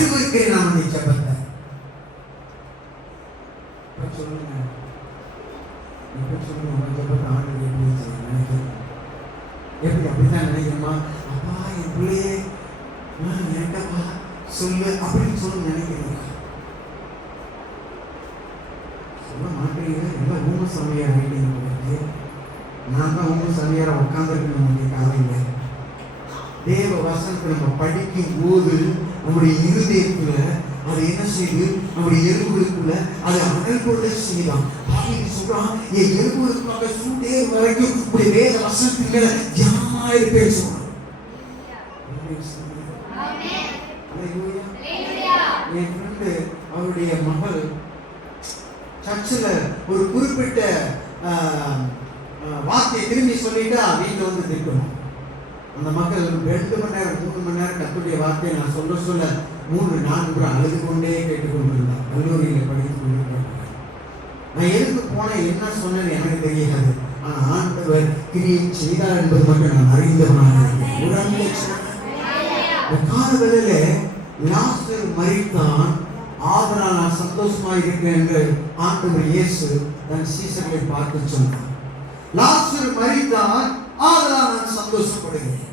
அறிவுறுக்கிறேன் நான் அந்த ஜெபத்தை. சொல்லுங்க, சொல்லுங்க, உங்க ஜெபத்தை ஆண்டவர் எப்படி நினைக்கிறேன்? எப்படி அப்படித்தான் நினைக்கிறோமா? அப்பா என் பிள்ளையே ஏண்டப்பா சொல்லு அப்படின்னு சொல்லு நினைக்கிறீங்க. சொல்ல மாட்டேங்க. எல்லாம் ஊம சமையார் வேண்டிய நான் தான் ஊம சமையார உட்காந்துருக்கேன். நம்முடைய காலையில தேவ வசனத்தை நம்ம படிக்கும் போது நம்முடைய இருதயத்துல அது என்ன செய்யுது? நம்முடைய எலும்புகளுக்குள்ள அது அனல் கொள்ள செய்யலாம். சொல்றான், என் எலும்புகளுக்காக சூடே வரைக்கும் உடைய வேத வசனத்தின் மேல தியானமா இருப்பேன் சொல்றான். என் ஃப்ரெண்டு அவருடைய மகள் சர்ச்சில் ஒரு குறிப்பிட்ட வார்த்தையை திரும்பி சொல்லிட்டா வீட்டில் வந்து திருக்கணும். அந்த மக்கள் 2 மணி நேரம் 3 மணி நேரம் கத்துடைய வார்த்தையை நான் சொல்ல 3-4 முறை அழுது கொண்டே கேட்டுக்கொண்டிருந்தார். கல்லூரியில் படித்துக் கொண்டிருந்தார். நான் எதுக்கு போனேன், என்ன சொன்னேன்னு எனக்கு தெரியாது. ஆனால் ஆண்டவர் கிரியை செய்தார் என்பது மட்டும் நான் அறிந்தவனாக காலவேளையில லாசரு மரித்தான், ஆதலால் நான் சந்தோஷமா இருக்கேன் என்று ஆண்டவர் இயேசு தன் சீசர்களை பார்த்து சொன்னார். லாசரு மரித்தான், ஆதலால் நான் சந்தோஷப்படுகிறேன்.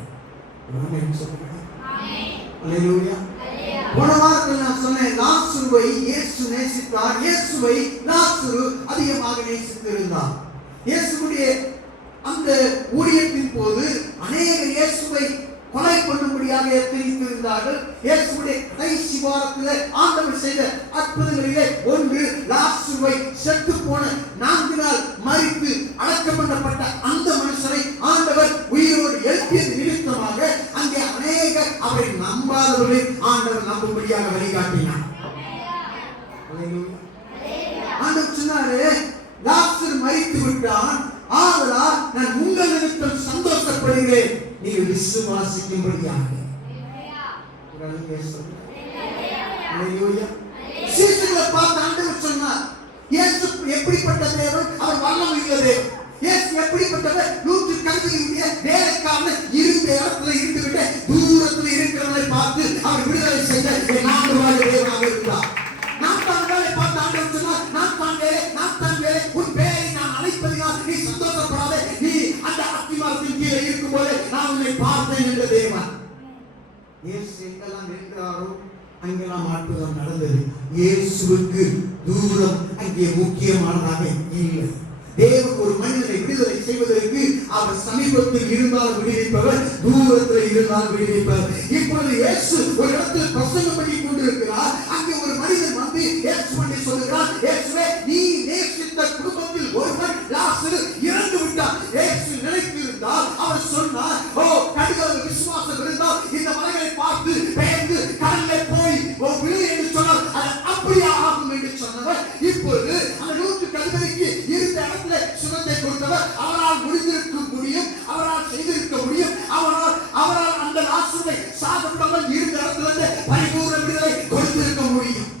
போன வாரத்தில் நான் சொன்னேன், லாசருவை இயேசு நேசித்தார். இயேசுவை லாசரு அதிகமாக நேசித்திருந்தார். இயேசுடைய அந்த ஊழியத்தின் போது அநேகர் இயேசுவை கொலை பண்ணும்படியாக எத்தனித்திருந்தார்கள். இயேசுடைய கடைசி வாரத்தில் ஆண்டவர் செய்த அற்புதங்களிலே ஒன்று, லாசருவை செத்து போன 4 நாள் மரித்து அடக்கம் பண்ணப்பட்ட அந்த மனுஷனை ஆண்டவர் உயிரோடு எழுப்பியது நிமித்தமாக அங்கே அநேகர் அவரை நம்பாதவர்களை ஆண்டவர் நம்பும்படியாக வழிகாட்டினார். ஆண்டவர் சொன்னாரு, லாசரு மரித்து விட்டான், ஆதலால் நான் உங்கள் நிமித்தம் சந்தோஷப்படுகிறேன், நீங்கள் விசுவாசிக்கும்படியாக. சீசர்களை பார்த்து ஆண்டவர் சொன்னார், இயேசு எப்படிப்பட்ட தேவன், அவர் வல்லமை உள்ள தேவன். இயேசு எப்படிப்பட்டவர், 100 வேலைக்காரன் இருந்த இடத்துல இருந்துவிட்டு தூரத்தில் இருக்கிறவரை பார்த்து அவர் விடுதலை செய்த 4 வார தேவனாக இருந்தார். நான் தான் வேலை பார்த்து ஆண்டவர் சொன்னார், நான் தான் வேலை, உன் பேரை நான் அழைப்பதினால் நீ சந்தோஷப்படாதே, நீ அந்த அத்திமரத்தின் கீழே இருக்கும் போது நான் உன்னை பார்த்தேன் என்ற தேவன். இயேசு எங்கெல்லாம் நின்றாரோ அங்கெல்லாம் அற்புதம் நடந்தது. இயேசுவுக்கு தூரம் அங்கே முக்கியமானதாக இல்லை. தேவன் ஒரு மனிதனை விடுதலை செய்வதற்கு அவர் சமீபத்தில் இருந்தால் விடுவிப்பவர், தூரத்தில் இருந்தால் விடுவிப்பவர். இப்பொழுது இயேசு ஒரு இடத்தில் பிரசங்கம் பண்ணி கொண்டிருக்கிறார். அங்கே ஒரு மனிதன் வந்து இயேசு பண்ணி சொல்லுகிறார், இயேசுவே நீ நேசித்த குடும்பத்தில் ஒருவன் லாசரு இறந்து விட்டார். இயேசு நினைத்திருந்தால் அவர் சொன்னார், ஓ கடுகளவு விசுவாசம் இருந்தால் இந்த மலைகளை பார்த்து பெயர்ந்து கடலில் போய் விழு என்று சொன்னால் அது அப்படியே ஆகும் என்று சொன்னவர். இப்பொழுது அந்த 100 கழுதைக்கு இருந்த இடத்துல சுகத்தை கொடுத்தவர். அவரால் முடிந்திருக்க முடியும், அவரால் செய்திருக்க முடியும், அவரால் அந்த லாசருவை சாப்பிடாமல் இருந்த இடத்துல பரிபூர்ண விடுதலை கொடுத்திருக்க முடியும்.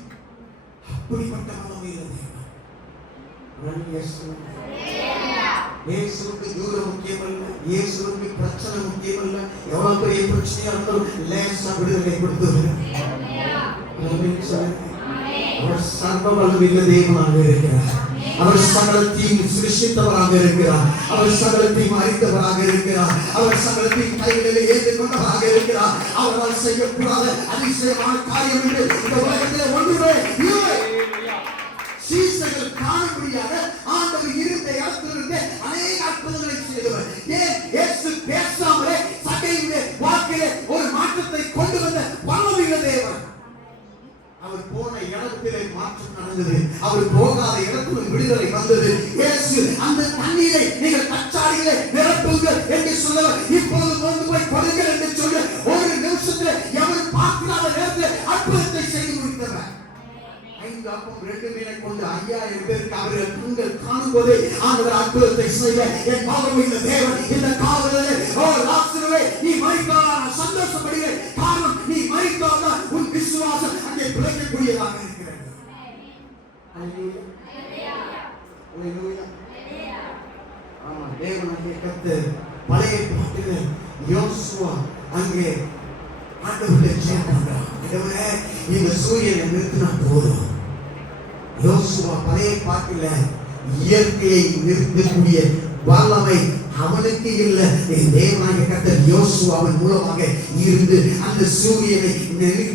அப்படிப்பட்ட இயேசுவுக்கு தூரம் முக்கியமல்ல, இயேசுவுக்கு பிரச்சனை முக்கியமல்ல. எவ்வளவு பெரிய பிரச்சனையா இருந்தாலும் லேசா விடுதலை கொடுத்து அவர் சர்வ வல்லமையுள்ள தேவனாக இருக்கிறார். அவர் சகலத்தையும் சிருஷ்டித்தவராக இருக்கிறார். அவர் சகலத்தையும் அறிந்தவராக இருக்கிறார். அவர் சகலத்தையும் கைகளில் ஏற்றுக்கொண்டவராக இருக்கிறார். அவரால் செய்யக்கூடாத அதிசயமான காரியம் என்று இந்த உலகத்தில் ஒன்றுமே இல்லை. சீசர்கள் காணக்கூடியாக ஆண்டவர் இருந்த இடத்திலிருந்து அநேக அற்புதங்களை செய்தவர். இயேசு பேசாமலே சகையிலே வாக்கிலே ஒரு மாற்றத்தை கொண்டு வந்த வல்லமையுள்ள தேவன். அவர் போன இடத்திலே மாற்றம் நடந்தது. அவர் போகாத இடத்திலும் விடுதலை வந்தது. இயேசு அந்த தண்ணீரை நீங்கள் கச்சாடியிலே நிரப்புங்கள் என்று சொல்லவர். இப்பொழுது கொண்டு போய் கொடுங்கள் என்று சொல்ல ஒரு நிமிஷத்துல எவர் பார்க்காத நேரத்தில் அற்புதத்தை செய்து முடித்தவர். 5 அப்பம் 2 மீனை கொண்டு 5000 பேருக்கு அவர்கள் கண்கள் காணும் போதே ஆண்டவர் அற்புதத்தை செய்த என் வல்லமையுள்ள தேவன் இந்த காலையிலே, ஓ லாசருவே நீ மரித்தால் சந்தோஷப்படுகிறேன். காரணம் நீ மரித்தால் உன் விசுவாசம் அங்கே பிழைக்கக்கூடியதாக இருக்கிறது. அல்லேலூயா, அல்லேலூயா. தேவன் அங்கே கர்த்தர் பழைய பாட்டில் யோசுவா அங்கே ஆண்டவருடைய ஜெபம். ஆண்டவரே இந்த சூரியனை நிறுத்தினா போதும். யோசுவா பழைய பாட்டில இயற்கையை நிறுத்தக்கூடிய வல்லமை அவனுக்கு இல்ல, என் தேவனாகிய கர்த்தர் யோசுவாவின் மூலமாக இருந்து அந்த சூரியனை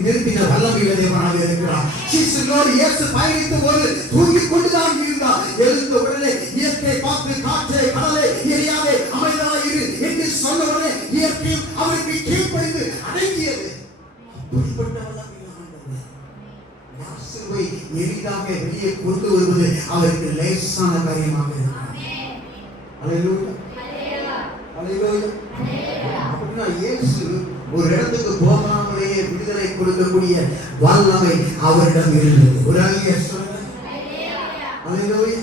நிறுத்தின வல்லமையுள்ள தேவனாக இருக்கிறார். சீசனோடு இயேசு பயணித்த போது தூங்கிக் கொண்டுதான் இருந்தார். எழுந்த உடனே இயற்கை பார்த்து காற்றே கடலே எரியாதே அமைதலாய் இரு என்று சொன்ன உடனே இயற்கையும் அவருக்கு கீழ்ப்படிந்து அடங்கியது. அப்படிப்பட்ட வல்லமையுள்ள ஆண்டவர் இயேசுவை எளிதாக வெளியே கொண்டு வருவது அவருக்கு லேசான காரியமாக இருக்கிறது. அல்லேலூயா, அல்லேலூயா. அப்படின்னா இயேசு ஒரு இடத்துக்கு போகாமலேயே விடுதலை கொடுக்கக்கூடிய வல்லமை அவரிடம் இருந்தது. ஒரு அல்லேலூயா சொல்லுங்க. அல்லேலூயா.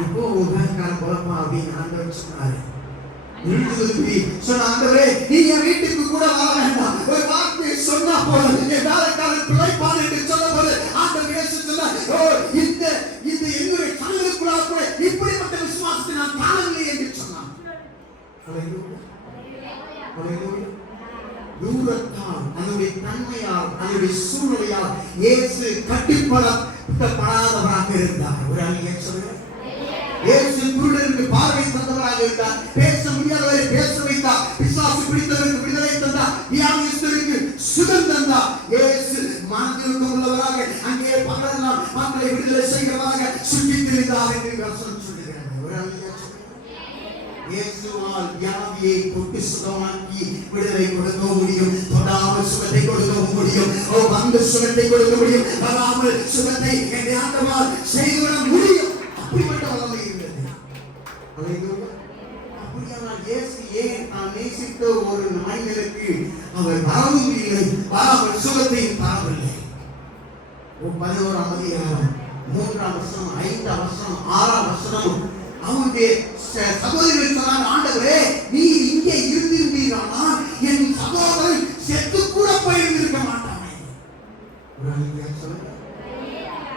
இப்போ உங்களுக்கான குழப்பமா அப்படின்னு ஆண்டவர் சொன்னாரு. ஆண்டவரே நீ என் வீட்டுக்கு கூட வர வேண்டாம், ஒரு வார்த்தை சொன்னா போதும், என் வேலைக்காரன் பிழைப்பான் என்று சொல்ல போது ஆண்டவர் இயேசு சொன்னார், இந்த என்னுடைய கண்களுக்குள்ளாக கூட இப்படிப்பட்ட விசுவாசத்தை நான் காணவில்லை என்று சொன்னான். தூரத்தால் அதனுடைய தன்மையால் அதனுடைய சூழ்நிலையால் இயேசு கட்டுப்படாதவராக இருந்தார். ஒரு அல்லேலூயா சொல்லுங்க. இயேசு குருடருக்கு பார்வை தந்தவராக இருந்தார். பேச முடியாதவரை பேச வைத்தார். பிசாசு பிடித்தவருக்கு விடுதலை தந்தார். வியாதியஸ்தருக்கு சுகம் தந்தார். இயேசு மனதிற்கு உள்ளவராக அங்கே பகலெல்லாம் மக்களை விடுதலை செய்கிறவராக சுற்றித் திரிந்தார் என்று வசனம் சொல்லுகிறது. ஒரு அல்லேலூயா சொல்லுங்க. இயேசுவால் வியாதியை தொட்டு சுகமாக்கி விடுதலை கொடுக்க முடியும். தொடாமல் சுகத்தை கொடுக்க முடியும். வந்து சுகத்தை கொடுக்க முடியும். வராமல் சுகத்தை என் ஆண்டவரால் செய்துவிட முடியும். அப்படிப்பட்ட வல்லமை இருக்கிறது. அல்லேலூயா. அப்படியானால் இயேசு ஏன் தான் நேசித்த ஒரு மனிதனுக்கு அவர் வரவும் இல்லை, வராமல் சுகத்தையும் தரவில்லை. 11ஆம் அதிகாரம் 3ஆம் வசனம் 5ஆம் வசனம் 6ஆம் வசனம் அவனுடைய சகோதரர்கள் சொன்னாங்க, ஆண்டவரே நீ இங்கே இருந்திருந்தீரானால் என் சகோதரன் செத்து கூட போயிருந்திருக்க மாட்டானே. ஒரு அல்லேலூயா சொல்லுங்க.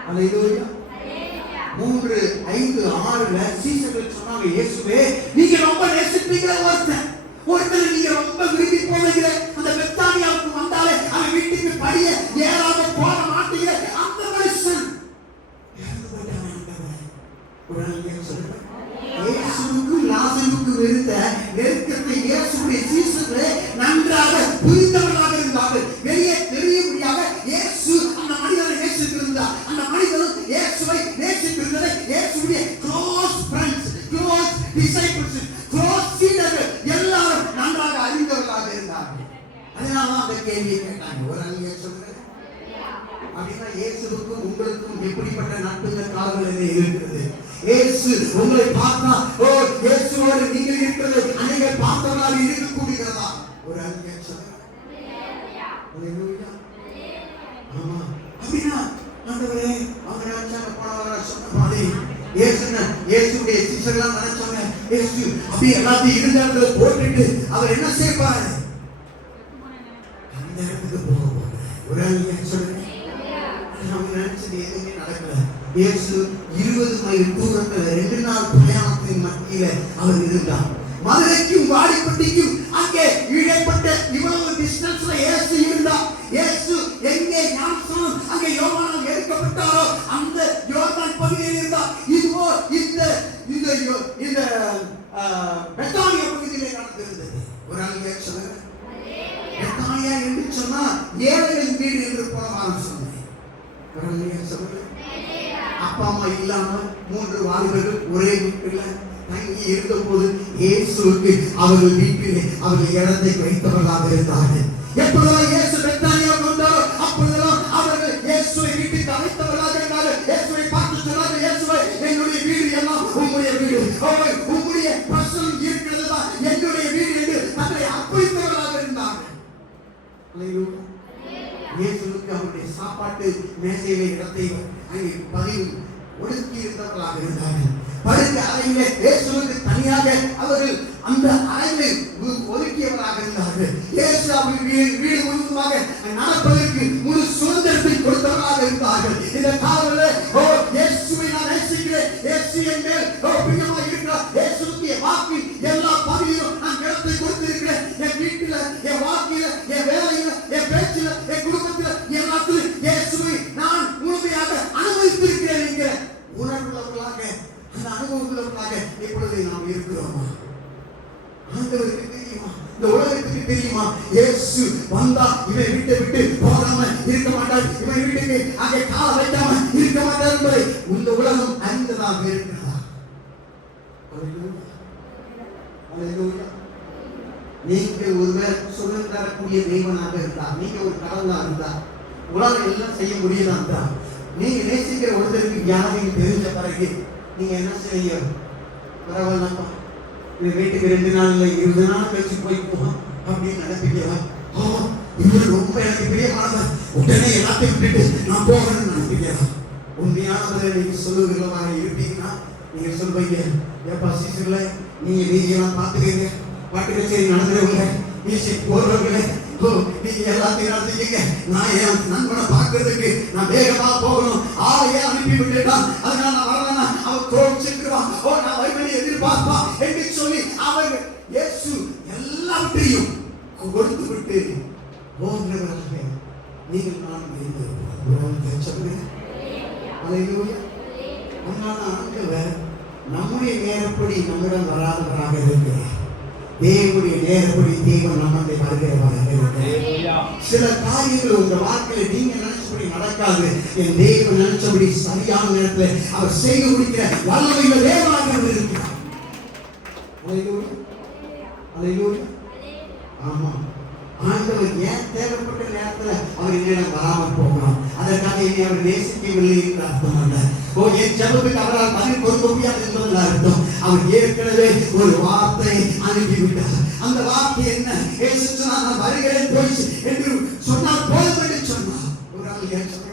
அல்லேலூயா. 3, 5, 6 சீசர்கள் சொன்னாங்க, இயேசுவே நீங்க ரொம்ப நேசிப்பீங்கிற ஒருத்தர் நீங்க ரொம்ப விரும்பி போவீங்க, அந்த பெத்தானியாவுக்கு வந்தாலே அவன் வீட்டுக்கு படிய ஏறாம போக மாட்டீங்க, அந்த மனுஷன் இறந்து போயிட்டான். ஒரு அல்லேலூயா சொல்லுங்க. இயேசுவுக்கு லாசருக்கு இருந்த நெருக்கத்தை இயேசுடைய சீசர்கள் நன்றாக புரிந்தவர்களாக இருந்தார்கள். வெளியே தெரிய முடியாத இயேசு அந்த மனிதனை நேசித்திருந்தார். அந்த மனிதனும் இயேசுவை நேசித்திருந்ததை இயேசுடைய close friends, close disciples, close சீடர்கள் எல்லாரும் நன்றாக அறிந்தவர்களாக இருந்தார்கள். அதனால அந்த கேள்வியை கேட்டாங்க. ஒரு அல்லேலூயா சொல்லுங்க. அப்படின்னா இயேசுவுக்கும் உங்களுக்கும் எப்படிப்பட்ட நட்புகள் காலங்களிலே இருக்கிறது? இயேசு உங்களை பார்த்தா இயேசுவோடு நீங்கள் இருக்கிறது அநேகர் பார்த்தவர்களாக இருக்கக்கூடியதா? ஒரு அல்லேலூயா சொல்லுங்க. அல்லேலூயா. ஆமா. அப்படின்னா ஆண்டவரே அவங்க நினைச்சாங்க போனவங்க சொன்ன மாதிரி இயேசுடைய சீசர்கள் நினைச்சாங்க, இயேசு அப்படி எல்லாத்தையும் இருந்த இடத்துல போட்டுட்டு அவர் என்ன செய்வாரு? அந்த இடத்துக்கு போக. ஒரு அல்லேலூயா சொல்லுங்க. அவங்க நினைச்சது எதுவுமே நடக்கல. இயேசு 20 மைல் தூரத்துல 2 நாள் பிரயாணத்தின் மத்தியில அவர் இருந்தார். மதுரைக்கும் வாடிப்பட்டிக்கும் அங்கே இடைப்பட்ட இவ்வளவு டிஸ்டன்ஸ்ல இயேசு இருந்தார். இயேசு எங்கே ஞானஸ்நானம் அங்கே யோவானால் எடுக்கப்பட்டாரோ அந்த யோர்தான் பகுதியில் இருந்தார். இதுவோ இந்த பெத்தானியா பகுதியிலே நடந்திருந்தது. ஒரு அல்லேலூயா சொல்லுங்க. பெத்தானியா என்று சொன்னா ஏழைகளின் வீடு என்று போனவாறு சொன்னேன். ஒரு அல்லேலூயா சொல்லுங்க. அப்பா அம்மா இல்லாம 3 வாலிபர்கள் ஒரே வீட்டில் தங்கி இருந்த போது இயேசுவுக்கு அவர்கள் வீட்டிலே அவர்கள் இடத்தை வைத்தவர்களாக இருந்தார்கள். எப்பொழுதெல்லாம் இயேசு பெத்தானியாவுக்கு வந்தாரோ அப்பொழுதெல்லாம் அவர்கள் இயேசுவை வீட்டுக்கு அழைத்தவர்களாக இருந்தார்கள். இயேசுவை பார்த்து சொன்னார்கள், இயேசுவை என்னுடைய வீடு எல்லாம் உங்களுடைய வீடு, உங்களுடைய பிரசனம் இருக்கிறது தான் என்னுடைய வீடு என்று தங்களை அர்ப்பணித்தவர்களாக இருந்தார்கள். இயேசுவுக்கு அவருடைய சாப்பாட்டு மேசையிலே இடத்தை அங்கே பதிவு ஒடுக்கி இருந்தவர்களாக இருந்தார்கள். படுக்க அறையிலே இயேசுவுக்கு தனியாக அவர்கள் அந்த அறையை ஒதுக்கியவராக இருந்தார்கள். இயேசு அவர்கள் வீடு முழுவதுமாக நடப்பதற்கு முழு சுதந்திரத்தை கொடுத்தவர்களாக இருந்தார்கள். இந்த காலையில் இயேசுவை நான் நேசிக்கிறேன், இயேசு என் மேல் பிரியமாக இருக்கிறார், இயேசுவுக்கு வாக்கு எல்லா பகுதியிலும் நான் இடத்தை கொடுத்திருக்கிறேன், என் வீட்டில், என் வாக்கில, என் வேலையில, இருக்க மாட்டார், இவன் வீட்டுக்கு அங்கே கால வைக்காம இருக்க மாட்டார் என்பதை இந்த உலகம் அறிந்ததாக இருக்கிறதா? நீங்கள் ஒருவர் சுதந்திரம் தரக்கூடிய தெய்வனாக இருந்தார், நீங்க ஒரு கடவுளா இருந்தார், உலகம் எல்லாம் செய்ய முடியலாம் என்றால், நீங்க நேசிக்கிற ஒருத்தருக்கு யாரையும் தெரிஞ்ச பிறகு நீங்க என்ன செய்ய? பரவாயில்லப்பா, இந்த வீட்டுக்கு 2 நாள்ல 20 நாள் கழிச்சு போய்க்குவோம் அப்படின்னு நினைப்பீங்களா? இவர் ரொம்ப எனக்கு பிரியமானவர், உடனே எல்லாத்தையும் விட்டுட்டு நான் போகணும்னு நினைப்பீங்களா? உண்மையானவரை நீங்க சொல்லுகிறவங்க இருப்பீங்கன்னா நீங்க சொல்வீங்க, ஏப்பா சீசர்ல நீங்க நீங்கெல்லாம் பார்த்துக்கீங்க, பாட்டுக்கு சரி நடந்துருவீங்க, மியூசிக் போடுறவங்களே, நீங்க எல்லாத்தையும் நடந்துக்கீங்க, நான் என் நண்பனை பார்க்கறதுக்கு நான் வேகமா போகணும், ஆளையே அனுப்பி விட்டுட்டான், அதனால நான் வரலன்னா அவன் கோபிச்சுக்குவான், நான் வைமணி எதிர்பார்ப்பா என்று சொல்லி அவர் இயேசு எல்லாவற்றையும் கொடுத்து விட்டு போகிறவர்களே நீங்கள் நான் ஆண்டவர் நம்முடைய நேரப்படி நம்மிடம் வராதவராக இருக்கிறார். தேவனுடைய நேரப்படி தேவன் நம்மை வருகிறவராக இருக்கிறார். சில காரியங்கள் உங்க வாழ்க்கையில நீங்க நினைச்சபடி நடக்காது, என் தேவன் நினைச்சபடி சரியான நேரத்தில் அவர் செய்து முடிக்கிற வல்லமையுள்ள தேவனாக இருக்கிறார். ஆமா, ஆண்டவர் ஏன் தேவைப்பட்ட நேரத்துல அவர் என்னிடம் வராமல் போகலாம், அதற்காக என்னை அவர் நேசிக்கவில்லை என்று அர்த்தம் அல்ல. என் ஜெபத்துக்கு அவரால் பதில் கொடுக்க முடியாது என்பதில் அர்த்தம், அவர் ஏற்கனவே ஒரு வார்த்தை அனுப்பிவிட்டார். அந்த வார்த்தை என்ன? இயேசு சொன்னார், நான் வருகிறேன் போய் என்று சொன்னால் போதும் என்று சொன்னார். ஒரு ஆள் ஏன் சொல்ற?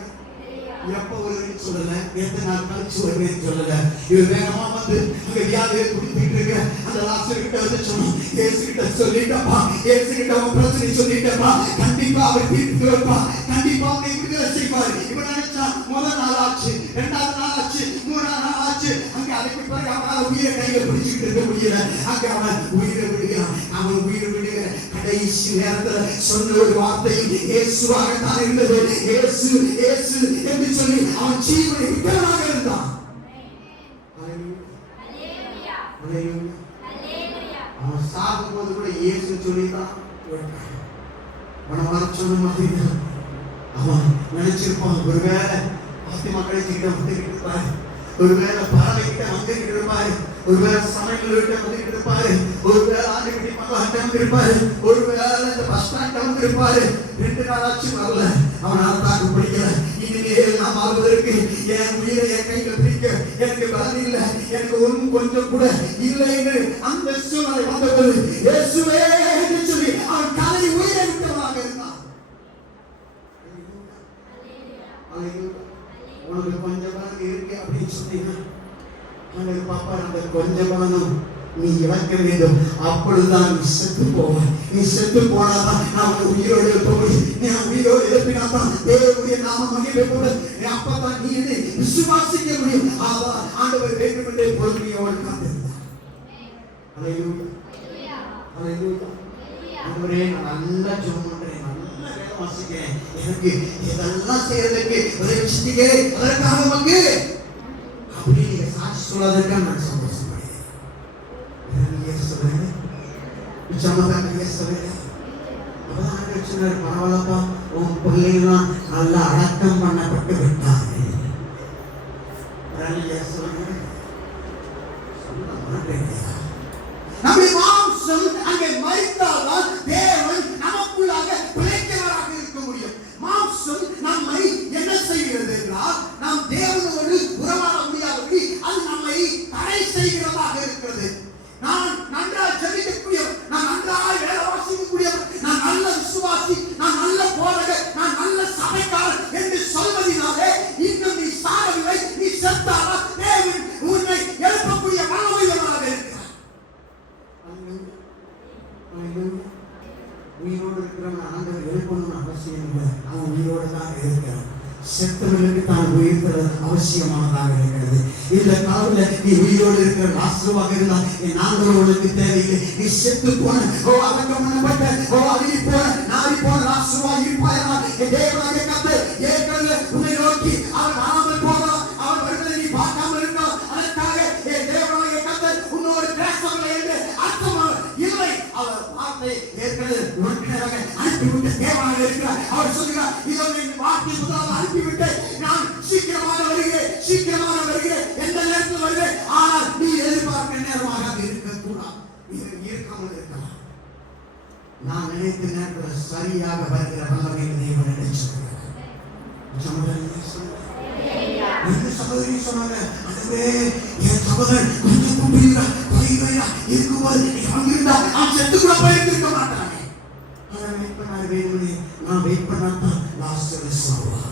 எப்ப வருவேன்னு சொல்லல, எத்தனை நாள் கழிச்சு வருவேன்னு சொல்லல. இவர் வேகமா வந்து அங்க வியாதியை குடித்துட்டு இருக்க அந்த லாஸ்டர் கிட்ட வந்து சொன்னோம், இயேசு கிட்ட சொல்லிட்டப்பா, இயேசு கிட்ட உன் பிரச்சனை சொல்லிட்டப்பா, கண்டிப்பா அவர் தீர்த்து வைப்பா, கண்டிப்பா அவனை விடுதலை செய்வார். இவன் நினைச்சா முதல் நாள் ஆச்சு, 2வது நாள் ஆச்சு, 3வது நாள் ஆச்சு, அங்க அதுக்கு பிறகு அவனால உயிரை கையில பிடிச்சுக்கிட்டு இருக்க முடியல, அங்க அவன் உயிரை விடுகிறான். அவன் உயிரை விடுகிற கடைசி நேரத்துல சொன்ன ஒரு வார்த்தையும் இயேசுவாகத்தான் இருந்தது. இயேசு இயேசு என்று சொல்லி அவன் ஜீவனை விட்டவனாக இருந்தான். அவன் சாகும் போது கூட இயேசு சொல்லிதான் சொன்ன மாதிரி அவன் நினைச்சிருப்பான், ஒருவேளை பாத்திமா கழிச்சுக்கிட்ட வந்துகிட்டு இருப்பாரு, ஒருவேளை பறவை கிட்ட வந்துகிட்டு இருப்பாரு, ஒருவேளை சமையல் கிட்ட வந்துகிட்டு இருப்பாரு, ஒருவேளை ஆண்டுகிட்ட மகன் வந்திருப்பாரு, ஒருவேளை இந்த பஸ் ஸ்டாண்ட் வந்திருப்பாரு. 2 நாள் ஆச்சு வரல, அவனால் தாக்கு பிடிக்கல. இனிமேல் நாம் வாழ்வதற்கு என் உயிரை என் கையில பிடிக்க எனக்கு பலன் இல்லை, எனக்கு ஒன்றும் கொஞ்சம் கூட இல்லை என்று அந்த சூழ்நிலை வந்தபோது இயேசுவே என்று சொல்லி அவன் கலை உயிரை விட்டவனாக இருந்தான். உனக்கு கொஞ்சம் பலன் இருக்கு அப்படின்னு சொன்னீங்கன்னா பாப்பா, அந்த கொஞ்சம் பலனும் நீ இழக்க வேண்டும், அப்பொழுதுதான் நீ செத்து போவாய். நீ செத்து போனாதான் நான் உயிரோடு எழுப்ப முடியும். நீ உயிரோடு எழுப்பினாதான் தேவனுடைய நாமம் மகிமைப்படும். அப்பதான் நீ என்னை விசுவாசிக்க முடியும். அதான் ஆண்டவர் வேண்டும் என்றே பொறுமையோடு காத்திருந்தார். ஆண்டவரே, நான் நல்லா ஜெபம் பண்றேன், நல்லா வேதம் வாசிக்கிறேன், எனக்கு இதெல்லாம் செய்யறதுக்கு உதவி செஞ்சீங்களே, அதற்காக வந்து அப்படி நீங்க சாட்சி சொல்லாதற்காக நான் சந்தோஷப்படுறேன். பரவாயில்லப்பா, உன் பிள்ளைகள்லாம் நல்லா அடக்கம் பண்ணப்பட்டு விட்டாங்க. நம்முடைய மாம்சம் அங்கே மரித்தால்தான் தேவன் நமக்குள்ளாக பிழைக்கிறவராக இருக்க முடியும். மாம்சம் நம்மை என்ன செய்கிறது என்றால், நாம் தேவனோடு உறவாட முடியாதபடி அது நம்மை தடை செய்கிறதாக இருக்கிறது. நான் நன்றாய் ஜெபிக்கக்கூடியவர், நான் நன்றாய் வேத வாசிக்கக்கூடியவர், நான் நல்ல விசுவாசி, நான் நல்ல போதகர், நான் நல்ல சபைக்காரர் என்று சொல்வதினாலே இன்னும் நீ சாகவில்லை, நீ செத்தாரா தேவன் உன்னை எழுப்பக்கூடிய வல்லமையுள்ளவராக இருக்கிறார். உயிரோடு இருக்கிறவன் ஆண்டவர் எழுப்பணும்னு அவசியம் இல்லை, அவன் உயிரோடு தான் இருக்கிறான். செத்தவர்களுக்கு தான் உயிர்த்தது அவசியமானதாக இருக்கிறது. இந்த காலத்துல நீ உயிரோடு இருக்கிற ராசுவாக இருந்தால் என் ஆண்டவர்களுக்கு தேவையில்லை. நீ செத்து போன அடக்கம் பண்ணப்பட்ட அழுகி போன நாரி போன ராசுவா இருப்பாயா? என் தேவனாக கர்த்தர் ஏற்கனவே உன்னை நோக்கி அவர் வராமல் போகலாம், அவர் வருவதை நீ பார்க்காமல் இருக்கலாம். அதற்காக என் தேவனாக கர்த்தர் உன்னோடு பேசவில்லை என்று அர்த்தமாக இல்லை. அவர் வார்த்தை ஏற்கனவே உனக்கு அனுப்பிவிட்ட தேவனாக இருக்கிறார். அவர் சொல்கிறார், இதோ என் வார்த்தை முதலாக அனுப்பிவிட்டு நான் சீக்கிரமாக வருகிறேன் எந்த நேரத்தில் வருகிறேன். ஆனால் நீ எதிர்பார்க்கிற நேரமாக அது இருக்கக்கூடாது, இருக்காமல் இருக்கலாம். நான் நினைத்த நேரத்தில் சரியாக வருகிற வல்லமை தேவன் நினைச்சிருக்கிறார். சகோதரி சொன்னாங்க, என் சகோதரன் கொஞ்சம் கும்பிடுகிறா இருக்கும்போது அவன் செத்து கூட போயிருக்க மாட்டாங்க. நான் வெயிட் பண்ணாதான் லாஸ்ட் சொல்றேன்.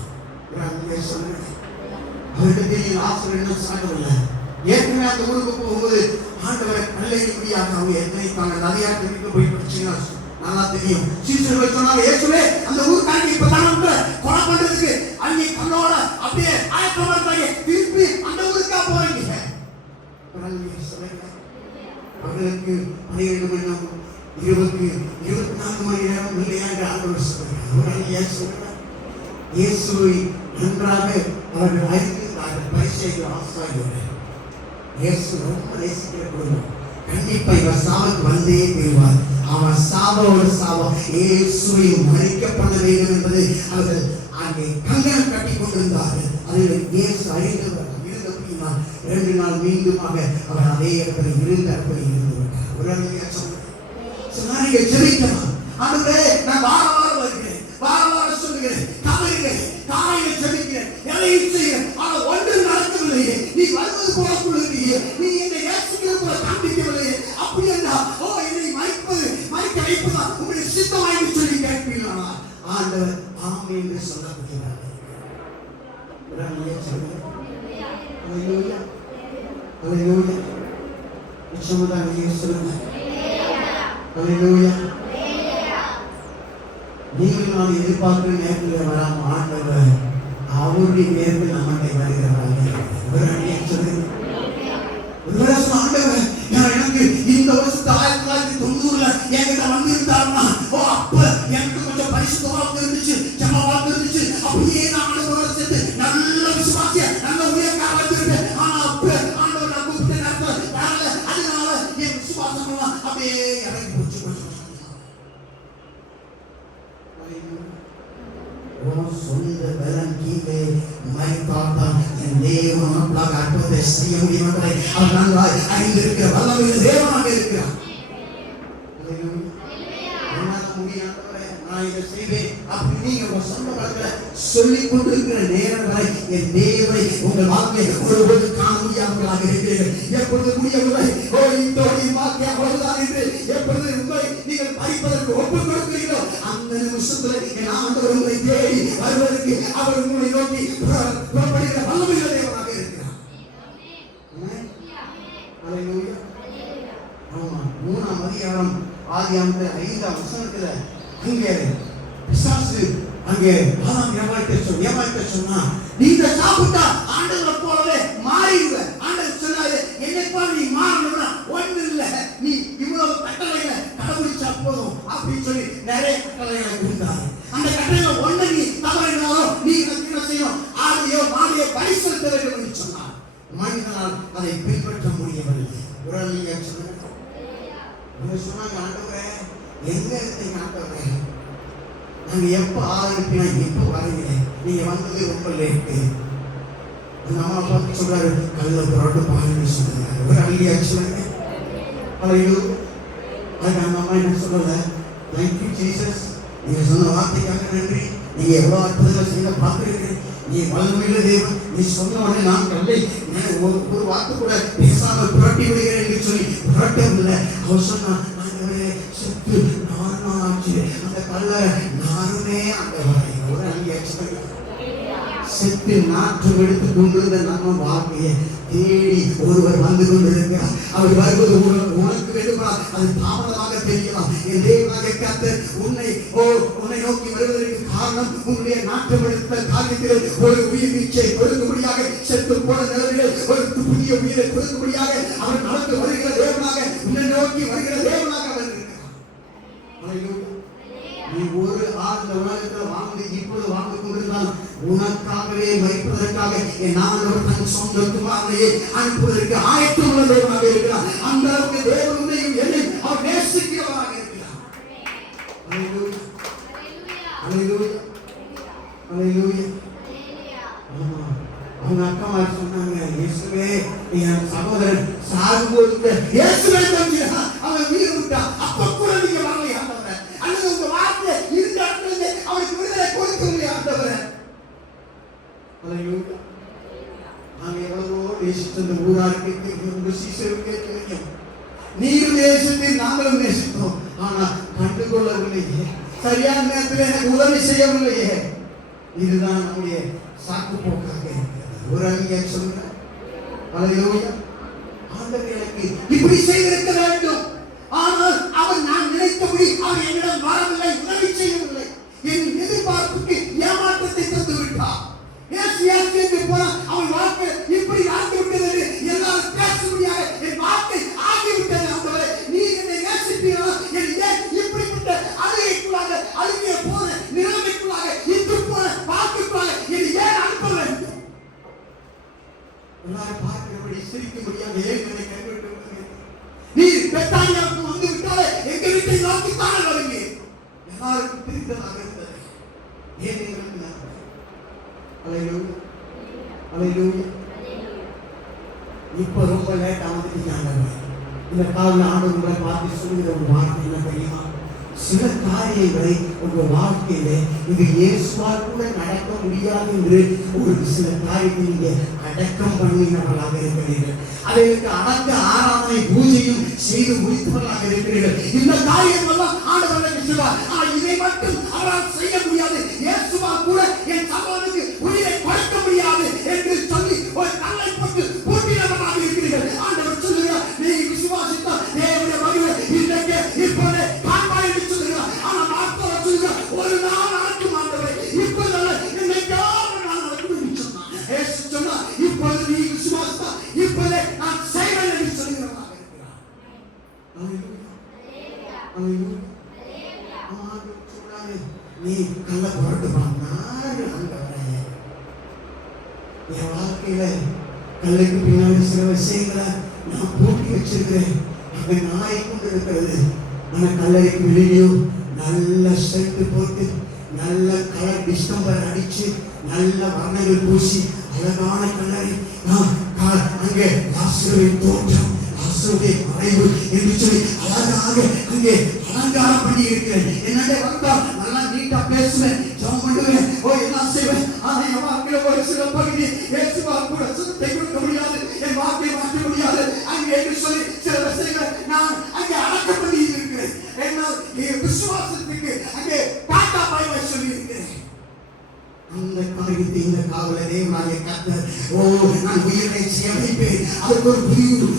அவருக்கு லாஸ்ட் என்ன சாகவில்லை. ஏற்கனவே அந்த ஊருக்கு போகும்போது ஆண்டவரை கல்லையாக அவங்க எத்தனைப்பாங்க. நிறைய தெரிவிக்க போய் படிச்சீங்கன்னா நல்லா தெரியும். சீசர்கள் சொன்னாங்க, இயேசுவே அந்த ஊருக்காரங்க இப்பதான் கொலை பண்றதுக்கு அங்கே கண்ணோட அப்படியே ஆயத்தமா இருக்காங்க, திருப்பி அந்த ஊருக்கா போறீங்க. அவர்களுக்கு 12 மணி நேரம் 24 மணி நேரம் இல்லையா என்று ஆண்டவர் சொல்றார். இயேசுவை நன்றாக அவர்கள் அறிந்திருந்தார்கள். பரிசேயர்கள் ஆசாரியர்கள் இயேசு ரொம்ப நேசிக்கிற குடும்பம். கண்டிப்பா இவர் சாவுக்கு வந்தே போய்வார். அவன் சாவோடு சாவம் இயேசுவை மறிக்கப்பட வேண்டும் என்பது அவர்கள் அங்கே கங்கணம் கட்டி கொண்டிருந்தார்கள். அதில் இயேசு அறிந்தவர் இருந்தபடினா 2 நாள் மீண்டுமாக அவர் அதே இடத்துல இருந்த இடத்துல இருந்து விட்டார். உடனே சொன்னாங்க, ஜெபிக்கலாம் ஆண்டவரே, நான் வாரம் வருகிறேன், வாரம் சொல்லுகிறேன், கவலைகிறேன், காலையில ஜெபிக்கிறேன், எதையும் செய்கிறேன், ஆனால் ஒன்று நடக்கவில்லையே. நீ வருவது போல சொல்லுகிறீங்க, நீ என்னை நேசிக்கிறது போல காண்பிக்கவில்லையே. அப்படி என்றா என்னை மறிக்க வைப்பதா உங்களுடைய சித்தமாய் சொல்லி கேட்பீங்களா? ஆண்டவர் ஆம் என்று சொல்லப்படுகிறார். நீங்கள் நான் எதிர்பார்க்கிற நேரத்தில் வராம ஆண்டவர் அவருடைய நேரத்தில் நம்மளை வருகிறார்கள். ஆண்டவர் எனக்கு இந்த வருஷத்து 1990 என்கிட்ட வந்திருந்தாருன்னா அப்ப எனக்கு கொஞ்சம் பரிசுத்தமாக இருந்துச்சு, ஜெபமாக இருந்துச்சு, அப்படியே நான் ஆண்டவரோட சேர்த்து நல்ல விசுவாசியா நல்ல உயர்கா வந்திருப்பேன். ஆனா அப்ப ஆண்டவர் நான் கூப்பிட்ட நேரத்தில் வரல. அதனால என் விசுவாசம் எல்லாம் அப்படியே இறங்கி போச்சு. சொந்த பலன் கீழே மறைத்தால்தான் என் தேவன் நமக்காக அற்புதத்தை செய்ய முடியும் என்பதை அவர் நன்றாய் அறிந்திருக்கிற வல்லமையுள்ள தேவனாக இருக்கிறார். நான் இதை செய்வேன் அப்படி நீங்க உங்க சொந்த பலத்துல சொல்லிக் கொண்டிருக்கிற நேரம் வரை என் தேவனை உங்கள் வாழ்க்கையை ஒருபோது காண முடியாதவர்களாக இருக்கிறீர்கள். எப்பொழுது முடியவில்லை எப்பொழுது உங்களை நீங்கள் பறிப்பதற்கு ஒப்புக் கொடுக்கிறீர்களோ அந்த நிமிஷத்துல என் ஆண்டவர் உங்களை தேடி வருவதற்கு அவர் உங்களை நோக்கி புறப்படுகிற வல்லமையுள்ள தேவனாக இருக்கிறார். ஆமா, 3ஆம் அதிகாரம் ஆதியாகமத்துல 5ஆம் வசனத்துல அங்கே பிசாசு அங்கே ஏமாற்ற சொன்னா, நீங்க சாப்பிட்டா ஆண்டவரை போலவே மாறிடுவ. ஆண்டவர் சொன்னாரு, என்னை போல நீ மாறணும்னா ஒண்ணு இல்ல, நீ இவ்வளவு கட்டளைகளை கடைபிடிச்சா போதும் அப்படின்னு சொல்லி நிறைய கட்டளைகளை கொடுத்தாரு. அந்த கட்டளை ஒண்ணு நீ தவறினாலும் நீ என்ன செய்யணும், ஆடியோ மாடியோ பரிசல் தர வேண்டும் என்று சொன்னார். மனிதனால் அதை பின்பற்ற முடியவில்லை. உடனே சொன்னாங்க, ஆண்டவரே எங்க இருக்கீங்க ஆண்டவரே, நாங்க எப்ப ஆரம்பிப்பினா எப்ப வரீங்களே, நீங்க வந்தது ரொம்ப லேட்டு. அந்த அம்மா பார்த்து சொல்றாரு, கல்ல புரட்டு பாருன்னு சொல்றாரு. ஒரு அழகியா சொல்லுங்க. அதுக்கு அந்த அம்மா என்ன சொல்லல, தேங்க்யூ ஜீசஸ், நீங்க சொன்ன வார்த்தைக்காக நன்றி, நீங்க எவ்வளவு அற்புதங்கள் செய்ய பார்த்துருக்கீங்க, நீ வல்லமையுள்ள தேவன், நீ சொன்ன உடனே நான் கல்லை ஒரு வார்த்தை கூட பேசாமல் புரட்டி விடுகிறேன் என்று சொல்லி புரட்டவில்லை. அவர் சொன்னா, செத்து 4 நாள் ஆச்சு, அந்த கல்ல நானுமே அந்த ஒரு அங்கே செத்து நாற்றம் எடுத்து கொண்டிருந்த நம்ம வாழ்க்கையை தேடி ஒருவர் வந்து கொண்டிருக்கிறார். அவர் வருவது உனக்கு வேண்டுமா, அது தாமதமாக தெரியலாம். என் தேவனாகிய கர்த்தர் உன்னை நோக்கி வருவதற்கு காரணம் உன்னுடைய நாட்டம் எடுத்த காரியத்தில் ஒரு உயிர் வீச்சை கொடுக்கும்படியாக, செத்து போன நிலவிலே ஒரு புதிய உயிரை கொடுக்கும்படியாக அவர் நடந்து வருகிற தேவனாக, உன்னை நோக்கி வருகிற தேவனாக அவர் இருக்கிறார். நீ ஒரு ஆள் இந்த உலகத்தில் வாழ்ந்து இப்போது வாழ்ந்து கொண்டிருந்தால் உனக்காகவே மறிப்பதற்காக என் ஆண்டவர் தன் சொந்த குமாரனையே அனுப்புவதற்கு ஆயத்தம் உள்ள தேவனாக இருக்கிறார். அந்த அளவுக்கு தேவனையும் என்னை அவர் நேசிக்கிறவராக இருக்கிறார். அல்லேலூயா. ஆமா, அவங்க அக்காமார் சொன்னாங்க, இயேசுவே என் சகோதரன் சாகும்போது இயேசுவே கொஞ்சம் அவன் உயிர் விட்டான், அப்ப கூட நீங்க வரலையா ஆண்டவரே? அல்லது உங்க வார்த்தை இருந்த இடத்துல அவனுக்கு விடுதலை கொடுக்கலையா ஆண்டவரே? அல்லேலூயா. நாங்க எவ்வளவோ நேசித்த இந்த ஊராருக்கு உங்க சீசருக்கே தெரியும், நீங்களும் நேசித்து நாங்களும் நேசித்தோம், ஆனா கண்டுகொள்ளவில்லையே, சரியான நேரத்தில் எனக்கு உதவி செய்யவில்லையே. இதுதான் நம்முடைய சாக்கு போக்காக இருக்கிறது. ஒரு அங்கே சொல்லுங்க, அல்லேலூயா. ஆண்டவர் எனக்கு இப்படி செய்திருக்க வேண்டும், ஆனால் அவர் நான் நினைத்தபடி அவர் என்னிடம் வரவில்லை, உதவி செய்யவில்லை, என் எதிர்பார்ப்புக்கு ஏமாற்றத்தை தந்து விட்டார். அவன் வாழ்க்கை இப்படி ஆக்கி விட்டது என்று எல்லாரும் பேசும்படியாக என் வாழ்க்கை ஆகிவிட்டது. ஆண்டவரே, நீ என்னை நேசிப்பீர்களா? ஏன் இப்படிப்பட்ட அழுகைக்குள்ளாக, அழுகிய போன நிலைமைக்குள்ளாக, இன்று போன வாழ்க்கைக்குள்ளாக என்னை ஏன் அனுப்ப வேண்டும்? எல்லாரும் பார்க்கிறபடி சிரிக்கும்படியாக ஏன் என்னை கைவிட்டு விட்டீர்கள்? நீ பெத்தானியாவுக்கு வந்து விட்டாலே எங்க வீட்டை நோக்கித்தானே வருங்க. எல்லாருக்கும் பிரித்ததாக இருந்தது. ஏன் எங்களுக்கு அல்லேலூயா, அல்லேலூயா. இப்ப ரொம்ப லேட்டா வந்துட்டீங்க. இந்த காலையில் ஆண்டவர் உங்களை பார்த்து சொல்லுகிற ஒரு வார்த்தை என்ன தெரியுமா? சில காரியங்களை உங்க வாழ்க்கையில இது இயேசுவால் கூட நடக்க முடியாது என்று ஒரு சில காரியத்தை நீங்க அடக்கம் பண்ணினவர்களாக இருக்கிறீர்கள். அதற்கு அடக்க ஆராதனை பூஜையும் செய்து முடித்தவர்களாக இருக்கிறீர்கள். இந்த காரியம் எல்லாம் ஆண்டவர்களுக்கு சொல்வார், இதை மட்டும் அவரால் செய்ய முடியாது, இயேசுவால் கூட என் சகோதரனுக்கு உயிரை கொடுக்க முடியாது என்று சொல்லி ஒரு கல்லை போட்டு பூட்டினவர்களாக இருக்கிறீர்கள். ஆண்டவர் சொல்லுகிறார், நீ விசுவாசித்தால் தேவனுடைய மகிமை இன்றைக்கு இப்போதே காண்பாய் என்று சொல்லுகிறார். ஆனால் ஆண்டவர் சொல்லுகிறார், ஒரு நாள் நடக்கும் ஆண்டவரே, இப்போதல்ல இன்னைக்காவது நான் நடக்கும் என்று சொன்னார். இயேசு சொன்னார், இப்போது நீ விசுவாசித்தால் இப்போதே நான் செய்வேன் என்று சொல்லுகிறவராக இருக்கிறார். அல்லேலூயா, அல்லேலூயா. ஆண்டவர் சொல்றாரு, நீ கள்ள புரட்டு பண்ணாரு ஆண்டவரே. என் வாழ்க்கையில கல்லுக்கு பின்னாடி சில விஷயங்களை நான் பூட்டி வச்சிருக்கிறேன், அங்க நாய் கொண்டு இருக்கிறது. ஆனா கல்லறைக்கு வெளியோ நல்ல செட்டு போட்டு நல்ல கலர் டிஸ்டம்பர் அடிச்சு நல்ல வர்ணங்கள் பூசி அழகான கல்லறை, அங்கே லாசருவின் தோற்றம், லாசருடைய மறைவு என்று சொல்லி அழகாக அங்கே அலங்காரம் பண்ணி இருக்கிறேன். என்னடே வந்தா நல்லா நீட்டா பேசுவேன், ஜெபம் பண்ணுவேன், எல்லாம் செய்வேன். ஆனா என் வாழ்க்கையில ஒரு சில பகுதி இயேசுவா கூட சுத்தத்தை கொடுக்க முடியாது, என் வாழ்க்கையை மாற்ற முடியாது அங்கே என்று சொல்லி சில விஷயங்களை நான் அங்கே அடக்கம் பண்ணி இருக்கிறேன். என்னால் விசுவாசத்துக்கு அங்கே டாட்டா பாய் பாய் சொல்லி இருக்கிறேன். அந்த காரியத்தை இந்த காவல தேவனாகிய கர்த்தர், நான் உயிரை சேமிப்பேன், அதற்கு ஒரு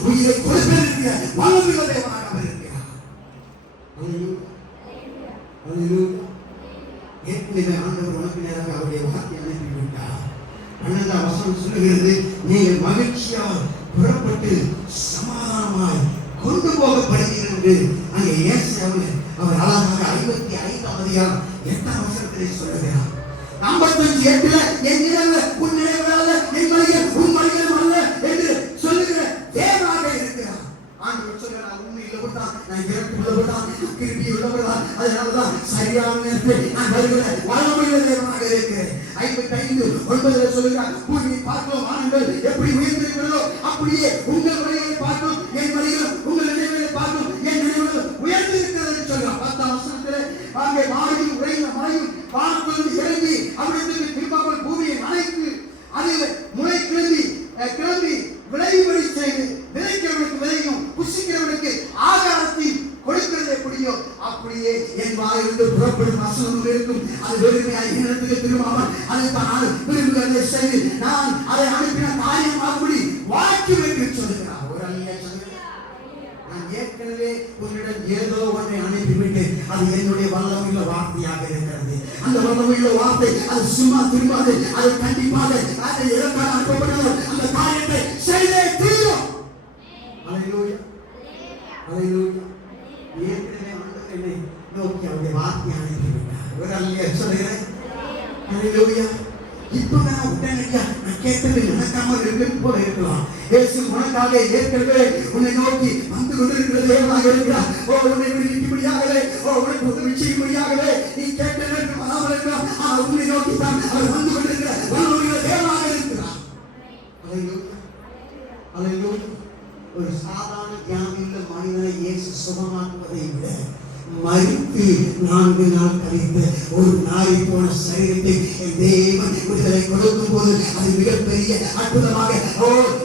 உயிரை கொடுப்பேன் என்கிற வல்லமையுள்ள தேவனாக அவர் இருக்கிறார். அல்லேலூயா, அல்லேலூயா. ஏற்கனவே ஆண்டவர் உனக்கு நேராக அவருடைய வார்த்தை அனுப்பிவிட்டார். 12ஆம் வசனம் சொல்லுகிறது, நீங்கள் மகிழ்ச்சியால் புறப்பட்டு சமாதானமாய் கொண்டு போகப்படுகிறீர்கள் என்று அங்கே ஏசாயாவில் அவர் அழகாக 55ஆம் அதிகாரம் 8ஆம் வசனத்திலே சொல்லுகிறார். 55:8 என் நிழல் உன் நிழல் அல்ல, என் மனிதன் உன் மனிதன் அல்ல என்று சொல்லுகிற தேவனாக இருக்கிறார். ஆண்டவர் சொல்கிறார், உண்மை உள்ளவர்தான், நான் இறப்பு உள்ளவர்தான், கிருபை உள்ளவர்தான், அதனாலதான் சரியான நேரத்தில் நான் வருகிற வல்லமையுள்ள தேவனாக இருக்கிறேன். 55:9 சொல்லுகிறார், பூமியை பார்க்கும் வானங்கள் எப்படி உயர்ந்திருக்கிறதோ அப்படியே உங்கள் வழிகளை பார்க்கும் என் வழிகள், உங்கள் நினைவுகளை பார்க்கும் என் நினைவுகள் உயர்ந்திருக்கிறது என்று சொல்கிறார். 10ஆம் வசனத்திலே அங்கே வாயில் உறைந்த மழையும் வானத்திலிருந்து இறங்கி அவிடத்திற்கு திரும்பாமல் பூமியை அணைத்து அதில் முளை கிளம்பி விளைவுபடி செய்து விதைக்கிறவனுக்கு விதையும் புசிக்கிறவனுக்கு ஆகாரத்தை கொடுக்கிறது எப்படியோ அப்படியே என் வாயிலிருந்து புறப்படும் வசனம் இருக்கும். அது வெறுமையாய் இடத்துக்கு திரும்பாமல் அதை தான் விரும்புகிறதை செய்து நான் அதை அனுப்பின காரியமாகும்படி வாக்கியம் என்று சொல்லுகிறார். ஒரு அல்லையா சொல்லுகிறார், நான் ஏற்கனவே உன்னிடம் ஏதோ ஒன்றை அனுப்பிவிட்டு அது என்னுடைய வல்லமையுள்ள வார்த்தையாக இருக்கிறது. அந்த வல்லமையுள்ள வார்த்தை அது சும்மா திரும்பாது, அது கண்டிப்பாக அதை எதற்காக அனுப்பப்பட்டதோ அந்த காரியத்தை செய்தே தீரும். அல்லேலூயா, அல்லேலூயா. ஏற்கனவே ஆண்டவர் என்னை நோக்கி அவருடைய வார்த்தையை அனுப்பிவிட்டார். ஒரு அல்லையா சொல்லுகிறேன். அல்லேலூயா. இப்ப நான் உடனடியா நான் கேட்டது நடக்காம நினைக்காமல் இருக்கிறது போல இருக்கலாம். இயேசு உனக்காக ஏற்கனவே உன்னை நோக்கி வந்து கொண்டிருக்கிற தேவனாக இருக்கிறார். உன்னை விடுவிக்கும்படியாகவே, உனக்கு உதவி செய்யும்படியாகவே நீ கேட்ட நேரத்தில் வராமல் இருக்கலாம். ஆனால் உன்னை நோக்கி தான் அவர் வந்து கொண்டிருக்கிற வல்லமையுள்ள தேவனாக இருக்கிறார். அல்லேலூயா. ஒரு சாதாரண ஞானியுள்ள மனிதனை இயேசு சுகமாக்குவதை விட மரித்து 4 நாள் கழித்து ஒரு நாளை போன சரீரத்தை என் தேவன் விடுதலை கொடுக்கும் போது அது மிகப்பெரிய அற்புதமாக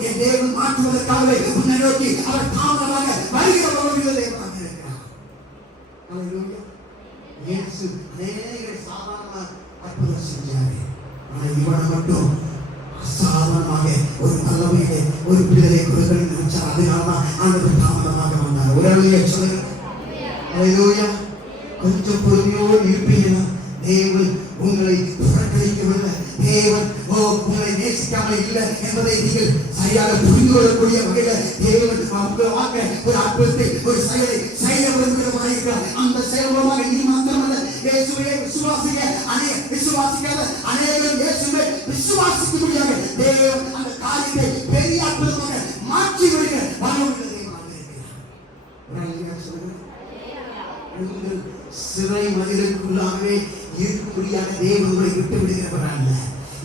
என் தேவன் மாற்றுவதற்காகவே உன்னை நோக்கி அவர் தாமதமாக வருகிற வல்லமையுள்ள தேவனாக இருக்கிறார். இயேசு அநேக சாதாரண அற்புதம் செஞ்சாரு. ஆனால் இவனை மட்டும் அசாதாரணமாக ஒரு வல்லமையை ஒரு விடுதலை கொடுக்கணும்னு நினைச்சார். அதனால்தான் ஆண்டவர் தாமதமாக வந்தார். ஒரு அழிய சொல்லுங்க. அல்லேலூயா. கொஞ்சம் பொறுமையோடு இருப்பீங்கன்னா தேவன் உங்களை புறக்கணிக்கவில்லை. தேவன் உங்களை நேசிக்காமல் இல்லை என்பதை நீங்கள் சரியாக புரிந்து கொள்ளக்கூடிய வகையில் தேவன் உங்களாக ஒரு அற்புதத்தை ஒரு செயலை செய்ய விரும்புகிறவராயிருக்கிறார். அந்த செயல் மூலமாக நீ மாத்திரமல்ல, இயேசுவை விசுவாசிக்காத அநேகரும் இயேசுவை விசுவாசிக்கும்படியாக தேவன் அந்த காரியத்தை பெரிய அற்புதமாக மாற்றி வருகிற வல்லமையுள்ள தேவனாக இருக்கிறார். உங்கள் சிறை மதிலுக்குள்ளாகவே இருக்கும்படியாக தேவன் உங்களை விட்டு விடுகிறவர் அல்ல.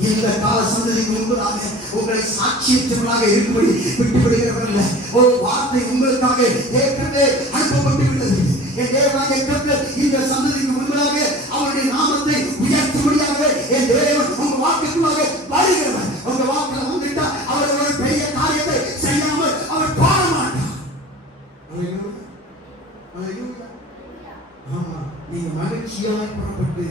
இந்த கால சந்ததிக்கு முன்பதாக உங்களை சாட்சியற்றவர்களாக இருக்கும்படி விட்டு விடுகிறவர் அல்ல. ஒரு வார்த்தை உங்களுக்காக ஏற்கனவே அனுப்பப்பட்டு விட்டது. என் தேவனாகிய கர்த்தர் இந்த சந்ததிக்கு முன்பதாக அவருடைய நாமத்தை உயர்த்தும்படியாக என் தேவன் உங்க வாக்குக்குள்ளாக வருகிறவர். உங்க வாக்குல வந்துட்டா அவர் ஒரு பெரிய காரியத்தை செய்யாமல் அவர் போட மாட்டார். ஆமா, நீங்க மகிழ்ச்சியாய் புறப்பட்டு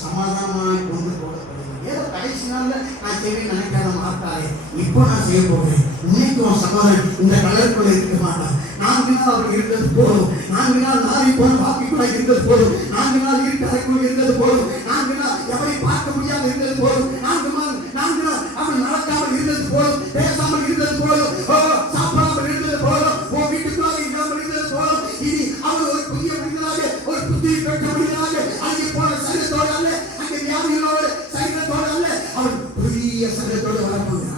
சமாதானமாய் கொண்டு போகப்படுங்க. ஏதோ கடைசி நாள்ல நான் செய்ய நினைக்காத மாட்டாரே, இப்போ நான் செய்ய போகிறேன். இன்னைக்கும் சமாதானம் இந்த கலருக்குள்ள இருக்க மாட்டான். 4 நாள் அவர் இருந்தது போதும். 4 நாள் நாரி போன வாக்கிக்குள்ள இருந்தது போதும். 4 நாள் இருக்க அறைக்குள்ள இருந்தது போதும். 4 நாள் எவரை பார்க்க முடியாமல் இருந்தது போதும். 4 நாள் அவன் நடக்காமல் இருந்தது போதும். பேசாமல் இருந்தது போதும். சாப்பிடாமல் இருந்தது போதும். வீட்டுக்குள்ளாக இல்லாமல் இருந்தது போதும். இனி அவர் ஒரு புதிய மனிதனாக, ஒரு புதிய பெற்ற மனிதனாக அங்கே போன சரீரத்தோடு அல்ல, அங்கே வியாதிகளோடு சரீரத்தோடு அல்ல, அவர் புதிய சரீரத்தோடு வரப்போகிறார்.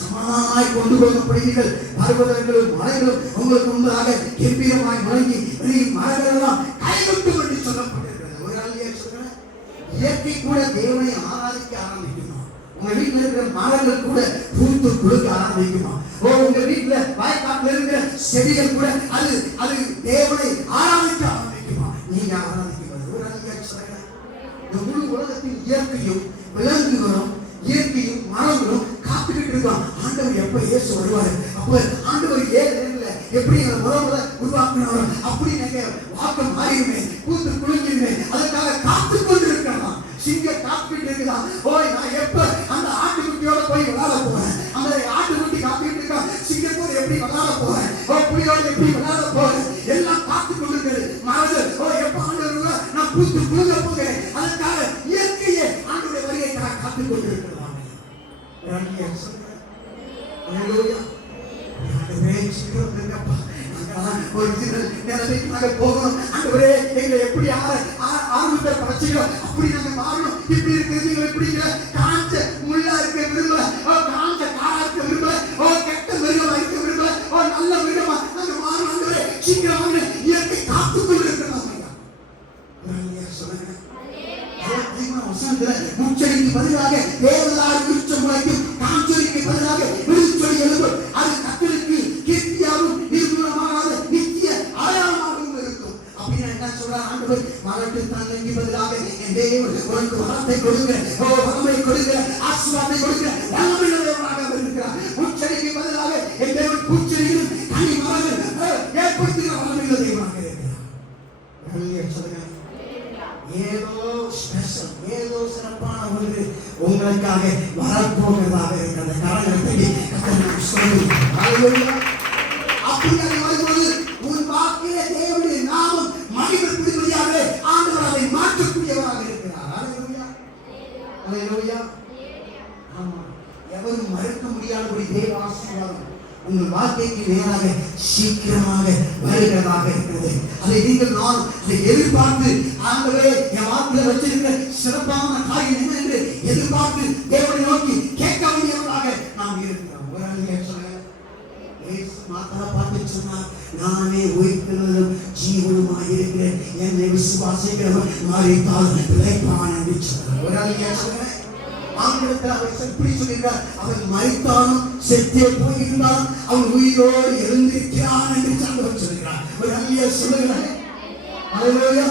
சமாதானமாய் கொண்டு போகப்படுவீர்கள். பர்வதங்களும் மலைகளும் உங்களுக்கு முன்பதாக கம்பீரமாய் முழங்கி மரங்களெல்லாம் கைவிட்டு கொண்டு சொல்லப்பட்டிருக்கிறது. ஒரு ஆளியே சொல்றேன், இயற்கை கூட தேவனை ஆராதிக்க ஆரம்பிக்குமா? உங்க வீட்டுல இருக்கிற மரங்கள் கூட பூத்து குலுக்க ஆரம்பிக்குமா? உங்க வீட்டுல வயக்காட்டுல இருக்கிற செடிகள் கூட அது தேவனை ஆராதிக்க ஆரம்பிக்குமா? நீங்க ஆராதிக்கிறது. ஒரு ஆளியே சொல்றேன், இந்த முழு உலகத்தின் இயற்கையும் விலங்குகளும் இயற்கையும் மரங்களும் காத்துக்கிட்டு இருக்கோம். ஆண்டவர் எப்ப இயேசு வருவாரு? அப்ப ஆண்டவர் எப்படி முதல்ல உருவாக்குனாரோ அப்படி நீங்க வாக்கு மாறிடுமே, கூத்து குளிஞ்சிருமே. அதுக்காக காத்து கொண்டு இருக்கலாம். சிங்க காத்துக்கிட்டு இருக்குதான். நான் எப்ப அந்த ஆட்டுக்குட்டியோட போய் விளையாட போறேன்? அந்த ஆட்டுக்குட்டி காத்துக்கிட்டு இருக்கா. சிங்கத்தோட எப்படி விளையாட போறேன்? புலியோட எப்படி விளையாட போறேன்? எல்லாம் காத்து கொண்டு இருக்குது. மரது எப்ப ஆண்டவர் நான் கூத்து குளிங்க போகிறேன். அதுக்காக இயற்கையே ஆண்டுடைய வருகைக்காக காத்து கொண்டு இருக்கிறாங்க. போகணும். ஆண்டவரே, எங்களை எப்படி ஆரம்பத்தை படைச்சீங்களோ அப்படி நாங்க மாறணும். இப்படி இருக்கிறது எப்படி காஞ்ச முள்ளா இருக்க விரும்பல, காஞ்ச காரா இருக்க விரும்பல, கெட்ட மிருகமா இருக்க விரும்பல, நல்ல மிருகமா நாங்க மாறணும். ஆண்டவரே, சீக்கிரம் இயற்கை காத்துக் கொண்டு இருக்கிறோம். முச்சடிக்கு பதிலாக தேவதாரு விருட்சம் முளைக்கும், காஞ்சொலிக்கு பதிலாக விருட்சொலி எழுதும். அது கர்த்தருக்கு கீர்த்தியாகவும் நிர்மூலமாகாத நித்திய அடையாளமாகவும் இருக்கும். அப்படின்னு என்ன சொல்றார் ஆண்டவர்? மரத்து தன்மைக்கு பதிலாக என் தேவன் உனக்கு வரத்தை கொடுங்க, வளமை கொடுங்க, ஆசீர்வாதத்தை கொடுங்க, வல்லமையுள்ளவராக இருக்கிறார். முச்சடிக்கு பதிலாக என் தேவன் பூச்செடிகளும் கனி மரங்கள் ஏற்படுத்துகிற வல்லமையுள்ள தேவனாக இருக்கிறார். சொல்லுங்க, ஏதோ ஸ்பெஷல், ஏதோ சிறப்பான ஒன்று உங்களுக்காக வரப்போகிறதாக இருக்கிறது. காரணத்தை அப்படி வரும்போது உன் வாழ்க்கையில தேவனுடைய நாமம் மகிமைப்படும்படியாக ஆண்டவர் அதை மாற்றக்கூடியவராக இருக்கிறார். ஆமா, எவரும் மறுக்க முடியாதபடி தேவ ஆசீர்வாதம் உங்கள் வாழ்க்கைக்கு நேராக சீக்கிரமாக வருகிறதாக இருக்கிறது. அதை நீங்கள் நான் அதை எதிர்பார்த்து ஆண்டவரே என் வாழ்க்கையில வச்சிருக்கிற சிறப்பான காரியம் என்ன என்று எதிர்பார்த்து தேவனை நோக்கி கேட்க வேண்டியவர்களாக நாம் இருக்கிறோம். ஒரு ஆள் சொல்லுங்க, மாதா பார்த்து சொன்னார், நானே உயிர்த்தெழுதலும் ஜீவனுமாய் இருக்கிறேன், என்னை விசுவாசிக்கிறவன் மரித்தால் பிழைப்பான் என்று சொன்னார். ஒரு ஆள் சொல்லுங்க, ஆங்கிலத்தில் அவர் எப்படி சொல்கிறார், அவர் மரித்தாலும் செத்தே போயிருந்தால் அவன் உயிரோடு எழுந்திருக்கிறான் என்று சொல்கிறார். ஒரு அல்லையா சொல்லுகிறார். அல்லேலூயா.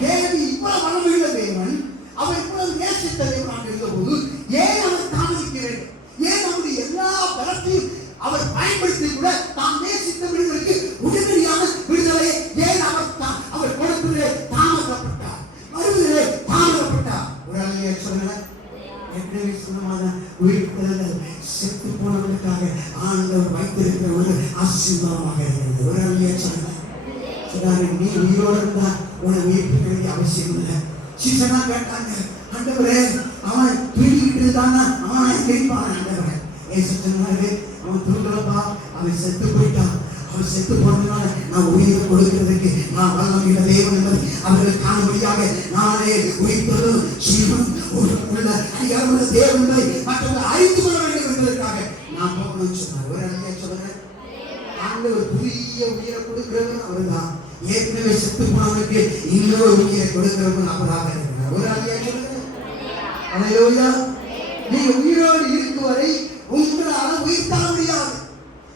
கேள்வி, இவ்வளவு வளமுள்ள தேவன், அவர் இவ்வளவு நேசித்த தேவனாக இருந்தபோது ஏன் அவர் தாமதிக்க வேண்டும்? ஏன் அவருடைய எல்லா பலத்தையும் அவர் பயன்படுத்தி கூட தான் நேசித்த விடுதலைக்கு உடனடியான விடுதலை ஏன் அவர் கொடுப்பதிலே தாமதப்பட்டார், வருவதிலே தாமதப்பட்டார்? ஒரு அல்லையா சொல்லுகிறார். செத்து போனவர்களுக்காக ஆண்டவர் வைத்திருக்கிற ஒரு ஆசீர்வாதமாக இருக்கிறது. ஒரு அல்லையா சொன்னாரு, நீ உயிரோடு இருந்தா உனக்கு உயிர்ப்பிக்க வேண்டிய அவசியம் இல்லை. சீசனா கேட்டாங்க, ஆண்டவரே அவன் தூங்கிட்டு இருந்தானா அவன் கேட்பான். ஆண்டவரே சொன்னாரு, அவன் தூங்கலப்பா, அவன் செத்து போயிட்டான். அவன் செத்து போனதுனால நான் உயிர் கொடுக்கிறதுக்கு நான் வல்லம் உள்ள தேவன் என்பதை அவர்கள் காணும்படியாக நானே உயிர்த்ததும் ஜீவன் உள்ள அதிகாரமுள்ள தேவன் என்பதை மற்றவர்கள் அறிந்து கொள்ள வேண்டும் என்பதற்காக நான் போகணும்னு சொன்னார். ஒரு அல்லையா சொல்லுங்க, ஆண்டவர் புதிய உயிரை கொடுக்கிறவன் அவர்தான். ஏற்கனவே செத்து போனவனுக்கு இன்னொரு உயிரை கொடுக்கிறவன் அவராக இருக்கிறார். ஒரு அல்லையா சொல்லுங்க. அல்லேலூயா. நீங்க உயிரோடு இருக்கும் வரை உங்களால உயிர் தாழ முடியாது.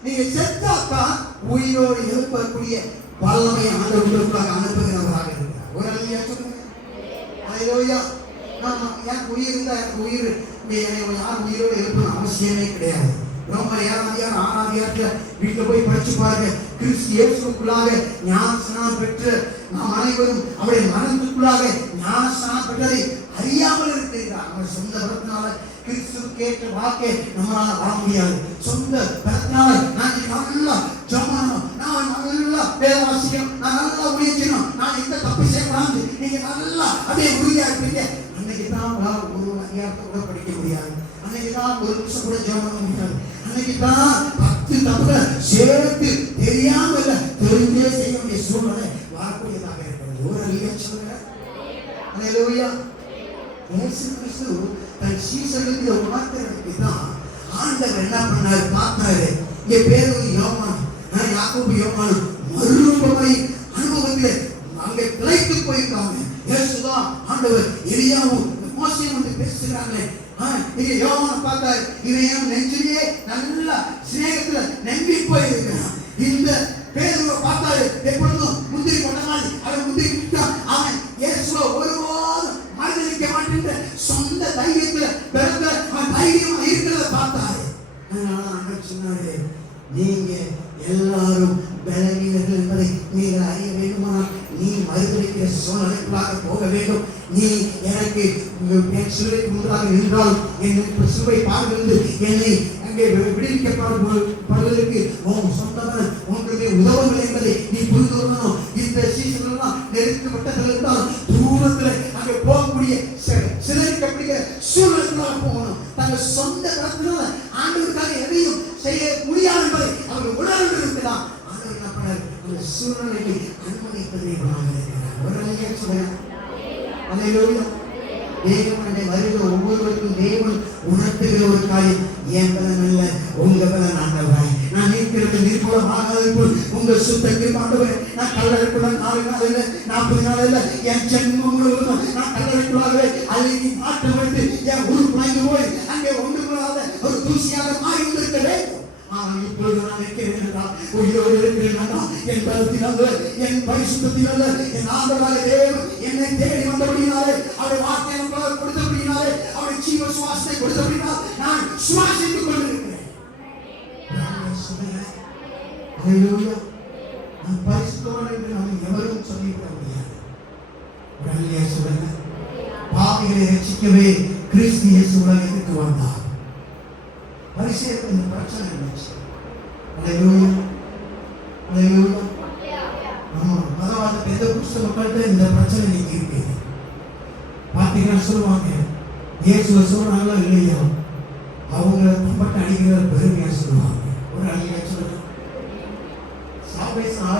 நீங்க செத்தாத்தான் உயிரோடு எழுப்பக்கூடிய வல்லமை ஆண்டவருக்காக அனுப்புகிறவராக இருக்கிறார். ஒரு அல்லையா சொல்லுங்க. அல்லேலூயா. நான் எனக்கு உயிர் இருந்தா எனக்கு உயிர் யார் உயிரோடு எழுப்பணும் அவசியமே கிடையாது. ரோமர் 7:6 வீட்டுல போய் படிச்சு பாருங்க. கிறிஸ்து இயேசுவுக்குள்ளாக ஞானஸ்நானம் பெற்று நாம் அனைவரும் அவருடைய மரணத்துக்குள்ளாக ஞானஸ்நானம் பெற்றதை அறியாமல் இருக்கிறார். அவர் சொந்த பலத்தினால கிறிஸ்துவுக்கு ஏற்ற வாழ்க்கை நம்மளால வாழ முடியாது. சொந்த பலத்தினால நான் நல்லா ஜெபம், நான் நல்லா வேத வாசிக்கணும், நான் நல்லா ஊழியணும், நான் எந்த தப்பு செய்யக்கூடாது, நீங்க நல்லா அதே உறுதியா இருப்பீங்க. அன்னைக்கு தான் ஒரு அதிகாரத்தை கூட படிக்க முடியாது. அன்னைக்கு தான் ஒரு நிமிஷம் கூட ஜெபம் பண்ண முடியாது. அன்னைக்கு தான் 10 தப்புகளை சேர்த்து தெரியாம இல்ல தெரிஞ்சே செய்ய வேண்டிய சூழ்நிலை வரக்கூடியதாக இருக்கிறது. ஒரு அல்லையா சொல்லுங்க. அல்லேலூயா. இயேசு கிறிஸ்து தன் சீசர்களுக்கு உணர்த்துறதுக்கு தான் ஆண்டவர் என்ன பண்ணாரு பார்த்தாரு. இங்க பேரு யோவான், யாக்கோபு யோவான் மறுரூபமாய் அனுபவத்திலே அங்கே பிழைத்து போயிருக்காங்க. இயேசுதான் ஆண்டவர். எலியாவும் மோசேயும் வந்து பேசுகிறாங்களே, இங்க யோவான் பார்த்தாரு, இவன் நெஞ்சிலேயே நல்ல சிநேகத்துல நம்பி போயிருக்கிறான். இந்த பேதுருவை பார்த்தாரு, எப்பொழுதும் முந்திரி கொண்ட மாதிரி அவன் முந்திரி விட்டான். அவன் இயேசுவை ஒருபோதும் மறுதளிக்க மாட்டேன் சொந்த தைரியத்துல பிறந்த அவன் தைரியமா இருக்கிறத பார்த்தாரு. அதனால ஆண்டவர் சொன்னாரு, நீங்க எல்லாரும் பலவீனர்கள் என்பதை நீங்கள் அறிய வேண்டுமானால் நீ மறுதளிக்கிற சூழ்நிலைக்குள்ளாக போக வேண்டும். நீ எனக்கு சிலுவைக்கு முன்பாக இருந்தாலும் என் சிலுவை பார்க்கிறது என்னை அங்கே விடுவிக்கப்படுவதற்கு உன் சொந்தவன் உங்களுக்கு உதவவில்லை என்பதை நீ புரிந்து கொள்ளணும். இந்த சீசனெல்லாம் நெருக்கப்பட்டதில் இருந்தாலும் தூரத்தில் அங்கே போகக்கூடிய சிலரிக்கப்படுகிற சூழ்நிலைக்குள்ளாக போகணும். தங்கள் சொந்த கருத்தினால ஆண்டவருக்காக எதையும் செய்ய முடியாது என்பதை அவர் உணர்ந்து இருக்கலாம். ஆண்டவர் என்ன பண்ணார், அந்த சூழ்நிலைக்கு அனுமதிப்பதை ஒரு அல்லையா சொல்லுங்க. அல்லேலூயா. தேவனுடைய வருகிற ஒவ்வொருவருக்கும் தேவன் உணர்த்துகிற ஒரு காரியம், என் பலன் அல்ல உங்க பலன் ஆண்டவராய் நான் இருக்கிறது நிர்மூலமாகாது போல் உங்க சுத்தங்கள் ஆண்டவரே. நான் கல்லறைக்குள்ள 4 நாள் இல்லை 40 நாள் இல்லை என் ஜென்மம் முழுவதும் நான் கல்லறைக்குள்ளாகவே அதை நீ மாற்றப்பட்டு என் ஊர் குழந்தை போய் அங்கே ஒன்று கூடாத ஒரு தூசியாக மாறி வந்திருக்க வேண்டும். ஆனால் இப்பொழுது நான் நிற்கிறேன் என்றால் உயிரோடு இருக்கிறேன். என் பலத்தினால என் பரிசுத்தத்தினால என் ஆண்டவராக தேவன் என்னை தேடி வந்தபடினாலே அவருடைய வார்த்தை நம்மளால் கொடுத்தபடினாலே அவருடைய ஜீவ சுவாசத்தை கொடுத்தபடினால் நான் சுவாசித்துக் கொண்டிருக்கிறேன். நான் பரிசுத்தவன் என்று நாம் எவரும் சொல்லிவிட முடியாது. பாவிகளை ரட்சிக்கவே கிறிஸ்து இயேசு உலகத்துக்கு வந்தார். பரிசேயருக்கு இந்த பிரச்சனை இருந்துச்சு. அல்லேலூயா. அல்லேலூயா. மதவாத பெந்தெகோஸ்து மக்கள்கிட்ட இந்த பிரச்சனை நீங்க இருக்கு. பாத்தீங்கன்னா சொல்லுவாங்க, இயேசுவை சொல்றாங்களோ இல்லையோ அவங்களை மட்டும் அடிக்கிற பெருமையா சொல்லுவாங்க. ஒரு அல்லையா சொல்லுங்க.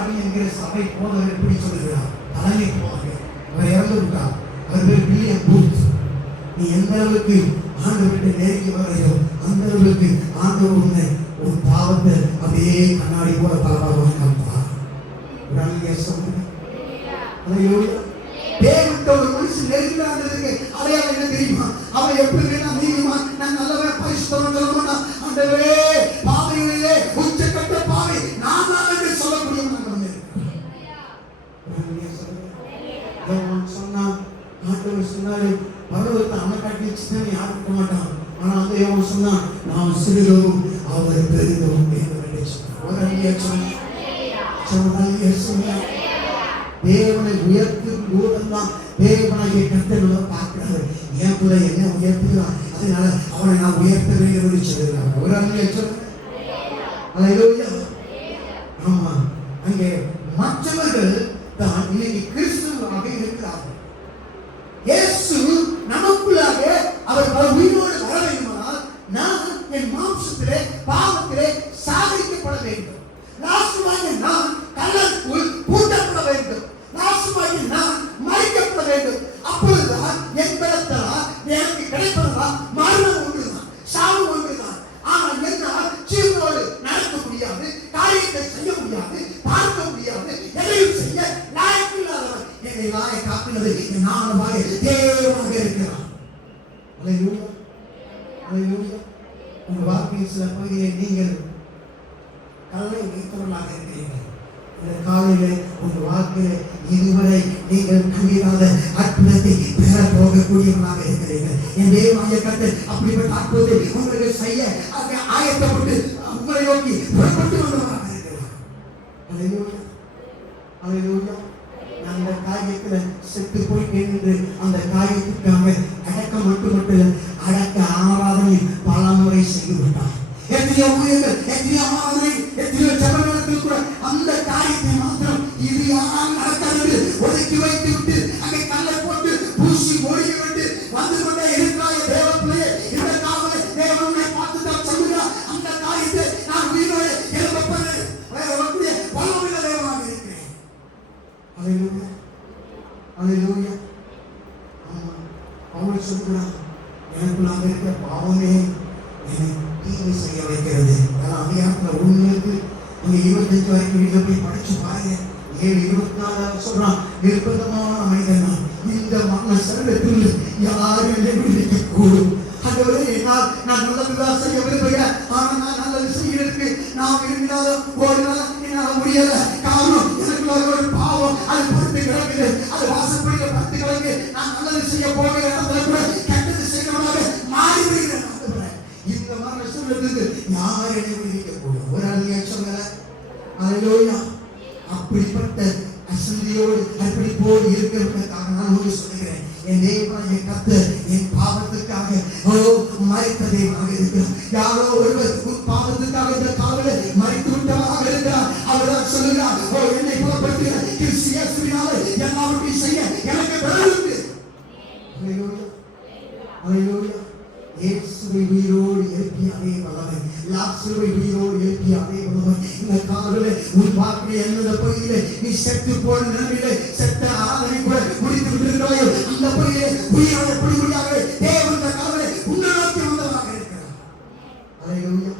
ஆவி என்கிற சபை போதவர் எப்படி சொல்லுகிறார்? தலைமை போதவர். அவர் இறந்து விட்டார். அவர் பேர் வில்லியம் பூத். நீ எந்த அளவுக்கு ஆண்டவர்கிட்ட நெருங்கி வரையோ அந்த அளவுக்கு ஆண்டவர் உன்னை உன் பாவத்தை அப்படியே கண்ணாடி போல பரவாயில்ல காப்பார். தேவன்கிட்ட ஒரு மனுஷன் நெருங்கிறான்றதுக்கு அடையாளம் என்ன தெரியுமா? அவன் எப்படி வேணா நீங்குமா? நான் நல்லவன் பரிசுத்தவன் சொல்ல மாட்டான். ஆண்டவரே பாவையிலே உச்சக்கட்ட பாவை நான் தான் என்று சொல்லக்கூடியவன் சொன்னா ஆண்டவர் சொன்னாரு பரவத்தை அவன் காட்டி வச்சுதான் நீ ஆடிக்க மாட்டான். ஆனா அந்த அவன் சொன்னான் நான் சிறுகவும் அவர் பெரிதவும் என்று சொன்னான். தேவனை உயர்த்தும் போதெல்லாம் தேவனாகிய கர்த்தரை பார்க்கிறாரு. என் கூட என்ன உயர்த்துகிறான், அதனால அவனை நான் உயர்த்த வேண்டும் என்று சொல்லுகிறார். ஒரு அங்கே சொல்லுங்க. ஆமா, அங்கே மற்றவர்கள் தான் இன்னைக்கு கிறிஸ்துவாக இருக்கிறார்கள். இயேசு நமக்குள்ளாக அவர் உயிரோடு வர வேண்டுமானால் நான் என் மாம்சத்திலே பாவத்திலே சாகரிக்கப்பட வேண்டும். நாசுவாகிய நான் கல்லறைக்குள் பூட்டப்பட வேண்டும். நாசுவாகிய நான் மறிக்கப்பட வேண்டும். அப்பொழுதுதான் என் பலத்தால் எனக்கு கிடைப்பதுதான் மரணம் ஒன்றுதான், சாவு ஒன்றுதான். ஆனால் என்னால் ஜீவனோடு நடக்க முடியாது, காரியத்தை செய்ய முடியாது, பார்க்க முடியாது, எதையும் செய்ய லாயக்கில்லாதவர். என்னை லாய காப்பினது நானாக தேவனாக இருக்கிறார். அல்லேலூயா, அல்லேலூயா. உங்கள் வாழ்க்கையில் சில பகுதியை நீங்கள் கல்லை வைத்தவர்களாக இருக்கிறீர்கள். இந்த காலையிலே உங்கள் வாழ்க்கையில் இதுவரை நீங்கள் கண்டிராத அற்புதத்தை பெற போகக்கூடியவர்களாக இருக்கிறீர்கள். என் தேவனாகிய கர்த்தர் அப்படிப்பட்ட அற்புதத்தை உங்களுக்கு செய்ய ஆயத்தப்பட்டு உங்களை நோக்கி புறப்பட்டு வந்தவர்களாக இருக்கிறார். அல்லேலூயா, அல்லேலூயா. அந்த காரியத்தில் செத்து போய் நின்று அந்த காரியத்துக்காக அடக்கம் மட்டுமல்ல அடக்க ஆராதனை பல முறை செய்து விட்டார். எத்தனையோ ஊழியர்கள், எத்தனையோ ஆராதனை, எத்தனையோ ஜெபங்களுக்கு கூட அந்த காரியத்தை மாத்திரம் இது யாரால் நடக்காது ஒதுக்கி வைத்து விட்டு அங்கே கல்லை போட்டு பூசி ஒழுகி விட்டு வந்து கொண்டே இருக்கிறாய தேவத்திலே. இந்த காவலை தேவனை பார்த்து தான் சொல்லுகிறார், அந்த காரியத்தை நான் உயிரோடு எழுப்பப்பது வல்லமையுள்ள தேவனாக இருக்கிறேன். அல்லேலூயா, அல்லேலூயா. பவுல் சொல்கிறார், எனக்குள்ளாக இருக்கிற பாவமே என்னை தீமை செய்ய வைக்கிறது. அதிகாரத்தில் ஒன்றுக்கு அங்கே 25 வரைக்கும் நீங்க போய் படிச்சு பாருங்க. 7:24 சொல்றான், நிர்பந்தமான மனிதனா இந்த மரண சரீரத்தில் யாரும் என்னை விடுவிக்க கூடும். அதுவரை என்னால் நான் நல்லதுதான் செய்ய விரும்புகிறேன். ஆனால் நான் நல்லது செய்கிறதுக்கு நான் விரும்பினாலும் ஒரு நாள் என்னால் முடியல. காரணம் எனக்குள்ள ஒரு பாவம் அது பொறுத்து கிடக்குது, அது வாசப்படியில் பத்து கிடக்கு. நான் நல்லது செய்ய போகிற இடத்துல கூட கெட்டது செய்யறவனாக மாறி விடுகிறேன். இந்த மரண சரீரத்துக்கு யார் என்னை விடுவிக்க கூடும்? ஒரு அழிய சொல்ல. அல்லேலூயா. அப்படிப்பட்ட அசந்தியோடு அர்ப்பணிப்போடு இருக்கிறதுக்காக நான் ஒன்று சொல்கிறேன். என் தேவனாகிய கர்த்தர் என் பாவத்துக்காக மரித்த தேவனாக இருக்கிறார். யாரோ ஒருவர் உன் பாவத்துக்காக இந்த காவலை மறித்து விட்டவராக இருக்கிறார். அவர்தான் சொல்லுகிறார், என்னை புறப்படுத்துகிற கிறிஸ்து இயேசுவினாலே எல்லாவற்றையும் செய்ய எனக்கு பலன் உண்டு. அல்லேலூயா, அல்லேலூயா. இயேசுவை உயிரோடு எழுப்பிய அதே வல்லமை, லாசருவை உயிரோடு எழுப்பிய அதே வல்லமை இந்த காலையிலே உன் வாழ்க்கையை எந்த பகுதியிலே நீ செத்து போன நிலையிலே செத்த ஆராதனை கூட முடித்து விட்டிருக்கிறாயோ அந்த பகுதியிலே உயிரோடு எப்படியாக தேவன் இந்த காலையிலே உன்னை நோக்கி வந்தவராக இருக்கிறார். அல்லேலூயா.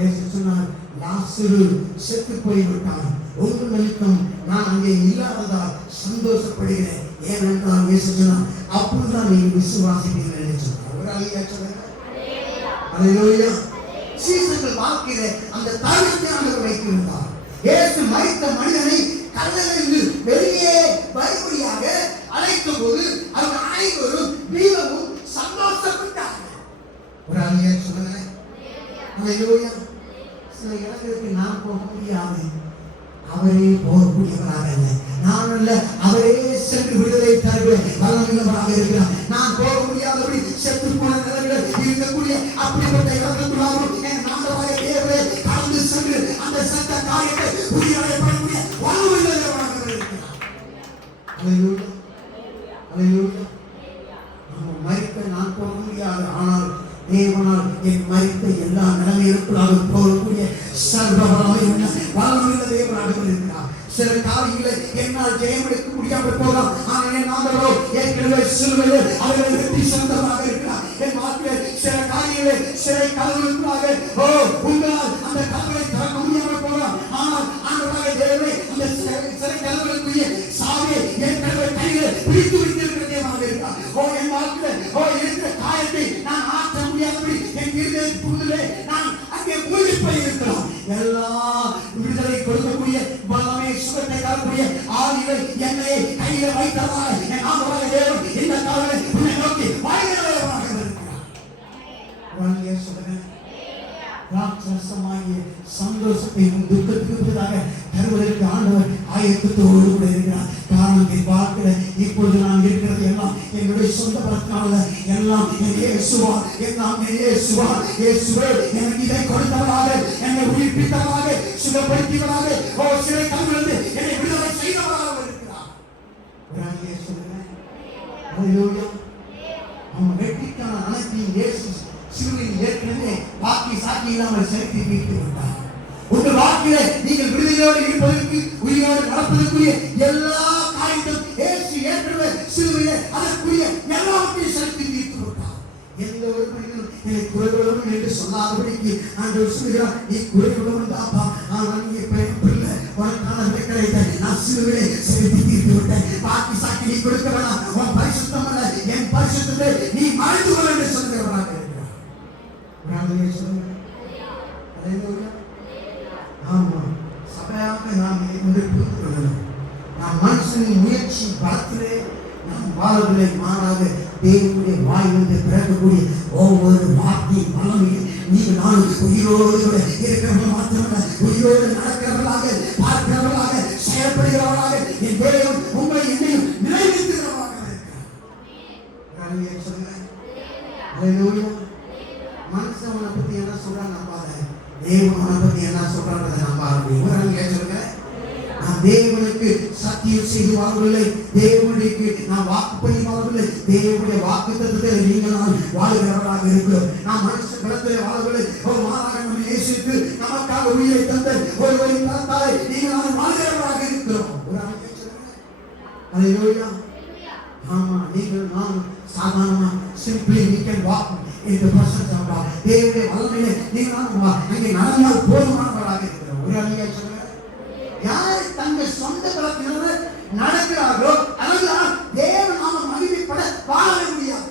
இயேசு சொன்னார், லாசரு செத்து போய்விட்டான், உங்கள் நிமித்தம் நான் அங்கே இல்லாததால் சந்தோஷப்படுகிறேன். ஏனென்றால் இயேசு சொன்னார், அப்பொழுதுதான் நீங்கள் விசுவாசிப்பீர்கள் என்று சொன்னார். அல்லேலூயா. சீசர்கள் வாழ்க்கையிலே அந்த தாழ்மையை ஆண்டவர் வைத்திருந்தார். இயேசு மரித்த மனிதனை கல்லறையிலிருந்து வெளியே வரும்படியாக அழைக்கும் போது அவர் அனைவரும் மிகவும் சந்தோஷப்பட்டார்கள். ஒரு அழியா சொல்லுங்க. அல்லேலூயா. சில இடங்களுக்கு நான் போக முடியாது, அவரே போகக்கூடியவராக இல்லை. நான் அல்ல, அவரே சென்று விடுதலை தருவதாக இருக்கிறார். நான் போக முடியாதபடி செத்து போன நிலையில் இருக்கக்கூடிய அப்படிப்பட்ட இடத்துக்குள்ளாரும் என் நாடவாய தேவரே கலந்து சென்று அந்த சட்ட காரியத்தை உயிரிழப்படக்கூடிய வாழ்வுள்ளவராக இருக்கிறார். அல்லேலூயா, அல்லேலூயா. மரித்த நான் போக முடியாது, ஆனால் தேவனால் என் மரித்த எல்லா நிலைமைகளுக்குள்ளாக போகக்கூடிய சர்வ வல்லமையுள்ள தேவனாக இருக்கிறார். என்னால் ஜெயம் எடுக்க முடியாமல் போகலாம். ஆனால் என் ஆண்டவரோ ஏற்கனவே சிலுவையில் அவர்களை வெற்றி சொந்தமாக இருக்கிறார். என் வாழ்க்கையில் சில காரியங்களை சிறை கதவுகளுக்காக உங்களால் அந்த கதவுகளை திறக்க முடியாமல் போகலாம். ஆனால் ஆண்டவராக தேவனே அந்த சிறை கதவுகளுக்குரிய சாவியை ஏற்கனவே கையில் பிடித்து வைத்திருக்கிற தேவனாக இருக்கிறார். என் வாழ்க்கையில் இருக்கிற காயத்தை நான் ஆற்ற முடியாதபடி என் இருதயத்திலே நான் அங்கே உறுதிப்பை இருக்கிறோம். எல்லா விடுதலை கொடுக்கக்கூடிய பலமே சுகத்தை தரக்கூடிய ஆவிகள் என்னை கையில் வைத்ததால் என் ஆண்டவராக தேவன் இந்த காலத்தை உன்னை நோக்கி வாய்கிறவராக இருக்கிறார். ராட்சசமாகிய சந்தோஷத்தையும் துக்கத்துக்கு பதிலாக தருவதற்கு ஆண்டவர் ஆயத்தத்தோடு கூட இருக்கிறார். காரணத்தை பார்க்கிற இப்பொழுது நான் இருக்கிறது எல்லாம் என்னுடைய சொந்த பலத்தினால எல்லாம் இயேசுவா, எல்லாம் இயேசுவா. இயேசுவே எனக்கு இதை கொடுத்தவராக, என்னை உயிர்ப்பித்தவராக, சுகப்படுத்தியவராக, சிறை கதவிலிருந்து என்னை விடுதலை செய்தவராக இருக்கிறார். அவன் வெற்றிக்கான அனைத்தையும் இயேசு சிலுவையில் ஏற்கனவே வாக்கி சாக்கி இல்லாமல் செலுத்தி வைத்து விட்டார். உங்கள் வாழ்க்கையிலே நீங்கள் விடுதலையோடு இருப்பதற்கு, உயிரோடு நடப்பதற்குரிய எல்லா காரியத்தையும் இயேசு ஏற்கனவே சிலுவையிலே அதற்குரிய எல்லாவற்றையும் செலுத்தி வைத்து விட்டார். எந்த ஒரு மனிதனும் என்னை குறைவுள்ளவன் என்று சொல்லாதபடிக்கு ஆண்டவர் சொல்கிறார், நீ குறைவுள்ளவன் தாப்பா, ஆனால் நீ பிள்ளை, உனக்கான விடுதலை நான் சிலுவையிலே செலுத்தி தீர்த்து விட்டேன். வாக்கி சாக்கி நீ கொடுக்க வேணாம், உன் பரிசுத்தம் அல்ல, என் பரிசுத்தத்தை நீ மறைத்து கொள் என்று சொல்கிறவராக இருக்கிறார். சபையாக நாம் இதை புரிந்து கொள்ளலாம். நாம் மனுஷனின் முயற்சி பலத்திலே நாம் வாழ்வதிலே மாறாக தேவனுடைய வாயிலிருந்து பிறக்கக்கூடிய ஒவ்வொரு வார்த்தையும் வல்லமையும் நீங்கள் நான் உயிரோடு இருக்கிறவர்கள் மாத்திரமல்ல, உயிரோடு நடக்கிறவர்களாக, பார்க்கிறவர்களாக, செயல்படுகிறவர்களாக என் தேவன் உங்களை என்னையும் நிலைநிறுத்துகிறவர்களாக இருக்கிறார். மனுஷன் உன்னை பத்தி என்ன சொல்றாங்க நம்பாத, தேவன் உன்னை பத்தி என்ன சொல்றாங்க நம்பாத. நான் தேவனுக்கு சத்தியம் செய்து வாழவில்லை, தேவனுக்கு நான் வாக்கு பண்ணி வாழவில்லை, தேவனுடைய வாக்கு தத்துவத்தில் நீங்கள் நான் வாழ்கிறவர்களாக இருக்கிறோம். நான் மனுஷ பலத்திலே வாழவில்லை, ஒரு மாறாக நம்ம நேசித்து நமக்காக உயிரை தந்த ஒருவரின் பலத்தாலே நீங்கள் நான் வாழ்கிறவர்களாக இருக்கிறோம். ஆமா, நீங்கள் நான் சாதாரணமா simply we can walk in the presence of God. தேவனுடைய வல்லமையிலே நீங்கள் அங்கே நடந்தால் போதுமானவர்களாக இருக்கிறோம். ஒரு அழியா சொல்லுங்க, யார் தங்கள் சொந்த பலத்தினால நடக்கிறார்களோ அதெல்லாம் தேவ நாம மகிமைப்பட வாழவே முடியாது.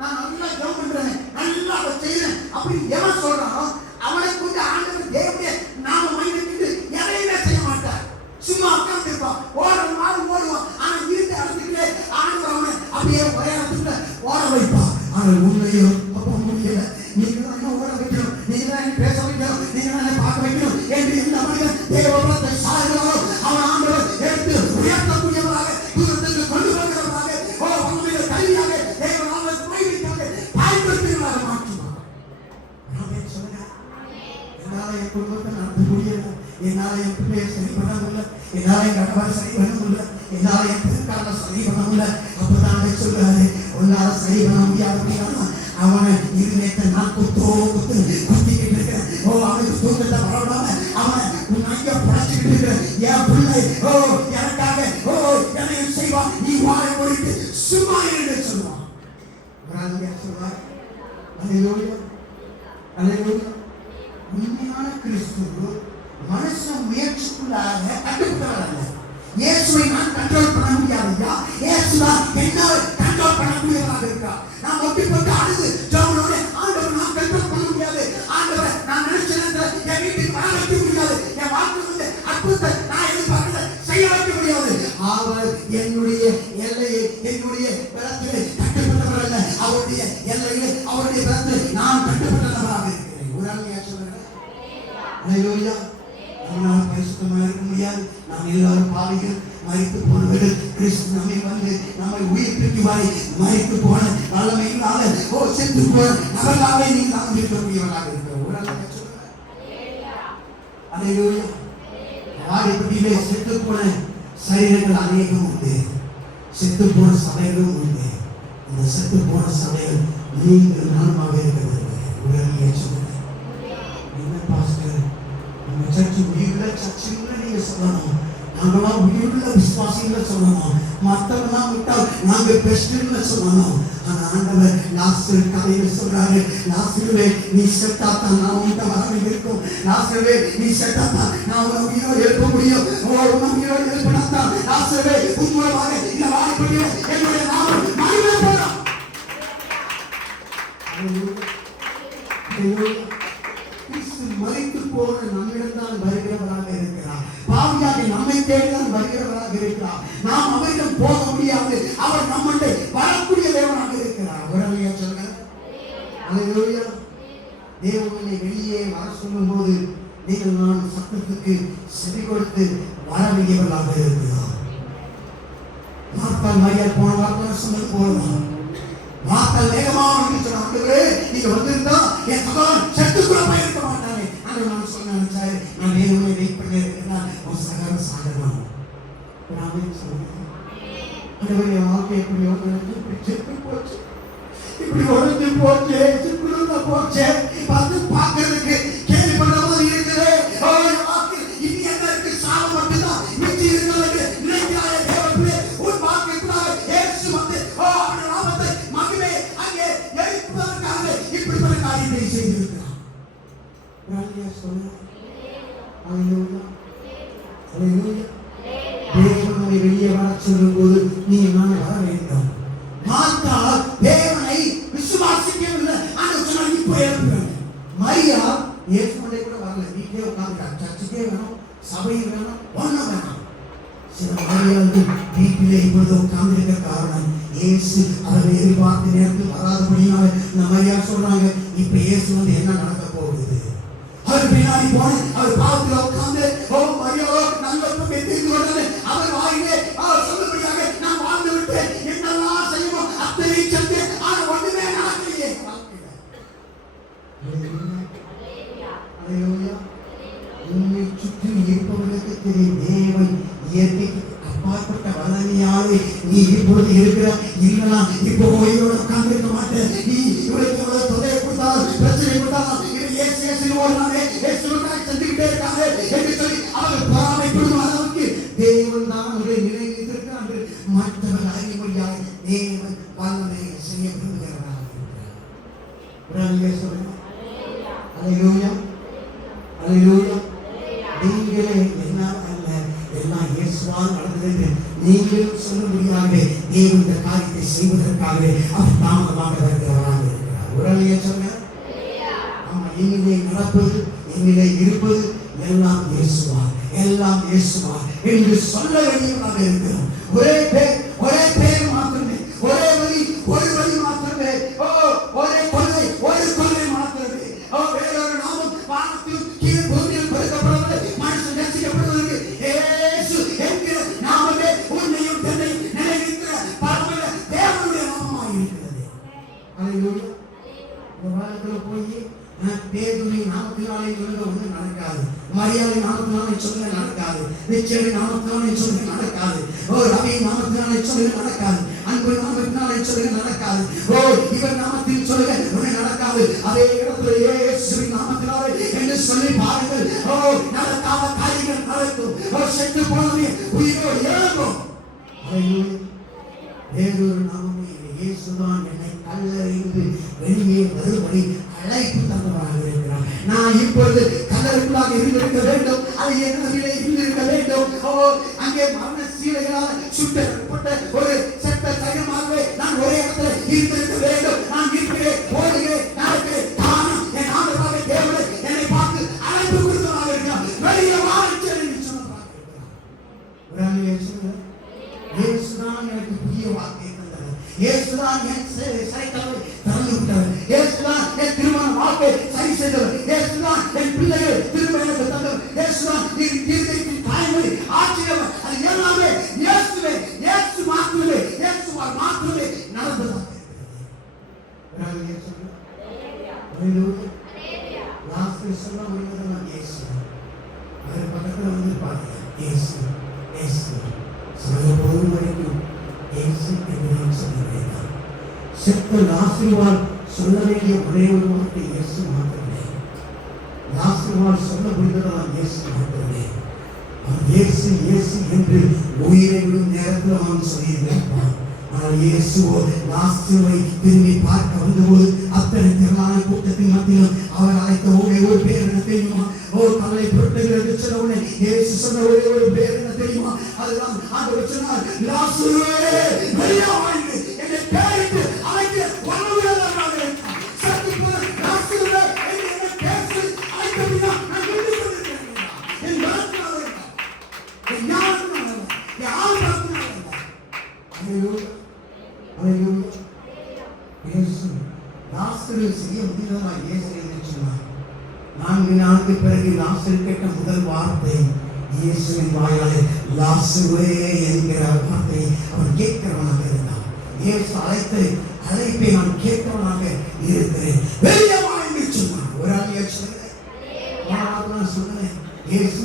நான் நல்லா ஜெபம் பண்றேன், நல்லா செய்யறேன் அப்படி எவன் சொல்றானோ அவனை கொண்டு ஆண்டவர் தேவனுடைய நாம மகிமைக்கு எதையுமே செய்ய மாட்டார். சும்மா உட்கார்ந்து இருப்பான், ஓடுற மாதிரி ஓடுவான். ஆனா இருந்த இடத்துக்குள்ளே ஆண்டவர் அவனை அப்படியே ஒரே இடத்துல ஓட வைப்பான். ஆனால் உண்மையும் அப்போ முடியல, நீங்க தான் என்ன ஓட வைக்கணும், நீங்க தான் என்ன பேச வைக்கணும், நீங்க தான் என்ன பார்க்க வைக்கணும் என்று எந்த மனிதன் தேவபலத்தை சாகிறாரோ அவன் ஆண்டவர் எடுத்து உயர்த்தக்கூடியவராக, தூரத்துக்கு கொண்டு வருகிறவராக, வல்லமையை கல்வியாக, தேவனால மகிமைக்காக பயன்படுத்துகிறவராக மாற்றுவார். என்னால என் குடும்பத்தை நடத்த முடியல, என்னால என் பிள்ளையை சரி பண்ண முடியல, என்னால என் கணவரை சரி பண்ண முடியல, என்னால என் பிறக்கால சரி பண்ண முடியல. அப்பதான் சொல்றாரு, உன்னால சரி பண்ண முடியாது அப்படின்னா அவனை இருநேற்ற நான் குத்திக்கிட்டு இருக்கிறேன். அவனுக்கு தூக்கத்தை வரவிடாம அவனை உன் ஐயா படைச்சுக்கிட்டு இருக்கிறேன். என் பிள்ளை எனக்காக எதையும் செய்வான், நீ வாழ முடித்து சும்மா என்று சொல்லுவான். சொல்வார் உண்மையான கிறிஸ்துவ மனுஷன் முயற்சிக்குள்ளாக கட்டுப்பட்டவர் அல்ல. இயேசுவை நான் கண்ட்ரோல் பண்ண முடியாதுயா, இயேசுதான் என்னால் கண்ட்ரோல் பண்ணக்கூடியவராக இருக்கிறார். நான் ஒட்டி போட்டு அழுது ஜெபனோட ஆண்டவர் நான் கண்ட்ரோல் பண்ண முடியாது, ஆண்டவர் நான் நினைச்ச நேரத்தில் என் வீட்டுக்கு வர வைக்க முடியாது, என் வாழ்க்கை அற்புதத்தை நான் எதிர்பார்க்கிறத செய்ய வைக்க முடியாது. அவர் என்னுடைய எல்லையை என்னுடைய பலத்திலே கட்டுப்பட்டவர் அல்ல, அவருடைய எல்லையிலே அவருடைய பலத்திலே நான் கட்டுப்பட்டவராக இருக்கிறேன். ஒரு ஆள் சொல்றேன், அல்லேலூயா. நம்மளால் பரிசுத்தமாக இருக்க முடியாது, நாம் எல்லாரும் பாவிகள், மரித்து போனவர்கள். கிறிஸ்து நம்மை வந்து நம்மை உயிர்ப்பிக்குவாய். மரித்து போன வல்லமை இல்லாத செத்து போன நபர்களாக நீங்கள் நாம் இருக்கக்கூடியவர்களாக இருக்கிறோம். ஒரு ஆள் சொல்றேன், அல்லேலூயா. வாடிப்பட்டியிலே செத்து போன சரீரங்கள் அநேகம் உண்டு, செத்து போன சபைகளும் உண்டு. அந்த செத்து போன சபைகள் நீங்கள் நானுமாக இருக்கிறது. ஒரு ஆள் சொல்றேன், என்ன பாஸ்டர் நம்ம சர்ச்சு உயிருள்ள சர்ச்சுன்னு நீங்க சொல்லணும். நாங்களாம் உயிருள்ள விசுவாசிகள் சொல்லணும். மற்றவெல்லாம் விட்டால் நாங்க பெஸ்ட்னு சொல்லணும். ஆனா ஆண்டவர் லாசரு கதையில சொல்றாரு, லாசருவே நீ செத்தாத்தான் நான் உன்கிட்ட வரவே இருக்கும். லாசருவே நீ செத்தாத்தான் நான் உன்னை உயிரோடு எழுப்ப முடியும். உன்னை உயிரோடு எழுப்பினாத்தான் லாசருவே உன் மூலமாக இந்த வாய்ப்புடைய என்னுடைய நாமம் மகிமைப்படும். கிறிஸ்து மரித்து போன நம்மிடம்தான் வருகிறவராக இருக்கிறார். பாவியாக நம்மை தேடிதான் வருகிறவராக இருக்கிறார். நாம் அவரிடம் போக முடியாது. அவர் நம்மண்டை வரக்கூடிய தேவனாக இருக்கிறார். உடனே சொல்லுங்க அல்லேலூயா. தேவனை வெளியே வர சொல்லும் போது நீங்கள் நான் சத்தத்துக்கு செவி கொடுத்து வர வேண்டியவர்களாக இருக்கிறோம். மார்த்தாள் மரியாள் போன வார்த்தை சொன்னது போலதான் மார்த்தாள் வேகமாக சொன்னாங்க, நீங்க வந்திருந்தா என் சகோதரன் செத்துக்குள்ள போயிருக்க மாட்டானே. அதை நான் சொன்னேன், நான் வேணுமே வெயிட் பண்ணி இருக்கிறேன், உன் சகோதரன் சாகணும். என் வாழ்க்கை எப்படி இப்படி செத்து போச்சு, இப்படி உடஞ்சு போச்சு, சிப்பிடுங்க போச்சு, பார்த்து பார்க்கறதுக்கு கேள்வி பண்ற மாதிரி இருக்குது. இனி என்ன இருக்கு? சாவு மட்டும்தான் மிஞ்சி இருக்கிறது. நினைக்கிறாய தேவனே உன் வாக்குக்காக இயேசு வந்து அவருடைய நாமத்தை மகிமை அங்கே எழுப்புவதற்காக இப்படிப்பட்ட காரியத்தை செய்திருக்கிறார். தேவனை வெளியே வர சொல்லும் போது நீ நான் வர வேண்டும். மார்த்தாள் தேவனை விசுவாசிக்கவில்லை. ஆனால் சொன்னால் இப்போ எழுப்புறேன். மரியா ஏற்றுக்கொண்டே கூட வரல, வீட்டிலே உட்காந்துட்டாங்க. சர்ச்சுக்கே வேணும், சபை வேணும், ஒன்றும் வேணும். சில மரியாதை வீட்டிலே இப்பொழுது உட்கார்ந்திருக்க காரணம் இயேசு அவரை எதிர்பார்த்த நேரத்தில் வராதபடினால இந்த மரியா சொல்றாங்க, இப்ப இயேசு வந்து என்ன நடக்க போகுது? அவர் பின்னாடி போன அவர் பாவத்தில் உட்கார்ந்து மரியாதோ நல்ல தெரிந்து கொண்டது அவர் வாயிலே அவர் சொல்லும்படியாக நான் வாழ்ந்து விட்டேன், என்னெல்லாம் செய்வோம் அத்தனை சென்று ஆனால் ஒன்றுமே நடக்கலையே. உண்மை சுற்றி இருப்பவர்களுக்கு தெரியும் தேவன் இயற்கைக்கு அப்பாற்பட்ட வல்லமையாலே நீ இப்பொழுது இருக்கிற இல்லைனா இப்போ உயிரோட உட்கார்ந்து இருக்க மாட்டேன். நீ இவளுக்கு இவ்வளவு தொகையை கொடுத்தாலும் பிரச்சனை கொடுத்தாலும் செஞ்சுக்கிட்டே இருக்காங்க என்று சொல்லி அவர்கள் பொறாமைப்படும் அளவுக்கு தேவன் தான் அவர்களை நினைத்திருக்கிறார். மற்றவர் அறிவுரையாக தேவன் வல்லமையை செய்ய விரும்புகிறார். நீங்களே எல்லாம் அல்ல, எல்லாம் இயேசுவால் நடந்தது. நீங்களும் சொல்ல முடியாத தேவன் இந்த காரியத்தை செய்வதற்காகவே அவர் தாமதமாக வருகிறவராக இருக்கிறார். உடனே சொன்ன என்னிலே நடப்பது என்னிலே இருப்பது எல்லாம் இயேசுவார், எல்லாம் இயேசுவார் என்று சொல்ல வேண்டியவராக இருக்கிறோம். ஒரே பேர் மாத்திரமே, ஒரே வழி, ஒரு வழி மாத்திரமே, ஒரே கொள்கை, ஒரு கொள்கை மாத்திரமே. வேறொரு நாமம் வானத்தில் கீழ் பூமியில் கொடுக்கப்படவில்லை, மனுஷன் ரட்சிக்கப்படுவதற்கு இயேசு என்கிற நாமமே உன்னையும் தன்னை நிலைநிற்கிற பரம தேவனுடைய நாமமாக இருக்கிறது. அல்லேலூயா. இந்த வாரத்தில் போய் பேதுவை நாமத்தினாலே சொல்ல ஒன்று நடக்காது, மரியாதை நாமத்தினாலே சொல்ல நடக்காது, நிச்சய நாமத்தினாலே சொல்ல நடக்காது, ரவி நாமத்தினாலே சொல்ல நடக்காது, அன்பு நாமத்தினாலே சொல்ல நடக்காது, இவர் நாமத்தில் சொல்ல ஒன்று நடக்காது. அதே இடத்துல இயேசுவின் நாமத்தினாலே என்று சொல்லி பாருங்கள், நடக்காத காரியங்கள் நடக்கும். செத்து போனவே உயிரோடு எழுக்கும். வேறொரு நாமமே இயேசுதான் என்னை கல்லறிந்து வெளியே வரும்படி அழைப்பு தந்தவராக இருக்கிறார். நான் இப்பொழுது கல்லறைக்குள்ளாக இருந்திருக்க வேண்டும், அது என்னிலே இருந்திருக்க வேண்டும். அங்கே மரண சீலைகளால் சுட்டப்பட்ட ஒரு சட்ட சகமாகவே நான் ஒரே இடத்துல இருந்திருக்க வேண்டும். நான் இருக்கிறேன், ஓடுகிறேன், நடக்கிறேன், தானும் என் ஆண்டவராக தேவனை என்னை பார்த்து அழைப்பு கொடுத்தவராக இருக்கிறார். வெளியே வாழ்க்கை சொன்னதாக இருக்கிறார். இயேசுதான் எனக்கு புதிய வார்த்தை தந்தவர். இயேசுதான் என் சைத்தவை திறந்து விட்டவர். இயேசுதான் என் திருமண வாழ்க்கை சரி செய்தவர். இயேசுதான் என் பிள்ளைகள் திரும்ப எனக்கு தந்தவர். இயேசுதான் என் தீர்க்கத்தின் தாய்மொழி ஆட்சியவர். அது எல்லாமே இயேசுவே, இயேசு மாத்திரமே, இயேசுவால் மாத்திரமே நடந்ததாக இருக்கிறது. லாஸ்ட் சொல்ல முடியாதவன் இயேசு. அவர் பக்கத்தில் வந்து பாருங்க, இயேசு இயேசு சொல்லும் வரைக்கும் இயேசு என்று சொல்ல வேண்டாம். செத்த லாசருவால் சொல்ல வேண்டிய ஒரே ஒரு வார்த்தை இயேசு மாத்திரமே. லாசருவால் சொல்ல முடிந்ததான் இயேசு மாத்திரமே. இயேசு இயேசு என்று உயிரை விடும் நேரத்தில் அவன் சொல்லியிருக்கான். ஆனால் இயேசுவோ லாஸ்துவை திரும்பி பார்க்க வந்தபோது அத்தனை திரளான கூட்டத்தின் மத்தியிலும் அவர் அழைத்த ஒரே ஒரு பேர் என்ன தெரியுமா? கல்லை புரட்டுகிறது சொன்ன உடனே இயேசு சொன்ன ஒரே ஒரு பேர் என்ன தெரியுமா? அதுதான் ஆண்டவர் சொன்னார், லாசருவே வெளியே வா என்று என்னை பெயரிட்டு அழைக்க வல்லவராக இருக்கிறார். சற்று போல லாசருவே என்று என்னை பேசி அழைத்தபின்னா நான் விட்டு கொண்டிருக்கிறேன். என் பலத்தினால அல்ல, என் ஞானத்தினால அல்ல, என் ஆழ்வாத்தினால அல்ல. அல்லேலூயா, அல்லேலூயா. இயேசு லாசரு செய்ய முடியாதா? இயேசு என்று சொன்னார். 4 நாளுக்கு பிறகு லாசரு கேட்ட முதல் வார்த்தை இயேசுவின் வாயாலே லாசருவே என்கிற வார்த்தை அவன் கேட்கிறவனாக இருந்தான். இயேசு அழைப்பை நான் கேட்கிறவனாக இருக்கிறேன், வெளியே வா என்று சொன்னான். ஒரு ஆள் சொன்னேன், இயேசு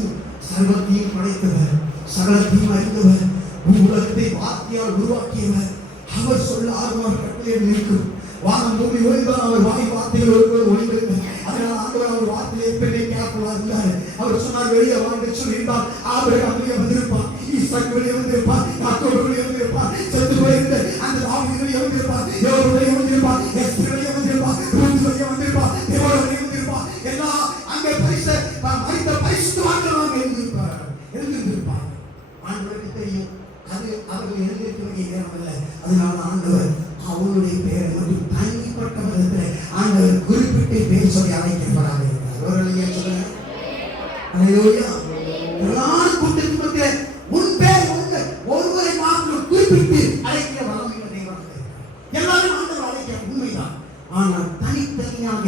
சர்வத்தையும் படைத்தவர், சகலத்தையும் அறிந்தவர், உலகத்தை வார்த்தையால் உருவாக்கியவர். அவர் சொல்ல ஆர்வம் கட்டளை நிற்கும். வானம் பூமி ஒளிதான் அவர் வாய் வார்த்தைகள் ஒருவர் ஒளிந்தது. அதனால் ஆண்டவர் அவர் வார்த்தையை எப்பவுமே கேட்கலாம் இருந்தார். அவர் சொன்னார், வெளியே வாங்க சொல்லியிருந்தார். ஆபிரகாம் வெளியே வந்திருப்பான், ஈசாக்கு வெளியே வந்திருப்பான், யாக்கோபு வெளியே வந்திருப்பான், செத்து போயிருந்த அந்த தாவீது வெளியே வந்திருப்பான், யோபு வெளியே வந்திருப்பான், எஸ்தர் வெளியே வந்திருப்பான், ரூத் வெளியே வந்திருப்பான், தேவோட வெளியே வந்திருப்பான். எல்லாம் அங்கே மரித்த பரிசுத்தவான்களாக எழுந்திருப்பான். ஆண்டவருக்கு தெரியும் அது அவர்கள் எழுந்திருக்க வேண்டிய நேரம் அல்ல. அதனால ஆண்டவர் அவருடைய பெயரை மட்டும் தனிப்பட்ட விதத்தில் ஆண்டவர் குறிப்பிட்டு பேர் சொல்லி அழைக்கப்படாத இருக்கிறார். ஒரு சொல்லுங்க, அல்லேலூயா. பிரதான கூட்டத்தின் மத்தியில் உன் பேர் ஒருவரை மாத்திரம் குறிப்பிட்டு அழைக்கிற வல்லமை தேவனாக எல்லாரும் ஆண்டவர் அழைக்கிற உண்மைதான். ஆனால் தனித்தனியாக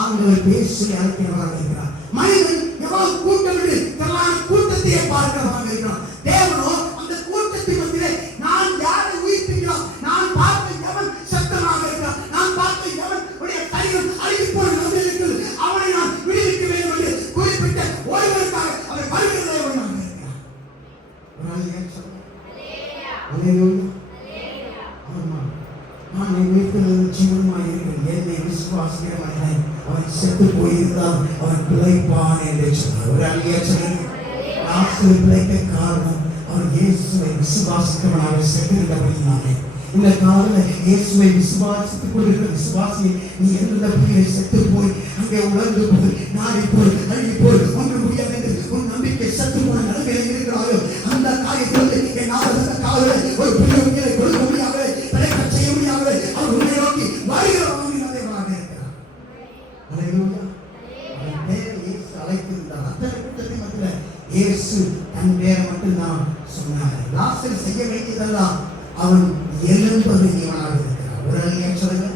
ஆண்டவர் பேர் சொல்லி அழைக்கிறவராக இருக்கிறார். மனிதன் எவ்வளவு கூட்டம் பிரதான கூட்டத்தையே பார்க்கிறவராக இருக்கிறான். தேவனோ அந்த கூட்டத்தின் மத்தியிலே நான் யாரை உயிர்ப்பிக்கிறோம், நான் பார்த்த எவன் சத்தமாக இருக்கிறான், நான் பார்த்த எவன் உடைய கையில் அழுகி போய் வந்திருக்கிறது, அவனை நான் விடுவிக்க வேண்டும் என்று குறிப்பிட்ட ஒருவருக்காக அவர் வருகிறதை இருக்கிறார். நான் வீட்டில் ஜீவனமாக இருக்கிறேன், என்னை விசுவாசிக்கிறவனை அவன் செத்து போயிருந்தால் அவன் பிழைப்பான் என்று சொன்னார். ஒரு அழிய சொன்னார். பிழைக்க காரணம் அவர் இயேசுவை விசுவாசிக்கிறவனாக செத்திருந்தபடினாலே. இந்த காலையில் இயேசுவை விசுவாசித்துக் கொண்டிருக்கிற விசுவாசியை நீ எந்த புதிய செத்து போய் அங்கே உணர்ந்து போய் நாளை போய் அழுகி போய் ஒன்று முடியாது என்று உன் நம்பிக்கை செத்து போன நிலைமையில் இருக்கிறாரோ அந்த காரியத்தில் என்னால் அந்த காலையில் ஒரு புதிய உயிரை கொடுக்க முடியாது, பிழைக்க செய்ய முடியாது. அவர் உன்னை நோக்கி வருகிறவராக இருக்கிறார். இயேசு அழைத்திருந்தார். அத்தனை கூட்டத்தின் மத்தியில் இயேசு தன் பேரை மட்டும்தான் சொன்னார். லாசர் செய்ய வேண்டியதெல்லாம் அவன் எழும்பது நீவனாக இருக்கிறார். ஒரு அழிய சொல்லுங்க,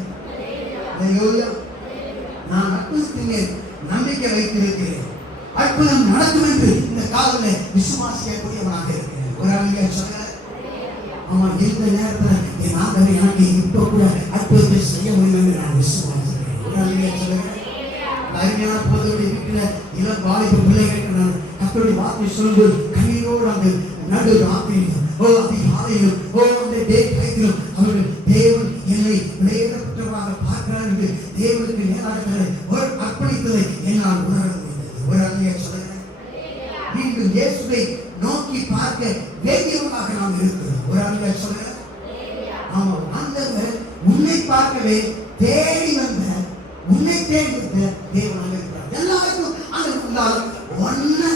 நான் அற்புதத்தின் மேல் நம்பிக்கை வைத்திருக்கிறேன், அற்புதம் நடக்கும் என்று இந்த காலையில் விசுவாசிக்கக்கூடியவனாக இருக்கிறேன். ஒரு அழிய சொல்லுங்க. அவன் இந்த நேரத்தில் என் ஆண்டவர் எனக்கு இப்ப கூட அற்புதத்தை செய்ய முடியும் என்று நான் விசுவாசிக்கிறேன். ஒரு அழிய சொல்லுங்க. அருமையான போதோடைய வீட்டில் இளம் வாலிப பிள்ளைகளுக்கு நான் கர்த்தருடைய வார்த்தை சொல்லும்போது கண்ணீரோடு அந்த நடு ராத்திரியிலும் அதிகாலையிலும் அந்த டைத்திலும் அவர்கள் தேவன் என்னை விளையாடப்பட்டவராக பார்க்கிறார் என்று தேவனுக்கு நேராக ஒரு அர்ப்பணித்ததை என்னால் உணர முடிந்தது. ஒரு அழிய சொல்லுங்க. மீண்டும் இயேசுவை நோக்கி பார்க்க வேண்டியவராக நாம் இருக்கிறோம். ஒரு அழிய சொல்லுங்க. ஆமா, ஆண்டவர் உன்னை பார்க்கவே தேடி வந்த உன்னை தேடி வந்த தேவனாக இருக்கிறார். எல்லாருக்கும் அந்த ஒன்னு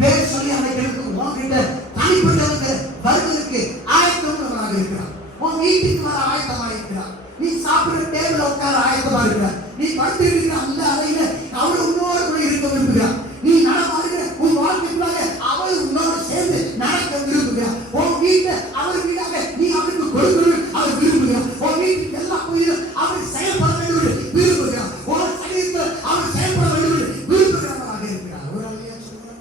பேர் சொல்லி அனைவருக்கு உன்கிட்ட தனிப்பட்டவங்க வருவதற்கு ஆயத்தமாக இருக்கிறார். உன் வீட்டுக்கு வர ஆயத்தமாக இருக்கிறார். நீ சாப்பிடுற டேபிள் உட்கார ஆயத்தமாக இருக்கிறார். நீ படுத்து இருக்கிற அந்த அறையில அவள் உன்னோடு கூட இருக்க விரும்புகிறார். நீ நடமாடுகிற உன் வாழ்க்கைக்குள்ளாக அவள் உன்னோடு சேர்ந்து நடக்க விரும்புகிறார். உன் வீட்டை அவர் வீடாக நீ அவருக்கு கொடுக்கணும் அவர் விரும்புகிறார். உன் வீட்டுக்கு எல்லா கோயிலும் அவர் செயல்பட வேண்டும் என்று விரும்புகிறார். உன் சரீரத்தில் அவர் செயல்பட வேண்டும் என்று விரும்புகிறவராக இருக்கிறார். ஒரு அழியா சொல்லுங்க.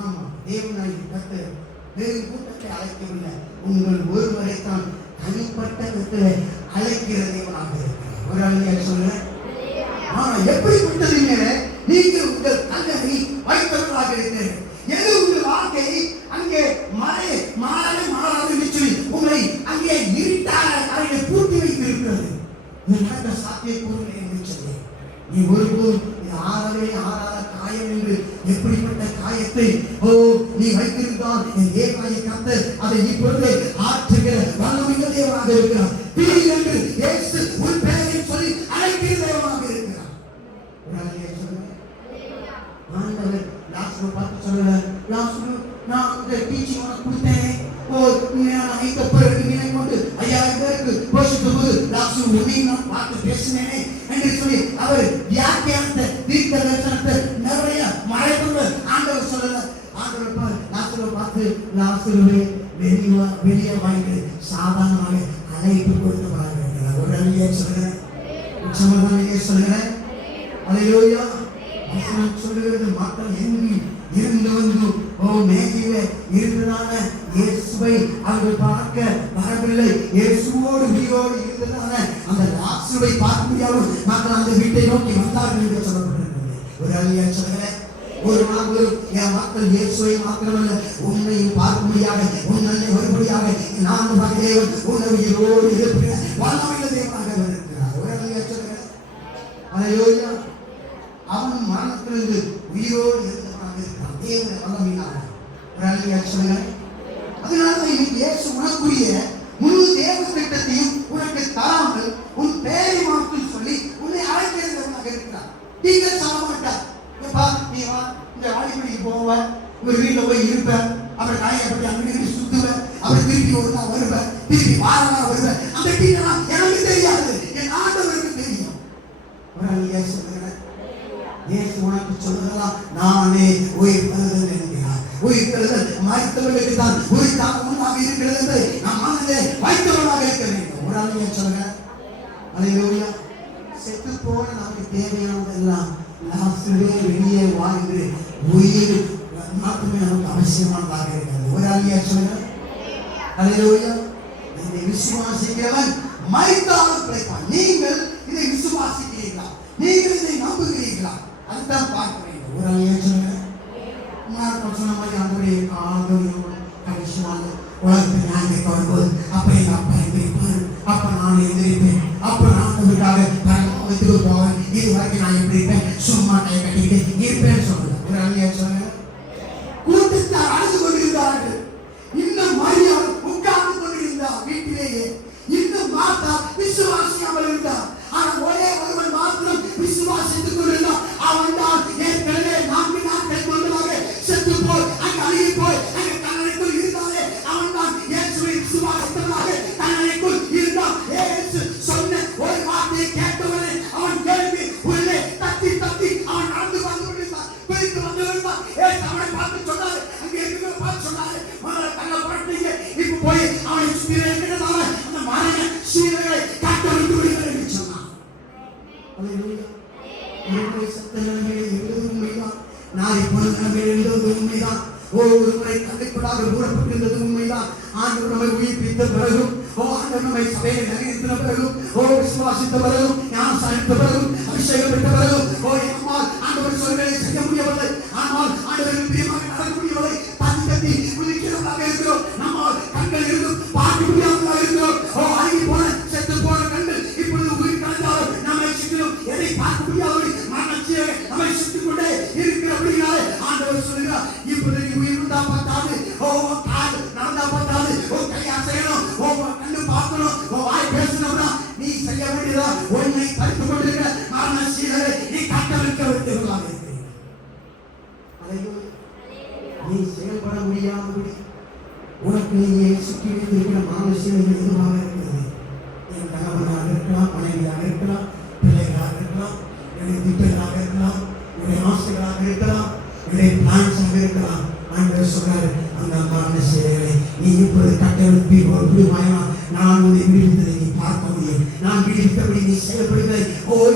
ஆமா, தேவனாய் கர்த்தர் வேறு கூட்டத்தை அழைக்கவில்லை, உங்கள் ஒருவரைத்தான் தனிப்பட்ட விதத்தில் அழைக்கிற தேவனாக இருக்கிறார். ஒரு அழியா சொல்லுங்க. ஆனா எப்படிப்பட்டதுங்க நீங்கள் உங்கள் தங்கை வைத்தவர்களாக இருக்கிறீர்கள். எது உங்கள் வாழ்க்கையை அங்கே மாறாத நிச்சயம் உங்களை அங்கே இருட்டான அறையை பூட்டி வைத்து இருக்கிறது. இது நடந்த சாத்தியக்கூறு என்று சொல்லி நீ ஒருபோதும் ஆறவே ஆறாத காயம் என்று எப்படிப்பட்ட காயத்தை நீ வைத்திருந்தால் என் தேவனாகிய கர்த்தர் அதை இப்பொழுது ஆற்றுகிற வல்லமையுள்ள தேவனாக இருக்கிறார். திடீரென்று இயேசு உன் பெயரை சொல்லி அழைக்கிற தேவனாக இருக்கிறார். ஆண்டவர் லாசரு பார்த்து சொல்லல, லாசரு நான் இந்த டீச்சிங் உனக்கு கொடுத்தேன், இந்த பிறகு நினை கொண்டு 5000 பேருக்கு போஷிக்கும் போது லாசரு உன்னை நான் பார்த்து பேசினேனே என்று சொல்லி அவர் வியாக்கியானத்தை தீர்க்க தரிசனத்தை நிறைய மறைத்து ஆண்டவர் சொல்லல. ஆண்டவர் லாசரு பார்த்து, லாசருவே வெளியே வாங்கி சாதாரணமாக அழைப்பு கொடுத்தவராக இருக்கிறார். ஒரு அழியே சொல்கிறேன், உச்சமாக சொல்கிறேன். அல்லேலூயா. வசனம் சொல்லுகிறது, மக்கள் எங்கி இருந்து வந்து மேஜையில இருந்ததான இயேசுவை அவர்கள் பார்க்க வரவில்லை. இயேசுவோடு உயிரோடு இருந்ததான அந்த லாசருவை பார்க்க முடியாமல் மக்கள் அந்த வீட்டை நோக்கி வந்தார்கள் என்று சொல்லப்பட்டிருக்கிறது. ஒரு அழியா சொல்கிறேன், ஒரு நாள் என் மக்கள் இயேசுவை மாத்திரமல்ல உன்னையும் பார்க்கும்படியாக உன்னை வரும்படியாக நான் தேவன் உன்னை உயிரோடு இருக்கிற வல்லமையுள்ள தேவனாக இருக்கிறார். ஒரு அழியா சொல்கிறேன். அல்லேலூயா. அவன் மரணத்திலிருந்து உயிரோடு இருந்தவனாக இருக்கிறான். தேவனை வல்லமையினால. ஒரு அழியா சொல்கிறேன். அதனால்தான் இன்னைக்கு இயேசு உனக்குரிய முழு தேவ திட்டத்தையும் உனக்கு தராமல் உன் பெயரை மாற்றும் சொல்லி உன்னை அழைக்கிறவனாக இருக்கிறார். நீங்கள் சொல்ல மாட்டார், நீ வா இந்த வாடிப்படிக்கு போவ, ஒரு வீட்டில் போய் இருப்ப, அப்புறம் காயப்படி அங்கே சுத்துவ, அப்புறம் திருப்பி ஒரு நாள் வருவ, திருப்பி வாரமாக வருவ. அந்த டீலாம் எனக்கு தெரியாது, என் ஆண்டவருக்கு தெரியும். ஒரு அழியா சொல்கிறேன். இயேசு உனக்கு சொல்லுகிறார், நானே உயிர் தருதல் என்கிறார். உயிர் தருதல் மரித்தவர்களுக்கு தான் உயிர் தாங்க முன்னாக இருக்கிறது என்று நம் மனதிலே வைத்தவனாக இருக்க வேண்டும். ஒரு அழியா சொல்கிறேன். அல்லேலூயா. செத்து போன நமக்கு தேவையானதெல்லாம் லாஸ்ட்லே வெளியே வாழ்ந்து உயிர் மட்டுமே நமக்கு அவசியமானதாக இருக்கிறது. ஒரு அழியா சொல்கிறேன். அல்லேலூயா. இதை விசுவாசிக்கிறவன் மரித்தாலும் பிழைப்பான். நீங்கள் இதை விசுவாசிக்கிறீர்களா? நீங்கள் இதை நம்புகிறீர்களா? அதுதான் பார்க்க வேண்டும். ஒரு அழியா சொல்கிறேன். சொன்ன மாதிரி அவருடைய கடைசி நாள் உலகத்தை ஞாயிற்று வரும்போது அப்ப எங்க அப்பா எந்திரிப்பாரு, அப்ப நான் எந்திரிப்பேன், அப்ப நான் உங்களுக்காக பரலோகத்துக்கு போவேன். இது வரைக்கும் நான் எப்படி இருப்பேன், சும்மா கை கட்டிக்கிட்டு இருப்பேன்னு சொல்றேன். ஒரு அழியா சொல்றேன். கூட்டத்தார் அழுது கொண்டிருந்தார்கள். இன்னும் மரியாதை உட்கார்ந்து கொண்டிருந்தார் வீட்டிலேயே. இன்னும் மாத்தா விசுவாசியாமல் இருந்தார். ஆனால் ஒரே ஒருவன் மாத்திரம் விசுவாசித்துக் கொண்டிருந்தான். அவன் தான் ஏற்கனவே 4 நாட்கள் முன்பதாக செத்து போய் அங்கு அழுகி போய் அங்கு கல்லறைக்குள் இருந்தாலே அவன் தான் இயேசுவை விசுவாசித்தவனாக கல்லறைக்குள் இருந்தான். இயேசு சொன்ன ஒரு வார்த்தையை கேட்டவனே அவன் எழுப்பி உள்ளே தத்தி தத்தி அவன் நடந்து வந்து கொண்டிருந்தான். பிடித்து வந்து கொண்டிருந்தான். ஏசு அவனை பார்த்து சொன்னாரு, அங்கே இருக்கிற பார்த்து சொன்னாரு, முதல்ல கல்லை புரட்டீங்க, இப்ப போய் அவனை சுற்றி இருக்கிறதால அந்த மரண சீரர்களை காட்ட வைத்து விடுங்கள் என்று சொன்னான். நாளை போன நிலைமையில் இருந்தது உண்மைதான். ஒரு முறை கண்டிப்பதாக கூறப்பட்டிருந்தது உண்மைதான். ஆண்டவர் நம்மை உயிர்ப்பித்த பிறகும், ஆண்டவர் நம்மை சபையை நிலைநிறுத்தின பிறகும், விசுவாசித்த பிறகும், ஞானஸ்நானம் பிறகும், அபிஷேகம் பெற்ற பிறகும், நம்மால் ஆண்டவர் சொல்களை செய்ய முடியவில்லை. ஆனால் ஆண்டவருக்கு பிரியமாக நடக்க முடியவில்லை. தத்தி தத்தி குதிக்கிறவர்களாக இருக்கிறோம். நம்மால் கண்கள் இருந்தும் பார்க்க முடியாதவர்களாக இருக்கிறோம். அழுகி போன செத்து போன கண்கள் இப்பொழுது உயிர் கலந்தாலும் நம்மை சுற்றிலும் எதை பார்க்க முடியாதவர்கள் மரணச்சியாக நம்மை சுற்றிக் கொண்டே இருக்கிறபடினாலே ஆண்டவர் சொல்கிறார், இப்பொழுது உயிர் இருந்தா பார்த்தாது, காது நடந்தா பார்த்தாது, கையா செய்யணும், கண்ணு பார்க்கணும், வாய் பேசணும்னா நீ செய்ய வேண்டியதா உன்னை தடுத்துக் கொண்டிருக்கிற மரண சீரரை நீ கட்டவிழ்க்க விட்டுள்ளாக இருக்கிறீர்கள். நீ செயல்பட முடியாதபடி உனக்கு நீ சுற்றி வைத்திருக்கிற மரண சீரர்கள் எதுவாக இருக்கிறது? என் கணவனாக இருக்கலாம், மனைவியாக இருக்கலாம், பிள்ளைகளாக இருக்கலாம், என்னுடைய திட்டங்களாக இருக்கலாம், என்னுடைய ஆசைகளாக இருக்கலாம், என்னுடைய பிளான்ஸாக இருக்கலாம். ஆண்டவர் சொல்றாரு, அந்த மரண சீரர்களை நீ இப்பொழுது கட்டவிழ்ப்பி விடுவாயா? நான் உன்னை விடுவித்ததை நீ பார்க்க முடியும். நான் விடுவித்தபடி நீ செயல்படுவதை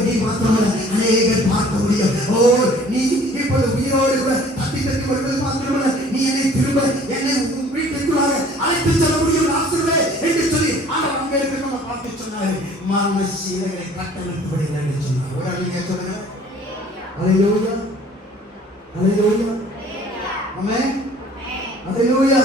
நீ மாத்திரமல்ல அநேகர் பார்க்க முடியும். நீ இப்பொழுது உயிரோடு கூட தட்டி தட்டி வருவது மாத்திரமல்ல, நீ என்னை திரும்ப என்னை வீட்டுக்குள்ளாக அழைத்து செல்ல முடியும் என்று சொல்லி ஆண்டவர் அங்கே இருக்கிற பார்த்து சொன்னாரு, மரண சீரர்களை கட்டவிழ்த்து விடுங்கள் என்று சொன்னார். ஒரு அழிக்க சொல்லுங்க. அல்லேலூயா, அல்லேலூயா, ஆமென், அல்லேலூயா.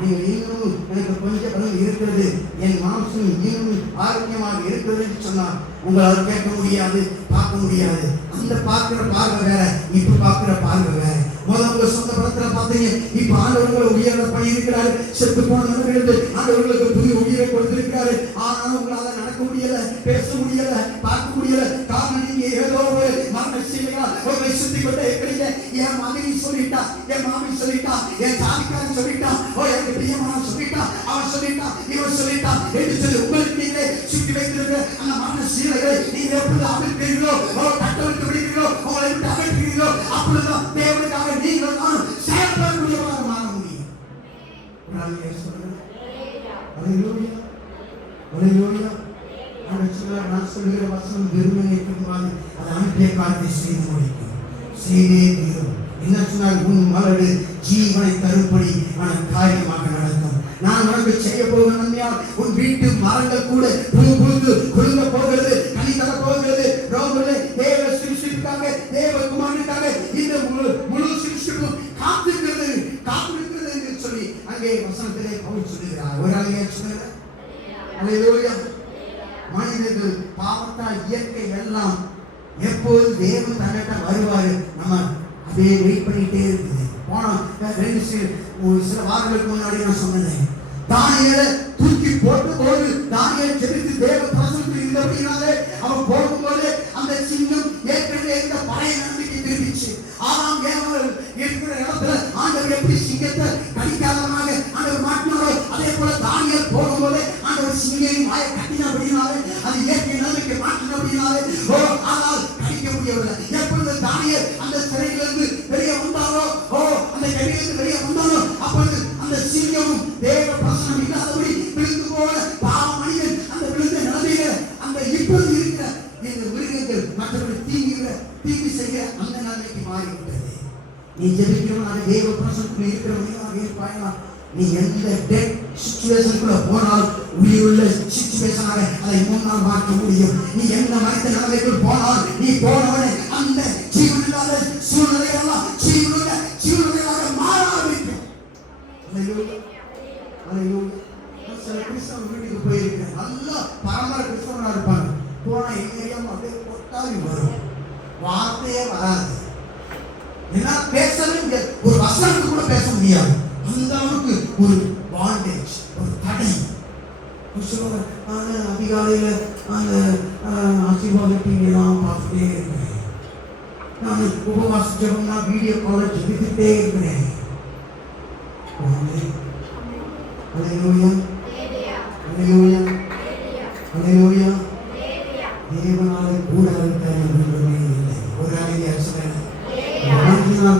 நீங்கள் இன்னும் எனக்கு கொஞ்சம் பலம் இருக்கிறது, என் மாம்சம் இன்னும் ஆரோக்கியமாக இருக்கிறது என்று சொன்னால் உங்களால் கேட்க முடியாது, பார்க்க முடியாது. அந்த பார்க்கிற பார்வை வேற, இப்ப பார்க்கிற பார்வை வேற. முதல்ல சொந்த படத்துல பார்த்தீங்க. இப்ப ஆண்டவர்களை உயிரை பண்ணி இருக்கிறாரு. செத்து போனவர்களுக்கு ஆண்டவர்களுக்கு புதிய உயிரை கொடுத்திருக்கிறாரு. ஆனாலும் உங்களால நடக்க முடியல, பேச முடியல, பார்க்க முடியல. காரணம் நீங்க ஏதோ ஒரு மரண சீலையா ஒரு சுத்தி கொண்டே இருக்கிறீங்க. என் மகனி சொல்லிட்டா, என் மாமி சொல்லிட்டா, என் ஜாதிக்காரன் சொல்லிட்டா, எனக்கு பிரியமான சொல்லிட்டா, அவன் சொல்லிட்டா, இவன் சொல்லிட்டா என்று சொல்லி உங்களுக்கு நீங்களே சுற்றி வைத்திருக்கிற அந்த மரண சீலைகளை நீங்க எப்பொழுது அகற்றுவீர்களோ, கட்டவிழ்த்து விடுவீர்களோ, உங்களை விட்டு அகற்றுவீர்களோ, அப்பொழுதுதான் தேவனுக்காக நீங்கள் தான் செயல்படக்கூடியவராக மாற முடியும். நான் சொல்லுகிற வசனம் வெறுமனே இருக்கும்போது அது அனுப்பிய காலத்தை செய்து முடிக்கும், செய்தே தீரும். என்ன சொன்னால் உன் மலடு ஜீவனை தரும்படி காரியமாக நடக்கும். நான் உனக்கு செய்ய போகிற நன்மையால் உன் வீட்டு மரங்கள் கூட புழு புழுந்து குழுங்க போகிறது, கனி தர போகிறது. ரோமர்களே, தேவ சிருஷ்டிக்காக, தேவ குமாரனுக்காக இந்த முழு சிருஷ்டிக்கும் காத்திருக்கிறது என்று சொல்லி அங்கே வசனத்திலே பவுல் சொல்லுகிறார். ஒரு அழகே சொல்லுகிறார். அல்லேலூயா. மனிதர்கள் பாவத்தால் இயற்கை எல்லாம் எப்போது தேவன் தன்னிட்ட வருவாரு நம்ம அப்படியே வெயிட் பண்ணிட்டே இருக்குது. போன சில வாரங்களுக்கு முன்னாடி நான் சொன்னேன், தானியேலை தூக்கி போட்டு போது தானியேல் ஜெபித்து தேவ பிரசன்னத்தில் இருந்தபடினாலே அவன் போகும்போது அந்த சின்னம் ஏற்கனவே இருந்த பழைய நம்பிக்கை திரும்பிச்சு. ஆறாம் ஏவல் இருக்கிற இடத்துல ஆண்டவர் எப்படி சிங்கத்தை கடிக்காதமாக ஆண்டவர் மாட்டினாரோ அதே போல தானியேல் போகும்போது ஆண்டவர் சிங்கையின் வாயை கட்டினபடினாலே அது இயற்கை நம்பிக்கை மாற்றினபடினாலே ஆனால் கடிக்க முடியவில்லை. எப்பொழுது தானியேல் அந்த சிறையிலிருந்து வெளியே வந்தாரோ, அந்த கடியிலிருந்து வெளியே வந்தாரோ, அப்பொழுது அந்த சிங்கமும் தேவ பிரசனம் இல்லாதபடி விழுந்து போன பாவ மனிதன் அந்த விழுந்த நிலைமையில அந்த இப்பொழுது இருக்கிற இந்த மிருகங்கள் மற்றபடி தீங்கு செய்ய அந்த நிலைமைக்கு மாறிவிட்டது. நீ ஜெபிக்கிறவனாக தேவ பிரசனத்தில் இருக்கிறவனாக இருப்பாயா? நீ எந்த டெட் சிச்சுவேஷனுக்குள்ள போனாலும் உயிருள்ள சிச்சுவேஷனாக அதை முன்னால் மாற்ற முடியும். நீ எந்த மனித நிலைமைக்குள் போனால் நீ போனவனே அந்த ஜீவனில்லாத சூழ்நிலையெல்லாம் ஜீவனுள்ளாக மாற ஆரம்பிக்கும். சில கிறிஸ்தவ வீட்டுக்கு போயிருக்கேன், நல்லா பரம்பரை கிறிஸ்தவனா இருப்பாங்க. போனா எங்கேயும் அப்படியே கொட்டாவி வரும், வார்த்தையே வராது. ஏன்னா பேசவே முடியாது, ஒரு வசனத்துக்கு கூட பேச முடியாது. அந்த அளவுக்கு ஒரு வாண்டேஜ், ஒரு தடை. அதிகாலையில அந்த ஆசீர்வாத டிவிலாம் பார்த்துட்டே இருக்கிறேன். நான் உபவாச ஜெபம்னா வீடியோ காலை ஜெபித்துட்டே இருக்கிறேன். தேவனால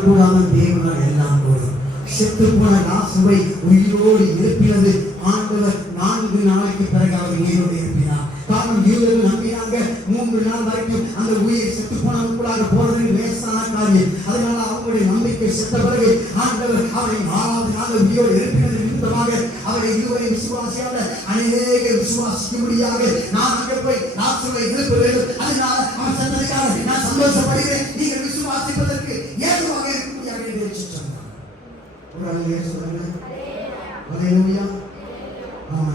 கூடாத தேவனால் எல்லாம் கூடும். செத்து போன லாசரை உயிரோடு எழுப்பினது ஆண்டவர் 4 நாளைக்கு பிறகு அவர் உயிரோடு எழுப்பினார். காரணம் யூதர்கள் நம்பினாங்க 3 நாள் வரைக்கும் அந்த உயிர் செத்து போனவர்களாக போறது லேசான காரியம். அதனால அவங்களுடைய நம்பிக்கை செத்த பிறகு ஆண்டவர் அவரை 4வது நாள் உயிரோடு எழுப்பினது நிமித்தமாக அவரை இதுவரை விசுவாசியாத அநேக விசுவாசிக்கும்படியாக நான் அங்கே போய் லாசரை எழுப்ப வேண்டும். அதனால அவன் செத்ததுக்காக நான் சந்தோஷப்படுகிறேன், நீங்கள் விசுவாசிப்பதற்கு ஏதுவாக இருக்கும்படியாக என்று சொன்னார்.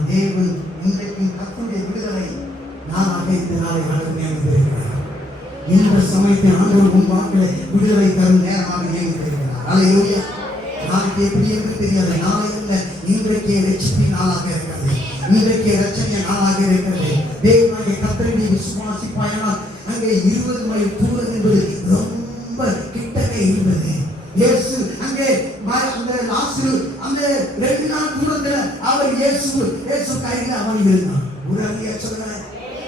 தேவன் இன்றைக்கும் கர்த்தருடைய விடுதலை நாளாக இந்த நாளை ஆண்டவர் நியமித்திருக்கிறார். இந்த சமயத்தை ஆண்டவர் உன் வாக்களை விடுதலை தரும் நேரமாக நியமித்திருக்கிறார். அல்லேலூயா. நாளைக்கு எப்படி என்று தெரியாது, நாளை அல்ல, இன்றைக்கே ரட்சிப்பின் நாளாக இருக்கிறது, இன்றைக்கே ரட்சணிய நாளாக இருக்கிறது. தேவனாகிய கர்த்தரை நீ விசுவாசிப்பாயானால் அங்கே 20 மைல் தூரம் என்பது ரொம்ப கிட்டவே இருந்தது. இயேசு அங்கே அந்த லாசரு அந்த 2 நாள் தூரத்துல அவர் இயேசு கையில அவன் இருந்தான். ஒரு அங்கே சொல்றேன்,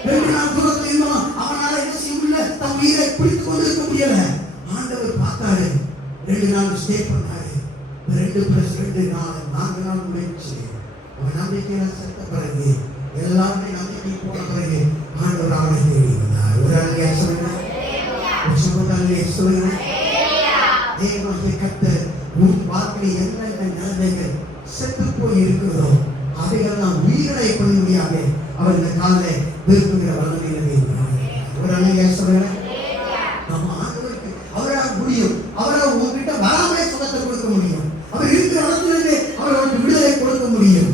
2 நாள் தூரத்துல இருந்தான். அவனால என்ன செய்ய முடியல, தன் உயிரை பிடித்து கொண்டு இருக்க முடியல. ஆண்டவர் பார்த்தாரு, 2 நாள் ஸ்டே பண்ணாரு. 2 + 2 4 நாள் முயற்சி. அவன் நம்பிக்கையில செத்த பிறகு எல்லாருமே நம்பிக்கை போன பிறகு ஆண்டவர் அவனை தேடினார். ஒரு அங்கே சொல்றேன், சொல்லுங்க, தேவனுடைய கர்த்தர் உன் வாழ்க்கையில் எந்தெந்த நிலைமைகள் செத்து போய் இருக்கிறதோ அதையெல்லாம் உயிரை கொள்ளும்படியாக அவர் இந்த காலை விரும்புகிற வல்லமையிலே ஒரு அன்னையா சொல்றேன். நம்ம ஆண்டவருக்கு அவரால் முடியும், அவரால் உங்ககிட்ட வராமலே சுகத்தை கொடுக்க முடியும், அவர் இருக்கிற இடத்திலிருந்தே அவர் விடுதலை கொடுக்க முடியும்.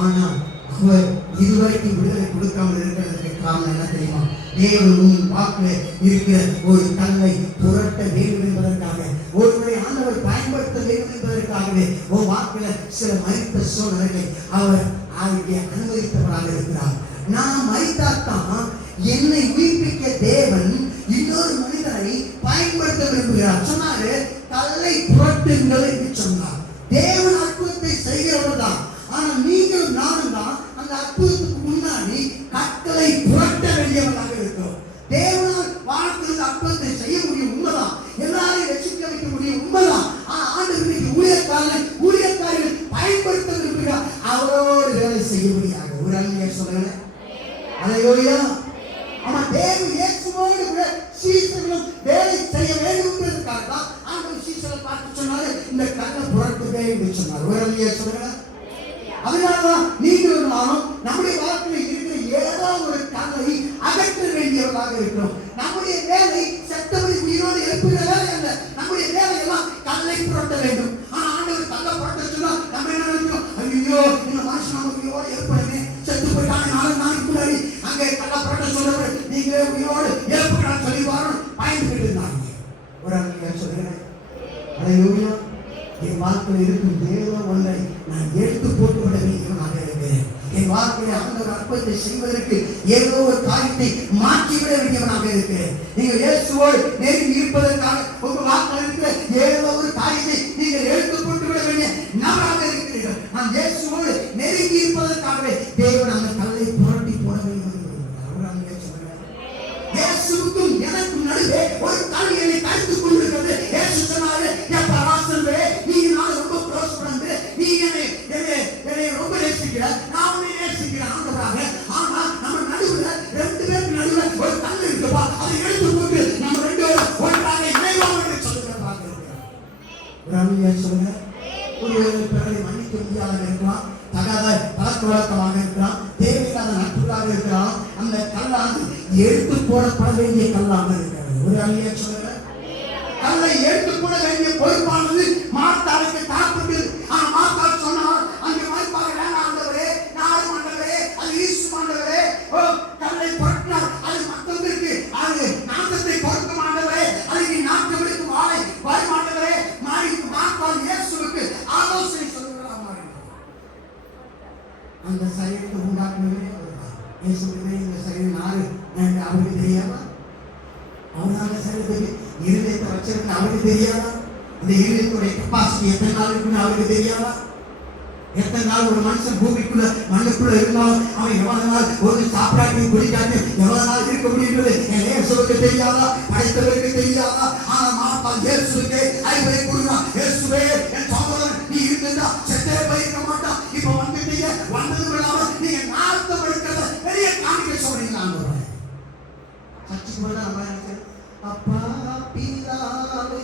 ஆனால் அவர் இதுவரைக்கும் விடுதலை கொடுக்காமல் இருக்கிறதுக்கு காரணம் என்ன தெரியுமா? தேவன் வாக்குல இருக்கிற ஒரு கல்லை புரட்ட வேண்டும் என்பதற்காக, ஒருவரை ஆண்டவர் பயன்படுத்த வேண்டும் என்பதற்காகவே ஒரு வாக்குல சில மரித்த சூழ்நிலைகளை அவர் அனுமதித்தவராக இருக்கிறார். நான் மரித்தாத்தான் என்னை உயிர்ப்பிக்க தேவன் இன்னொரு மனிதனை பயன்படுத்த விரும்புகிறார். சொன்னாரு, கல்லை புரட்டுங்கள் என்று சொன்னார். தேவன் அற்புதத்தை செய்கிறவர் தான். ஆனா நீங்களும் நானும் தான் அந்த அற்புதத்துக்கு முன்னாடி கற்களை புரட்ட வேண்டியவர்களாக இருக்கிறோம். தேவனால் வானத்திலிருந்து அற்புதத்தை செய்ய முடியும், உண்மைதான். எல்லாரையும் ரசிக்க வைக்க முடியும், உண்மைதான். ஆனா ஆண்டவருக்கு ஊழியக்காரர்கள் பயன்படுத்த விரும்புகிறார், அவரோடு வேலை செய்ய முடியாது. ஒரு அன்னைய சொல்லுங்க, அல்லேலூயா. ஆமா, தேவன் இயேசுவோடு கூட சீசர்களும் வேலை செய்ய வேண்டும் என்பதற்காக தான் ஆண்டவர் சீசரை பார்த்து சொன்னாரு, இந்த கல்லை புரட்டுவே என்று சொன்னார். ஒரு அன்னைய சொல்லுங்க. அதனாலதான் நீங்களும் நானும் நம்முடைய வாழ்க்கையில் இருக்கிற ஏதோ ஒரு கல்லை அகற்ற வேண்டியவர்களாக இருக்கிறோம். நம்முடைய வேலை செத்தவரை உயிரோடு எழுப்புகிற வேலை அல்ல. நம்முடைய வேலை எல்லாம் கல்லை புரட்ட வேண்டும். ஆனா ஆண்டவர் கல்லை புரட்ட சொன்னா நம்ம என்ன நினைக்கிறோம்? ஐயோ, இந்த மனுஷன் நம்ம உயிரோடு எழுப்பணுமே, செத்து போயிட்டாங்க, 4 நாளைக்கு முன்னாடி அங்கே கல்லை புரட்ட சொல்றவர் நீங்க உயிரோடு எழுப்புகிறான்னு சொல்லி வரணும் பயந்துகிட்டு இருந்தாங்க. ஒரு அன்னையா சொல்லுகிறேன், அல்லேலூயா. என் வாழ்க்கையில் இருக்கும் தேவ ஒன்றை நான் எடுத்து போட்டு விட வேண்டியவனாக இருக்கிறேன். என் வாழ்க்கையை அந்த அற்புதத்தை செய்வதற்கு ஏதோ ஒரு காரியத்தை மாற்றிவிட வேண்டியவனாக இருக்கிறேன். நீங்கள் இயேசுவோடு நெருங்கி இருப்பதற்காக உங்கள் வாழ்க்கையில் இருக்கிற ஏதோ ஒரு காரியத்தை நீங்கள் எடுத்து போட்டு விட வேண்டிய நபராக இருக்கிறீர்கள். நான் இயேசுவோடு நெருங்கி இருப்பதற்காகவே தேவன் அந்த கல்லை புரட்டி போட வேண்டும். இயேசுவுக்கும் எனக்கும் நடுவே ஒரு கல் என்னை தடுத்துக் கொண்டிருக்கிறது. இயேசு சொன்னாரு, எப்ப ராசன்வே நீங்க நான் ரொம்ப க்ளோஸ் பண்ணு, நீ என்னை ரொம்ப நேசிக்கிற, நான் உன்னை நேசிக்கிறேன் ஆண்டவராக. ஆனா நம்ம நடுவுல 2 பேருக்கு நடுவுல ஒரு கல் இருக்குப்பா, அதை எடுத்து போட்டு நம்ம 2 பேரும் ஒன்றாக இணைவோம் என்று சொல்லுகிறாங்க. ராமியா சொல்லுங்க. ஒரு பிறரை மன்னிக்க முடியாத இருக்கலாம், தகாத பழக்க வழக்கமாக இருக்கலாம், தேவையில்லாத நட்புகளாக இருக்கலாம். அந்த கல்லானது எடுத்து போடப்பட வேண்டிய கல்லாக இருக்கிறது. ஒரு அழியா சொல்லுங்க. கல்லை எடுத்து போட வேண்டிய பொறுப்பானது மார்த்தாளுக்கு தாக்கப்பட்டது. ஆனா மார்த்தாள் சொன்னார், அங்கே வாய்ப்பாக வேண்டாம் ஆண்டவரே, நானும் ஆண்டவரே, அது ஈசு ஆண்டவரே. ஓ, கல்லை புரட்டினார், அது மற்றவர்களுக்கு அது நாட்டத்தை பொறுக்கும் ஆண்டவரே, அதுக்கு நாட்டம் எடுக்கும் வாழை வரும் ஆண்டவரே. மார்த்தாள் இயேசுவுக்கு ஆலோசனை சொல்லுகிறார். அந்த சரீரத்தை உண்டாக்குனதே அவர்தான். இயேசுவே இந்த சரீரம் நாடு அவருக்கு தெரியாதா? அவன் அந்த சரீரத்துக்கு இருதயத்தை வச்சிருக்க அவருக்கு தெரியாதா? இந்த இருதயத்துடைய கெப்பாசிட்டி எத்தனை நாள் இருக்குன்னு அவருக்கு தெரியாதா? எத்தனை நாள் ஒரு மனுஷன் பூமிக்குள்ள மண்ணுக்குள்ள இருந்தாலும் அவன் எவ்வளவு நாள் ஒரு சாப்பிடாட்டி குடிக்காட்டி எவ்வளவு நாள் இருக்க முடியுன்றது இயேசுவுக்கு தெரியாதா? படைத்தவருக்கு தெரியாதா? ஆனா மார்த்தாள் இயேசுவுக்கு அறிவுரை கொடுக்கிறான். இயேசுவே, என் சகோதரன் நீ இருந்திருந்தா செத்தே போயிருக்க மாட்டான். இப்ப வந்துட்டீங்க, வந்தது இல்லாம நீங்க நார்த்தம் எடுக்கிறத பெரிய காணிக்கை சொல்றீங்க. சர்ச்சுக்கு போனா நம்ம அப்பா பிதாவே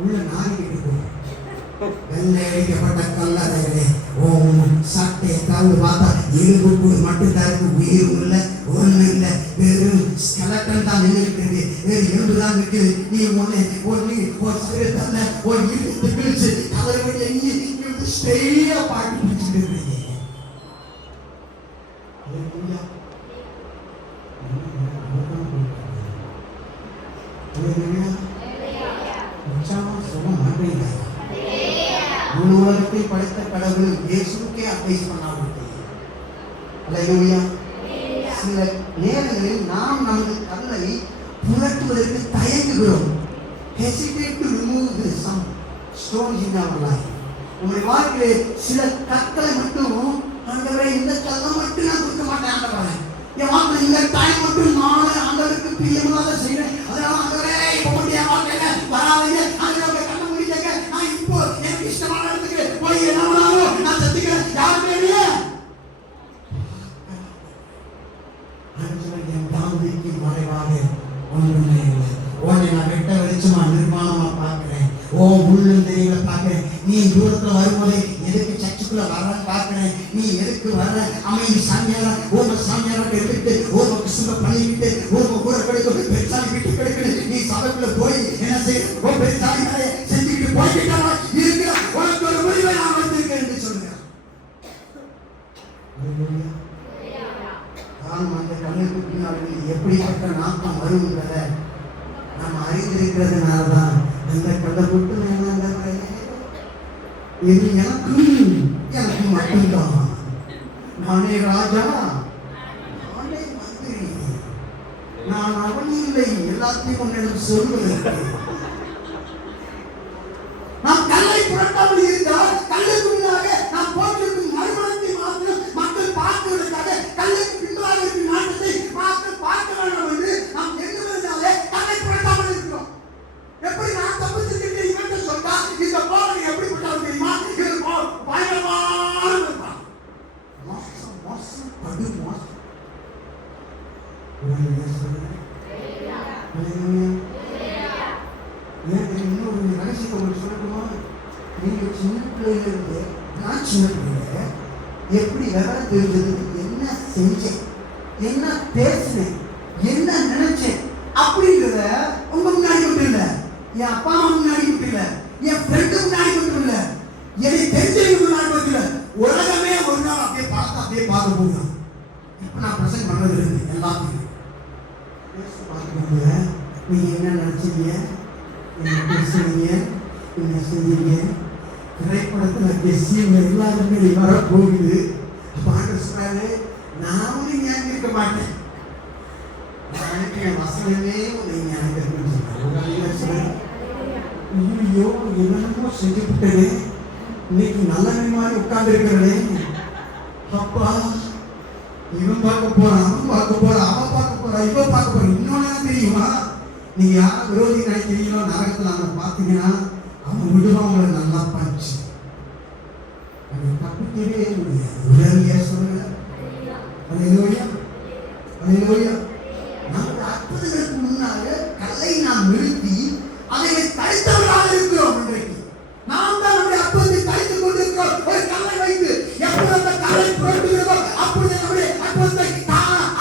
உள்ள நாரிக்கிட்டு போகும். வெள்ளை அடிக்கப்பட்ட கல்லறையிலே சட்டை கல் பார்த்தா எலும்பு மட்டும் தருக்கு, உயிரும் இல்லை, ஒண்ணு இல்லை, வெறும் ஸ்கெலட்டன் தான் நின்றுக்கிறது, வேறு எலும்பு தான் இருக்குது. நீ ஒரு சரீரத்தால ஒரு இழுத்து கிழிச்சு கலரை நீ ஸ்ட்ரெயிட்டா பாட்டு பிடிச்சிட்டு இருக்கிறீங்க. உலகத்தை படைத்த கடவுள் இயேசுக்கே அட்வைஸ் பண்ணாவிட்டு. அல்லேலூயா. சில நேரங்களில் நாம் நமது கல்லை புரட்டுவதற்கு தயங்குகிறோம். hesitate to remove some stones in our life. உங்களுடைய வாழ்க்கையிலே சில கற்களை மட்டும் ஆண்டவரே இந்த கல்லை மட்டும் நான் கொடுக்க மாட்டேன் ஆண்டவரே, என் வாழ்க்கை இந்த டைம் மட்டும் நான் ஆண்டவருக்கு பிரியமாக செய்யறேன். அதனால ஆண்டவரே இப்ப மட்டும் என் வாழ்க்கையில வராதீங்க, ஆண்டவரே கண்ண முடிஞ்சாங்க, நான் இப்போ எனக்கு இஷ்டமான இடத்துக்கு போய் என்ன நான் சத்திக்கிறேன். யாருமே இல்லையே என் தாந்திக்கு மறைவாக ஒன்றுமே இல்லை. உன்னை நான் வெட்ட வெளிச்சமா நிர்மாணமா பார்க்கிறேன். ஓ உள்ளும் தெரியல பார்க்கிறேன். நீ தூரத்துல வரும்போதே எதுக்கு சர்ச்சுக்குள்ள வர்றன்னு பார்க்கிறேன். நீ எதுக்கு வர்ற அமைதி சாமியாரா ஓம சாமியாராட்ட எடுத்துட்டு ஓம கிருஷ்ண பண்ணிக்கிட்டு ஓம கூட கிடைக்கும் பெருசாலி வீட்டு கிடைக்கணும். நீ சபைக்குள்ள போய் என்ன செய்ய ஓ பெருசாலி செஞ்சுக்கிட்டு போய்கிட்டா இருக்கிற உனக்கு ஒரு முடிவை நான் வந்திருக்கேன் என்று சொல்லுங்க. எப்படிப்பட்ட நாட்டம் வருங்கிறத நம்ம அறிந்திருக்கிறதுனாலதான் அந்த கதை மட்டும் இது எனக்கு மட்டும்தான். நானே ராஜா, நானே மந்திரி, நான் அவன் இல்லை எல்லாத்தையும் உன்னிடம் சொல்வதற்கு. நாம் கல்லை புரட்டாமல் இருந்தால் கல்லுக்கு முன்னாக நாம் போட்டிருக்கும் மறுமணத்தை மாத்திரம் மக்கள் பார்க்கிறதுக்காக கல்லுக்கு பின்பாக இருக்கும் நாட்டத்தை மக்கள் பார்க்க வேண்டும் என்று நாம் எண்ணுவதனாலே கல்லை புரட்டாமல் இருக்கிறோம். எப்படி நான் தப்பு செஞ்சுட்டு இவன்ட்ட சொன்னா இந்த போராளி எப்படிப்பட்டவன் தெரியுமா? இது பயங்கரமான இருப்பான். மோசம் மோசம் படு மோசம். இன்னொரு ரகசியத்தை உங்களுக்கு சொல்லணுமா? நீங்க சின்ன பிள்ளையில இருந்து நான் சின்ன பிள்ளைங்க எப்படி விவரம் தெரிஞ்சது, என்ன செஞ்சேன், என்ன பேசினேன், என்ன நினைச்சேன் அப்படிங்கிறத உங்க முன்னாடி மட்டும் இல்ல, என் அப்பா அம்மா முன்னாடி மட்டும் இல்ல, என் ஃப்ரெண்டு முன்னாடி மட்டும் இல்ல, என்னை தெரிஞ்சவங்க முன்னாடி மட்டும் இல்ல, உலகமே ஒரு நாள் அப்படியே பார்க்க போகலாம். இப்ப நான் பிரசங்க பண்ணது இருக்கு எல்லாத்தையும் பார்க்க. நீங்க என்ன நினைச்சீங்க, என்ன பேசுறீங்க, என்ன செஞ்சீங்க, திரைப்படத்துல கெஸ்ஸிங்க எல்லாருமே வரப்போகுது. அப்ப ஆண்டவர் சொல்றாரு, நான் உன்னை ஞாபகம் இருக்க மாட்டேன், என் வசனமே உன்னை ஞாபகம் இருக்க. ஐயோ என்னென்னமோ செஞ்சுட்டே இன்னைக்கு நல்ல மாதிரி உட்கார்ந்து இருக்கிறனே. அப்பா இவன் பார்க்க போறான், அவன் பார்க்க போறான், அவன் பார்க்க போறான், இவன் பார்க்க போறான். இன்னொன்னு தெரியுமா, நீங்க யார விரோதி நினைக்கிறீங்களோ நரகத்துல அவனை பார்த்தீங்கன்னா அவன் விடுவான் உங்களை நல்லா பாய்ச்சி. தப்பிக்கவே முடியாது. சொல்லுங்க அல்லேலூயா அல்லேலூயா. நமக்கு அற்புதங்களுக்கு முன்னால கல்லை நாம் நிறுத்தி அதை தடுத்தவர்களாக இருக்கிறோம். இன்றைக்கு நாம் தான் நம்முடைய அற்புதத்தை தடுத்துக் கொண்டிருக்கிறோம். ஒரு கல்லை வைத்து எப்போது அந்த கல்லை புரட்டுகிறதோ அப்பொழுது நம்முடைய அற்புதத்தை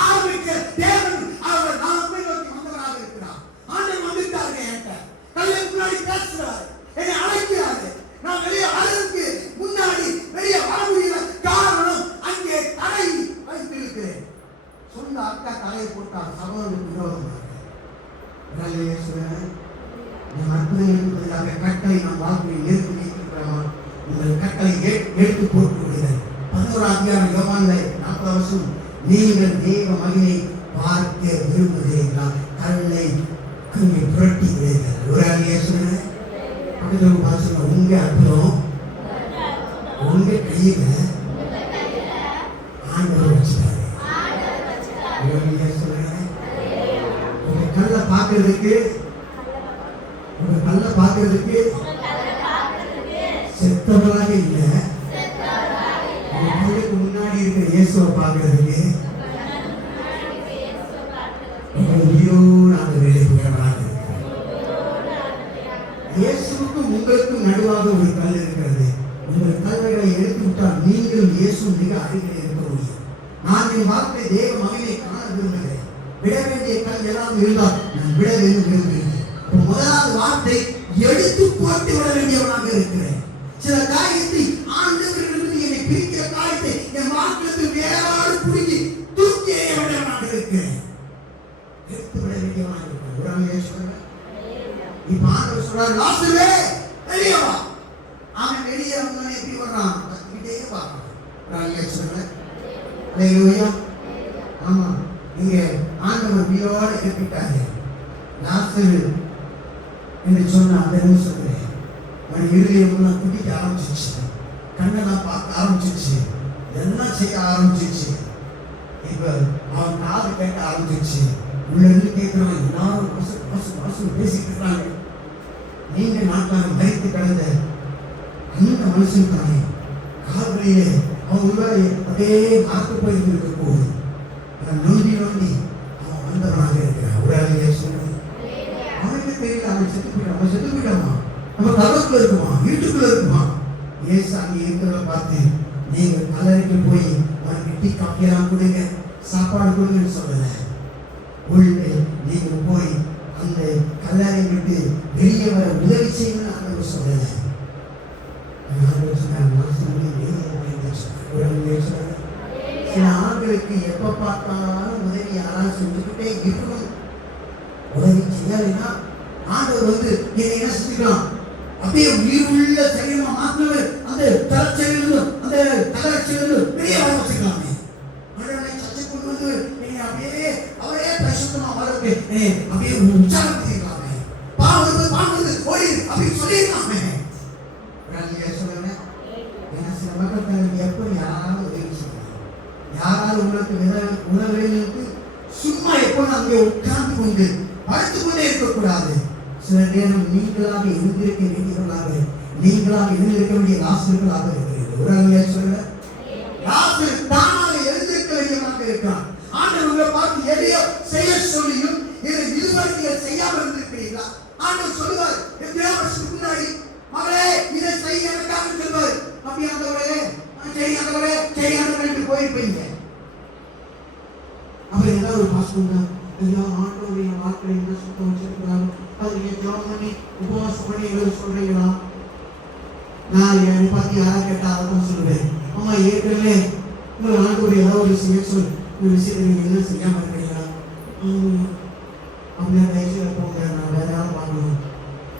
ஆரம்பிக்க தேவன் அவர் நம்மை நோக்கி வந்தவராக இருக்கிறார். ஆண்டவர் வந்துட்டாருங்க, என்கிட்ட கல்லை முன்னாடி பேசுகிறார், என்னை அழைக்கிறாரு. நான் வெளியே வரதுக்கு முன்னாடி வெளியே வர முடியல, காரணம் அங்கே தடை வைத்து இருக்கிறேன். சொந்த அக்கா தலையை போட்டார் சகோதரனுக்கு விரோதமாக. அற்புதங்களுக்கு கட்டளை நம் வாழ்க்கையில் ஏற்று வைத்திருக்கிறோமா? உங்கள் கட்டளை எடுத்து போட்டு விடுங்கள். 11ஆம் அதிகாரம் யோவான்ல 40 வருஷம் நீங்கள் தேவ மகிமை பார்க்க விரும்புகிறீர்களா? கல்லை அங்கே புரட்டுகிறீர்கள். ஒரு அங்கே சொல்லுங்க, பக்கத்தில் பார்த்து உங்க அற்புதம் உங்க கையில ஆண்டவர் வச்சுட்டாரு. உங்க கல்லை பார்க்கறதுக்கு செத்தவராக இல்லை, உங்க கல்லுக்கு முன்னாடி இருக்கிற இயேசுவை பார்க்கறதுக்கு உயிரோடு அந்த வேலை புகழவராக இருக்கிறார். இயேசுவுக்கும் உங்களுக்கும் நடுவாக ஒரு கல் இருக்கிறது. உங்கள் கல்லைகளை எடுத்து விட்டால் நீங்கள் இயேசு மிக அருகில் இருக்க முடியும். நான் என் வார்த்தை தேவ மகிமை காண விரும்புகிறேன். விட வேண்டிய கல் எல்லாம் இருந்தால் நான் விட விரும்புகிறேன். முதலாவது வார்த்தை எடுத்து போட்டு விட வேண்டியவனாக இருக்கிறேன். சில காரியத்தை ஆண்டவரிலிருந்து என்னை பிரிக்கிற காரியத்தை என் வாழ்க்கையில் வேறாடு பிடிக்கி தூக்கி விடவனாக இருக்கிறேன். எடுத்து விட வேண்டியவனாக இருக்கிறேன். உடனே சொல்றேன். இப்ப ஆண்டவர் சொல்றாரு, லாசருவே வெளியே வா. அவன் வெளியே வந்தவனே எப்படி வர்றான்? கத்திக்கிட்டே பார்க்கணும். உடனே சொல்றேன். அல்லேலூயா. ஆமா, இங்க ஆண்டவர் உயிரோடு எழுப்பிட்டாரு. லாசரு என்று சொன்ன அந்த நிமிஷத்துல அவன் இருதயம்லாம் குடிக்க ஆரம்பிச்சிச்சு, கண்ணெல்லாம் பார்க்க ஆரம்பிச்சிச்சு, எல்லாம் செய்ய ஆரம்பிச்சிச்சு. இப்ப அவன் காது கேட்க ஆரம்பிச்சிச்சு. உள்ள இருந்து கேட்கிறவன் எல்லாரும் மனசு பேசிட்டு இருக்காங்க. நீண்ட நாட்கள் மறைத்து கிடந்த அந்த மனுஷன் தானே கால்களிலே அவன் உள்ளே அப்படியே காத்து போயிருந்திருக்க போகுது. நொண்டி அவன் வந்தவனாக இருக்கிறான். ஒரு சொல்லுங்க, அவனுக்கு தெரியல அவன் செத்து போயிட்டாமா, நம்ம கதவுக்குள்ள இருக்குமா, வீட்டுக்குள்ள இருக்குமா. ஏசு அங்கே இருக்கிறத பார்த்து நீங்க கல்லறைக்கு போய் அவனுக்கு டீ காஃபியெல்லாம் கொடுங்க, சாப்பாடு கொடுங்கன்னு சொல்லல. உள்ளே நீங்க போய் அந்த கல்லறை விட்டு வெளியே வர உதவி செய்யணும்னு ஆண்டவர் சொல்லல. சில ஆண்களுக்கு எப்ப பார்த்தாலும் உதவி யாராவது செஞ்சுக்கிட்டே இருக்கணும். உதவி செய்யலைன்னா ஆண்டவர் என்னை என்ன செஞ்சுக்கலாம், அப்படியே உயிர் உள்ள சரீரமா மாற்றினவர் அந்த தலைச்செயலும் அந்த தலைச்செயலும் பெரிய வர வச்சுக்கலாமே. ஆண்டவனை சர்ச்சை கொண்டு வந்து என்னை அப்படியே அவரே பரிசுத்தமா வரவே அப்படியே உற்சாகம் செய்யலாமே. பாவம் ஓடி அப்படின்னு சொல்லிடலாமே. சொல்லுங்க, ஏன்னா சில மக்கள் எப்போ யாராவது உதவி செய்யலாம், யாராவது உங்களுக்கு உணவுகளுக்கு சும்மா எப்போ அங்கே உட்கார்ந்து கொண்டு படுத்துக் கொண்டே இருக்கக்கூடாது. சில நேரம் நீங்களாக எழுந்திருக்க வேண்டியவர்களாக, நீங்களாக எழுந்திருக்க வேண்டிய லாசர்களாக இருக்கிறது. ஒரு அங்கே சொல்ல லாசர் தானாக எழுந்திருக்க வேண்டியவனாக இருக்கான். ஆண்டவர் உங்களை பார்த்து எதையோ செய்ய சொல்லியும் இதுவரைக்கும் செய்யாமல் இருந்திருக்கிறீங்களா? ஆண்டவர் சொல்லுவார், எத்தனையோ வருஷத்துக்கு முன்னாடி, மகளே இதை செய்ய எனக்காக சொல்வார். அப்படி ஆண்டவரே செய்யாதவரே செய்யாதவரே போயிருப்பீங்க. அவர் ஏதாவது ஒரு பாஸ்ட் தான் ஐயா ஆண்டவருடைய வார்த்தை என்ன சுத்தம் வச்சிருக்கிறாரு, அது நீங்க ஜெபம் பண்ணி உபவாசம் பண்ணி எழுத சொல்றீங்களா? நான் என்னை பார்த்து யாரா கேட்டா அதான் சொல்லுவேன். ஆமா ஏற்கனவே உங்கள் ஆண்டவர் ஏதாவது ஒரு செய்ய சொல், இந்த விஷயத்தை நீங்க என்ன செய்யாம இருக்கிறீங்களா? அப்படின்னா தயவுசெய்து போங்க, நான் வேற யாரும் பார்க்கணும்.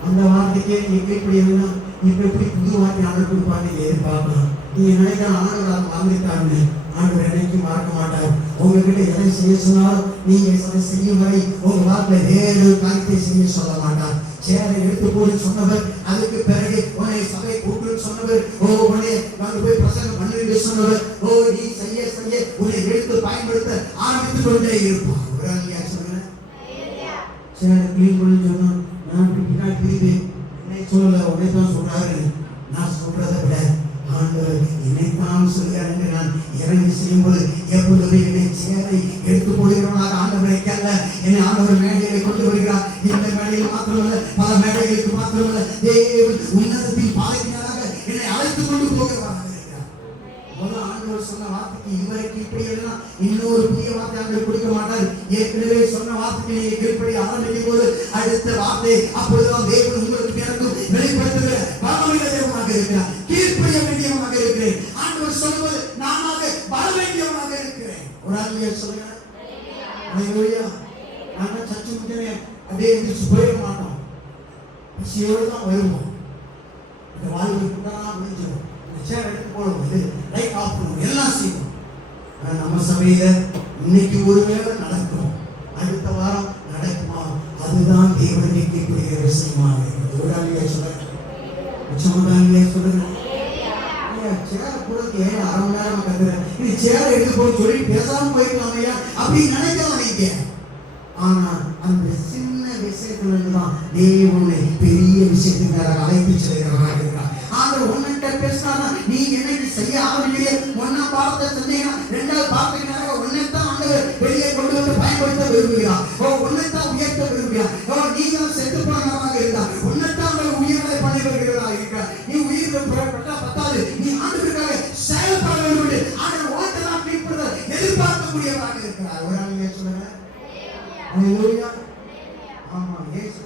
அந்த வார்த்தைக்கே நீங்க இப்படி இருந்தா இப்ப எப்படி புது வார்த்தை ஆண்டவர் கொடுப்பான்னு எதிர்பார்க்கலாம். நீங்க நினைக்கிற ஆண்டவர் வாழ்ந்துட்டாருன்னு ஆண்டவர் என்னைக்கும் மறக்க மாட்டார். உங்ககிட்ட எதை செய்ய சொன்னாலும் நீங்க செய்யும் வரை உங்க வார்த்தை வேறு காரியத்தை செய்ய சொல்ல மாட்டார். சேரை எடுத்து போடு சொன்னவர், அதுக்கு பிறகு உன்னை சபை கூட்டுன்னு சொன்னவர், உன்னை நான் போய் பிரசங்கம் பண்ணு சொன்னவர், நீ செய்ய செய்ய உன்னை எடுத்து பயன்படுத்த ஆரம்பித்துக் கொண்டே இருப்பார். ஒரு ஆளியா சொல்லுங்க, சேரை கிளீன் பண்ணி சொன்னா நான் பின்னாடி பிரிவு என்னை சொல்லல, உன்னை தான் சொல்றாரு. நான் சொல்றதை விட ஆண்டவர் என்னைத்தான் சொல்கிறார். நான் இறங்கி செய்யும்போது எப்பொழுது என்னை சேரை எடுத்து போடுகிறவனாக ஆண்டவரை கேட்க என்னை ஆண்டவர் மேடைகளை கொண்டு வருகிறார். இந்த மேடையில் மாத்திரமல்ல, பல மேடைகளுக்கு மாத்திரமல்ல, தேவன் உன்னதத்தின் பாதையினராக என்னை அழைத்துக் கொண்டு போகிறவராக இருக்கிறார். முதல்ல ஆண்டவர் சொன்ன வார்த்தைக்கு இதுவரைக்கும் இப்படி எல்லாம் இன்னொரு புதிய வார்த்தை ஆண்டவர் கொடுக்க மாட்டார். ஏற்கனவே சொன்ன வார்த்தைக்கு நீங்க கீழ்ப்படி ஆரம்பிக்கும் போது அடுத்த வார்த்தை அப்பொழுதுதான் தேவன் உங்களுக்கு எனக்கும் வெளிப்படுத்துகிற பரமமிக தேவனாக இருக்கிறார். கீழ்ப்படிய வேண்டியவனாக இருக்கிறேன். ஆண்டவர் சொல்லுவது நானாக வர வேண்டியவனாக இருக்கிறேன். ஒரு ஆளுமையை சொல்லுங்க. அல்லேலூயா. நாங்க சர்ச்சை முடிஞ்சே அப்படியே எந்திரிச்சு போயிட மாட்டோம். பசியோடு தான் வருவோம். இந்த வாழ்வு கூட்டலாம் முடிஞ்சிடும். இந்த சேர் எடுத்து போடும்போது லைட் ஆஃப் பண்ணுவோம், எல்லாம் செய்வோம். நம்ம சபையில இன்னைக்கு ஒருவேளை நடக்கும், அடுத்த வாரம் நடக்குமா? அதுதான் தேவனுக்கு கேட்கக்கூடிய விஷயமா இருக்கிறது. ஒரு ஆளுமையை சொல்லுங்க. சொல்லுங்க, சேர கூட அரை மணி நேரம் கத்துறேன், இது சேர எடுத்து போய் சொல்லி பேசாம போயிருக்கலாம் ஐயா அப்படின்னு நினைக்கலாம் நீங்க. ஆனா அந்த சின்ன விஷயத்துல இருந்துதான் தேவனை பெரிய விஷயத்துக்கு மேல அழைத்து செல்கிறவராக இருக்கிறார். ஆண்டவர் ஒன்னிட்ட பேசினா நீ என்னைக்கு செய்ய ஆரம்பிக்கலையே, ஒன்னா பாடத்தை சொன்னீங்கன்னா ரெண்டாவது பாடத்துக்கு நேரம் ஒன்னைத்தான் ஆண்டவர் வெளியே கொண்டு வந்து பயன்படுத்த விரும்புகிறார். ஒன்னைத்தான் உயர்த்த விரும்புகிறார். நீங்க செத்து போனவராக இருந்தார், ஒன்னைத்தான் அவர் உயிர்களை பண்ணி வருகிறவராக இருக்கிறார். நீ உயிர்கள் புறப்பட்டா பத்தாது, நீ ஆண்டவருக்காக செயல்பட வேண்டும். ஆண்டவர் ஓட்டலாம் எதிர்பார்க்கக்கூடியவராக இருக்கிறார். ஒரு ஆளுங்க சொல்லுங்க. அல்லேலூயா. ஆமா, இயேசு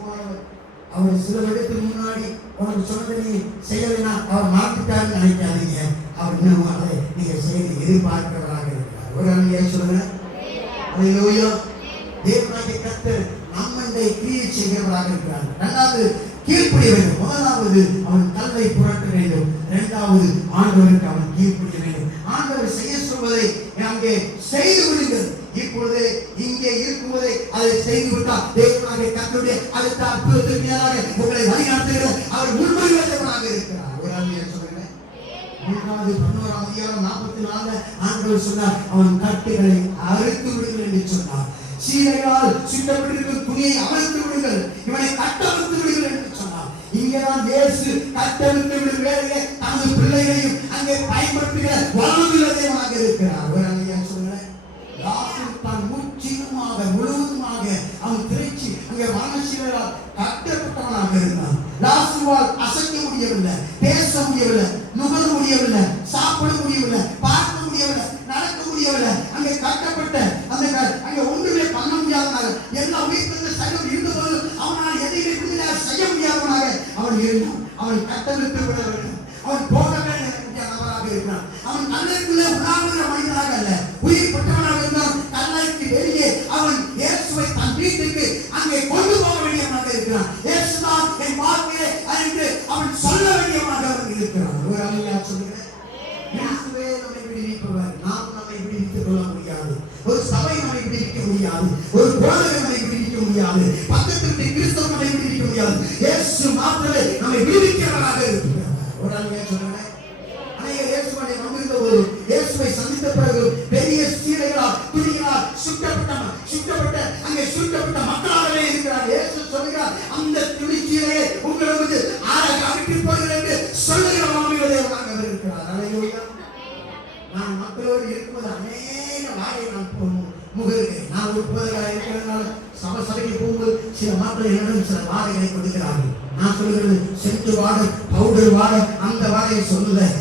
அவர் சில வருடத்துக்கு முன்னாடி உனக்கு சொன்னதை நீ செய்யலைன்னா அவர் மாற்றிட்டாருன்னு நினைக்காதீங்க. அவர் இன்னும் அதை நீங்க செய்து எதிர்பார்க்கிறவராக இருக்கிறார். ஒரு ஆளுங்க சொல்லுங்க. அல்லேலூயா. தேவனாகிய கர்த்தர் நம்மை கிரியை செய்கிறவராக இருக்கிறார். இரண்டாவது கீழ்ப்படிய வேண்டும். முதலாவது அவன் கல்லை புரட்ட வேண்டும். இரண்டாவது ஆண்டவருக்கு அவன் கீழ்ப்படிய வேண்டும். ஆண்டவர் செய்ய சொல்வதை அங்கே செய்து விடுங்கள். இப்பொழுது இங்கே இருக்கும்போதே அதை செய்து விட்டால் தேவனாகிய கர்த்தருடைய அடுத்த அற்புதத்திற்கு நேராக உங்களை வழிநடத்துகிற அவர் முன்மொழிவதற்காக இருக்கிறார். ஒரு ஆளுமையை சொல்லுங்க. 11ஆம் அதிகாரம் 44 ஆண்டவர் சொன்னார், அவன் கட்டுகளை அறுத்து விடுங்கள் என்று சொன்னார். சீரையால் சுட்டப்பட்டிருக்கும் துணியை அவிழ்த்து விடுங்கள், இவனை கட்டவிழ்த்து விடுங்கள் என்று சொன்னார். இங்கேதான் இயேசு கட்டவிழ்த்து விடும் வேலையை தனது பிள்ளைகளையும் அங்கே பயன்படுத்துகிற வல்லமையுள்ள தேவனாக இருக்கிறார். ஒரு ஆளுமையை சொல்லுங்க. தான் முற்றிலுமாக முழுவதுமாக அவன் திரைச்சி அங்கே மரணசீலரால் கட்டப்பட்டவனாக இருந்தான். லாசுவால் அசைக்க முடியவில்லை, பேச முடியவில்லை, நுகர முடியவில்லை, சாப்பிட முடியவில்லை, பார்க்க முடியவில்லை, நடக்க முடியவில்லை. அங்கே கட்டப்பட்ட அந்த அங்கே ஒன்றுமே பண்ண முடியாதவனாக எல்லா உயிர்த்த சைவம் இருந்தபோது அவனால் எதையுமே விடுதலை செய்ய முடியாதவனாக அவன் இருந்தான். அவன் கட்டவிழ்த்து விட வேண்டும், அவன் போக வேண்டிய நபராக இருக்கிறான். அவன் நல்லதுக்குள்ளே உலாவுகிற மனிதனாக அல்ல, முடியாது. ஒரு போதகன் அதை விட்டு நிற்க முடியாது. பக்கத்திற்கு கிறிஸ்தவன் அதை விட்டு நிற்க முடியாது. இயேசு மாத்திரமே நம்மை விடுவிக்கிறவராக இருக்கிறார். ஒரு ஆள் சொல்றேன், அநேக இயேசுவை நம்பியிருந்த ஒரு இயேசுவை சந்தித்த பிறகு பெரிய சீடைகளால் துணிகளால் சுட்டப்பட்ட அங்கே சுட்டப்பட்ட மக்களாகவே இருக்கிறார். இயேசு சொல்கிறார், அந்த துணிச்சீலையை உங்களுக்கு அகற்றி போகிறேன் என்று சொல்லுகிற மாமியோடையவராக இருக்கிறார். அல்லேலூயா. நான் மக்களோடு இருக்கும்போது அநேக வாயை நான் முகர்கிறேன். நான் ஒரு போதகராக இருக்கிறதுனால சபைக்கு போகும்போது சில மக்கள் என்னிடம் சில வாடைகளை கொடுக்கிறார்கள். நான் சொல்லுகிறது சென்ட் வாடை, பவுடர் வாடை, அந்த வாடையை சொல்லுவேன்.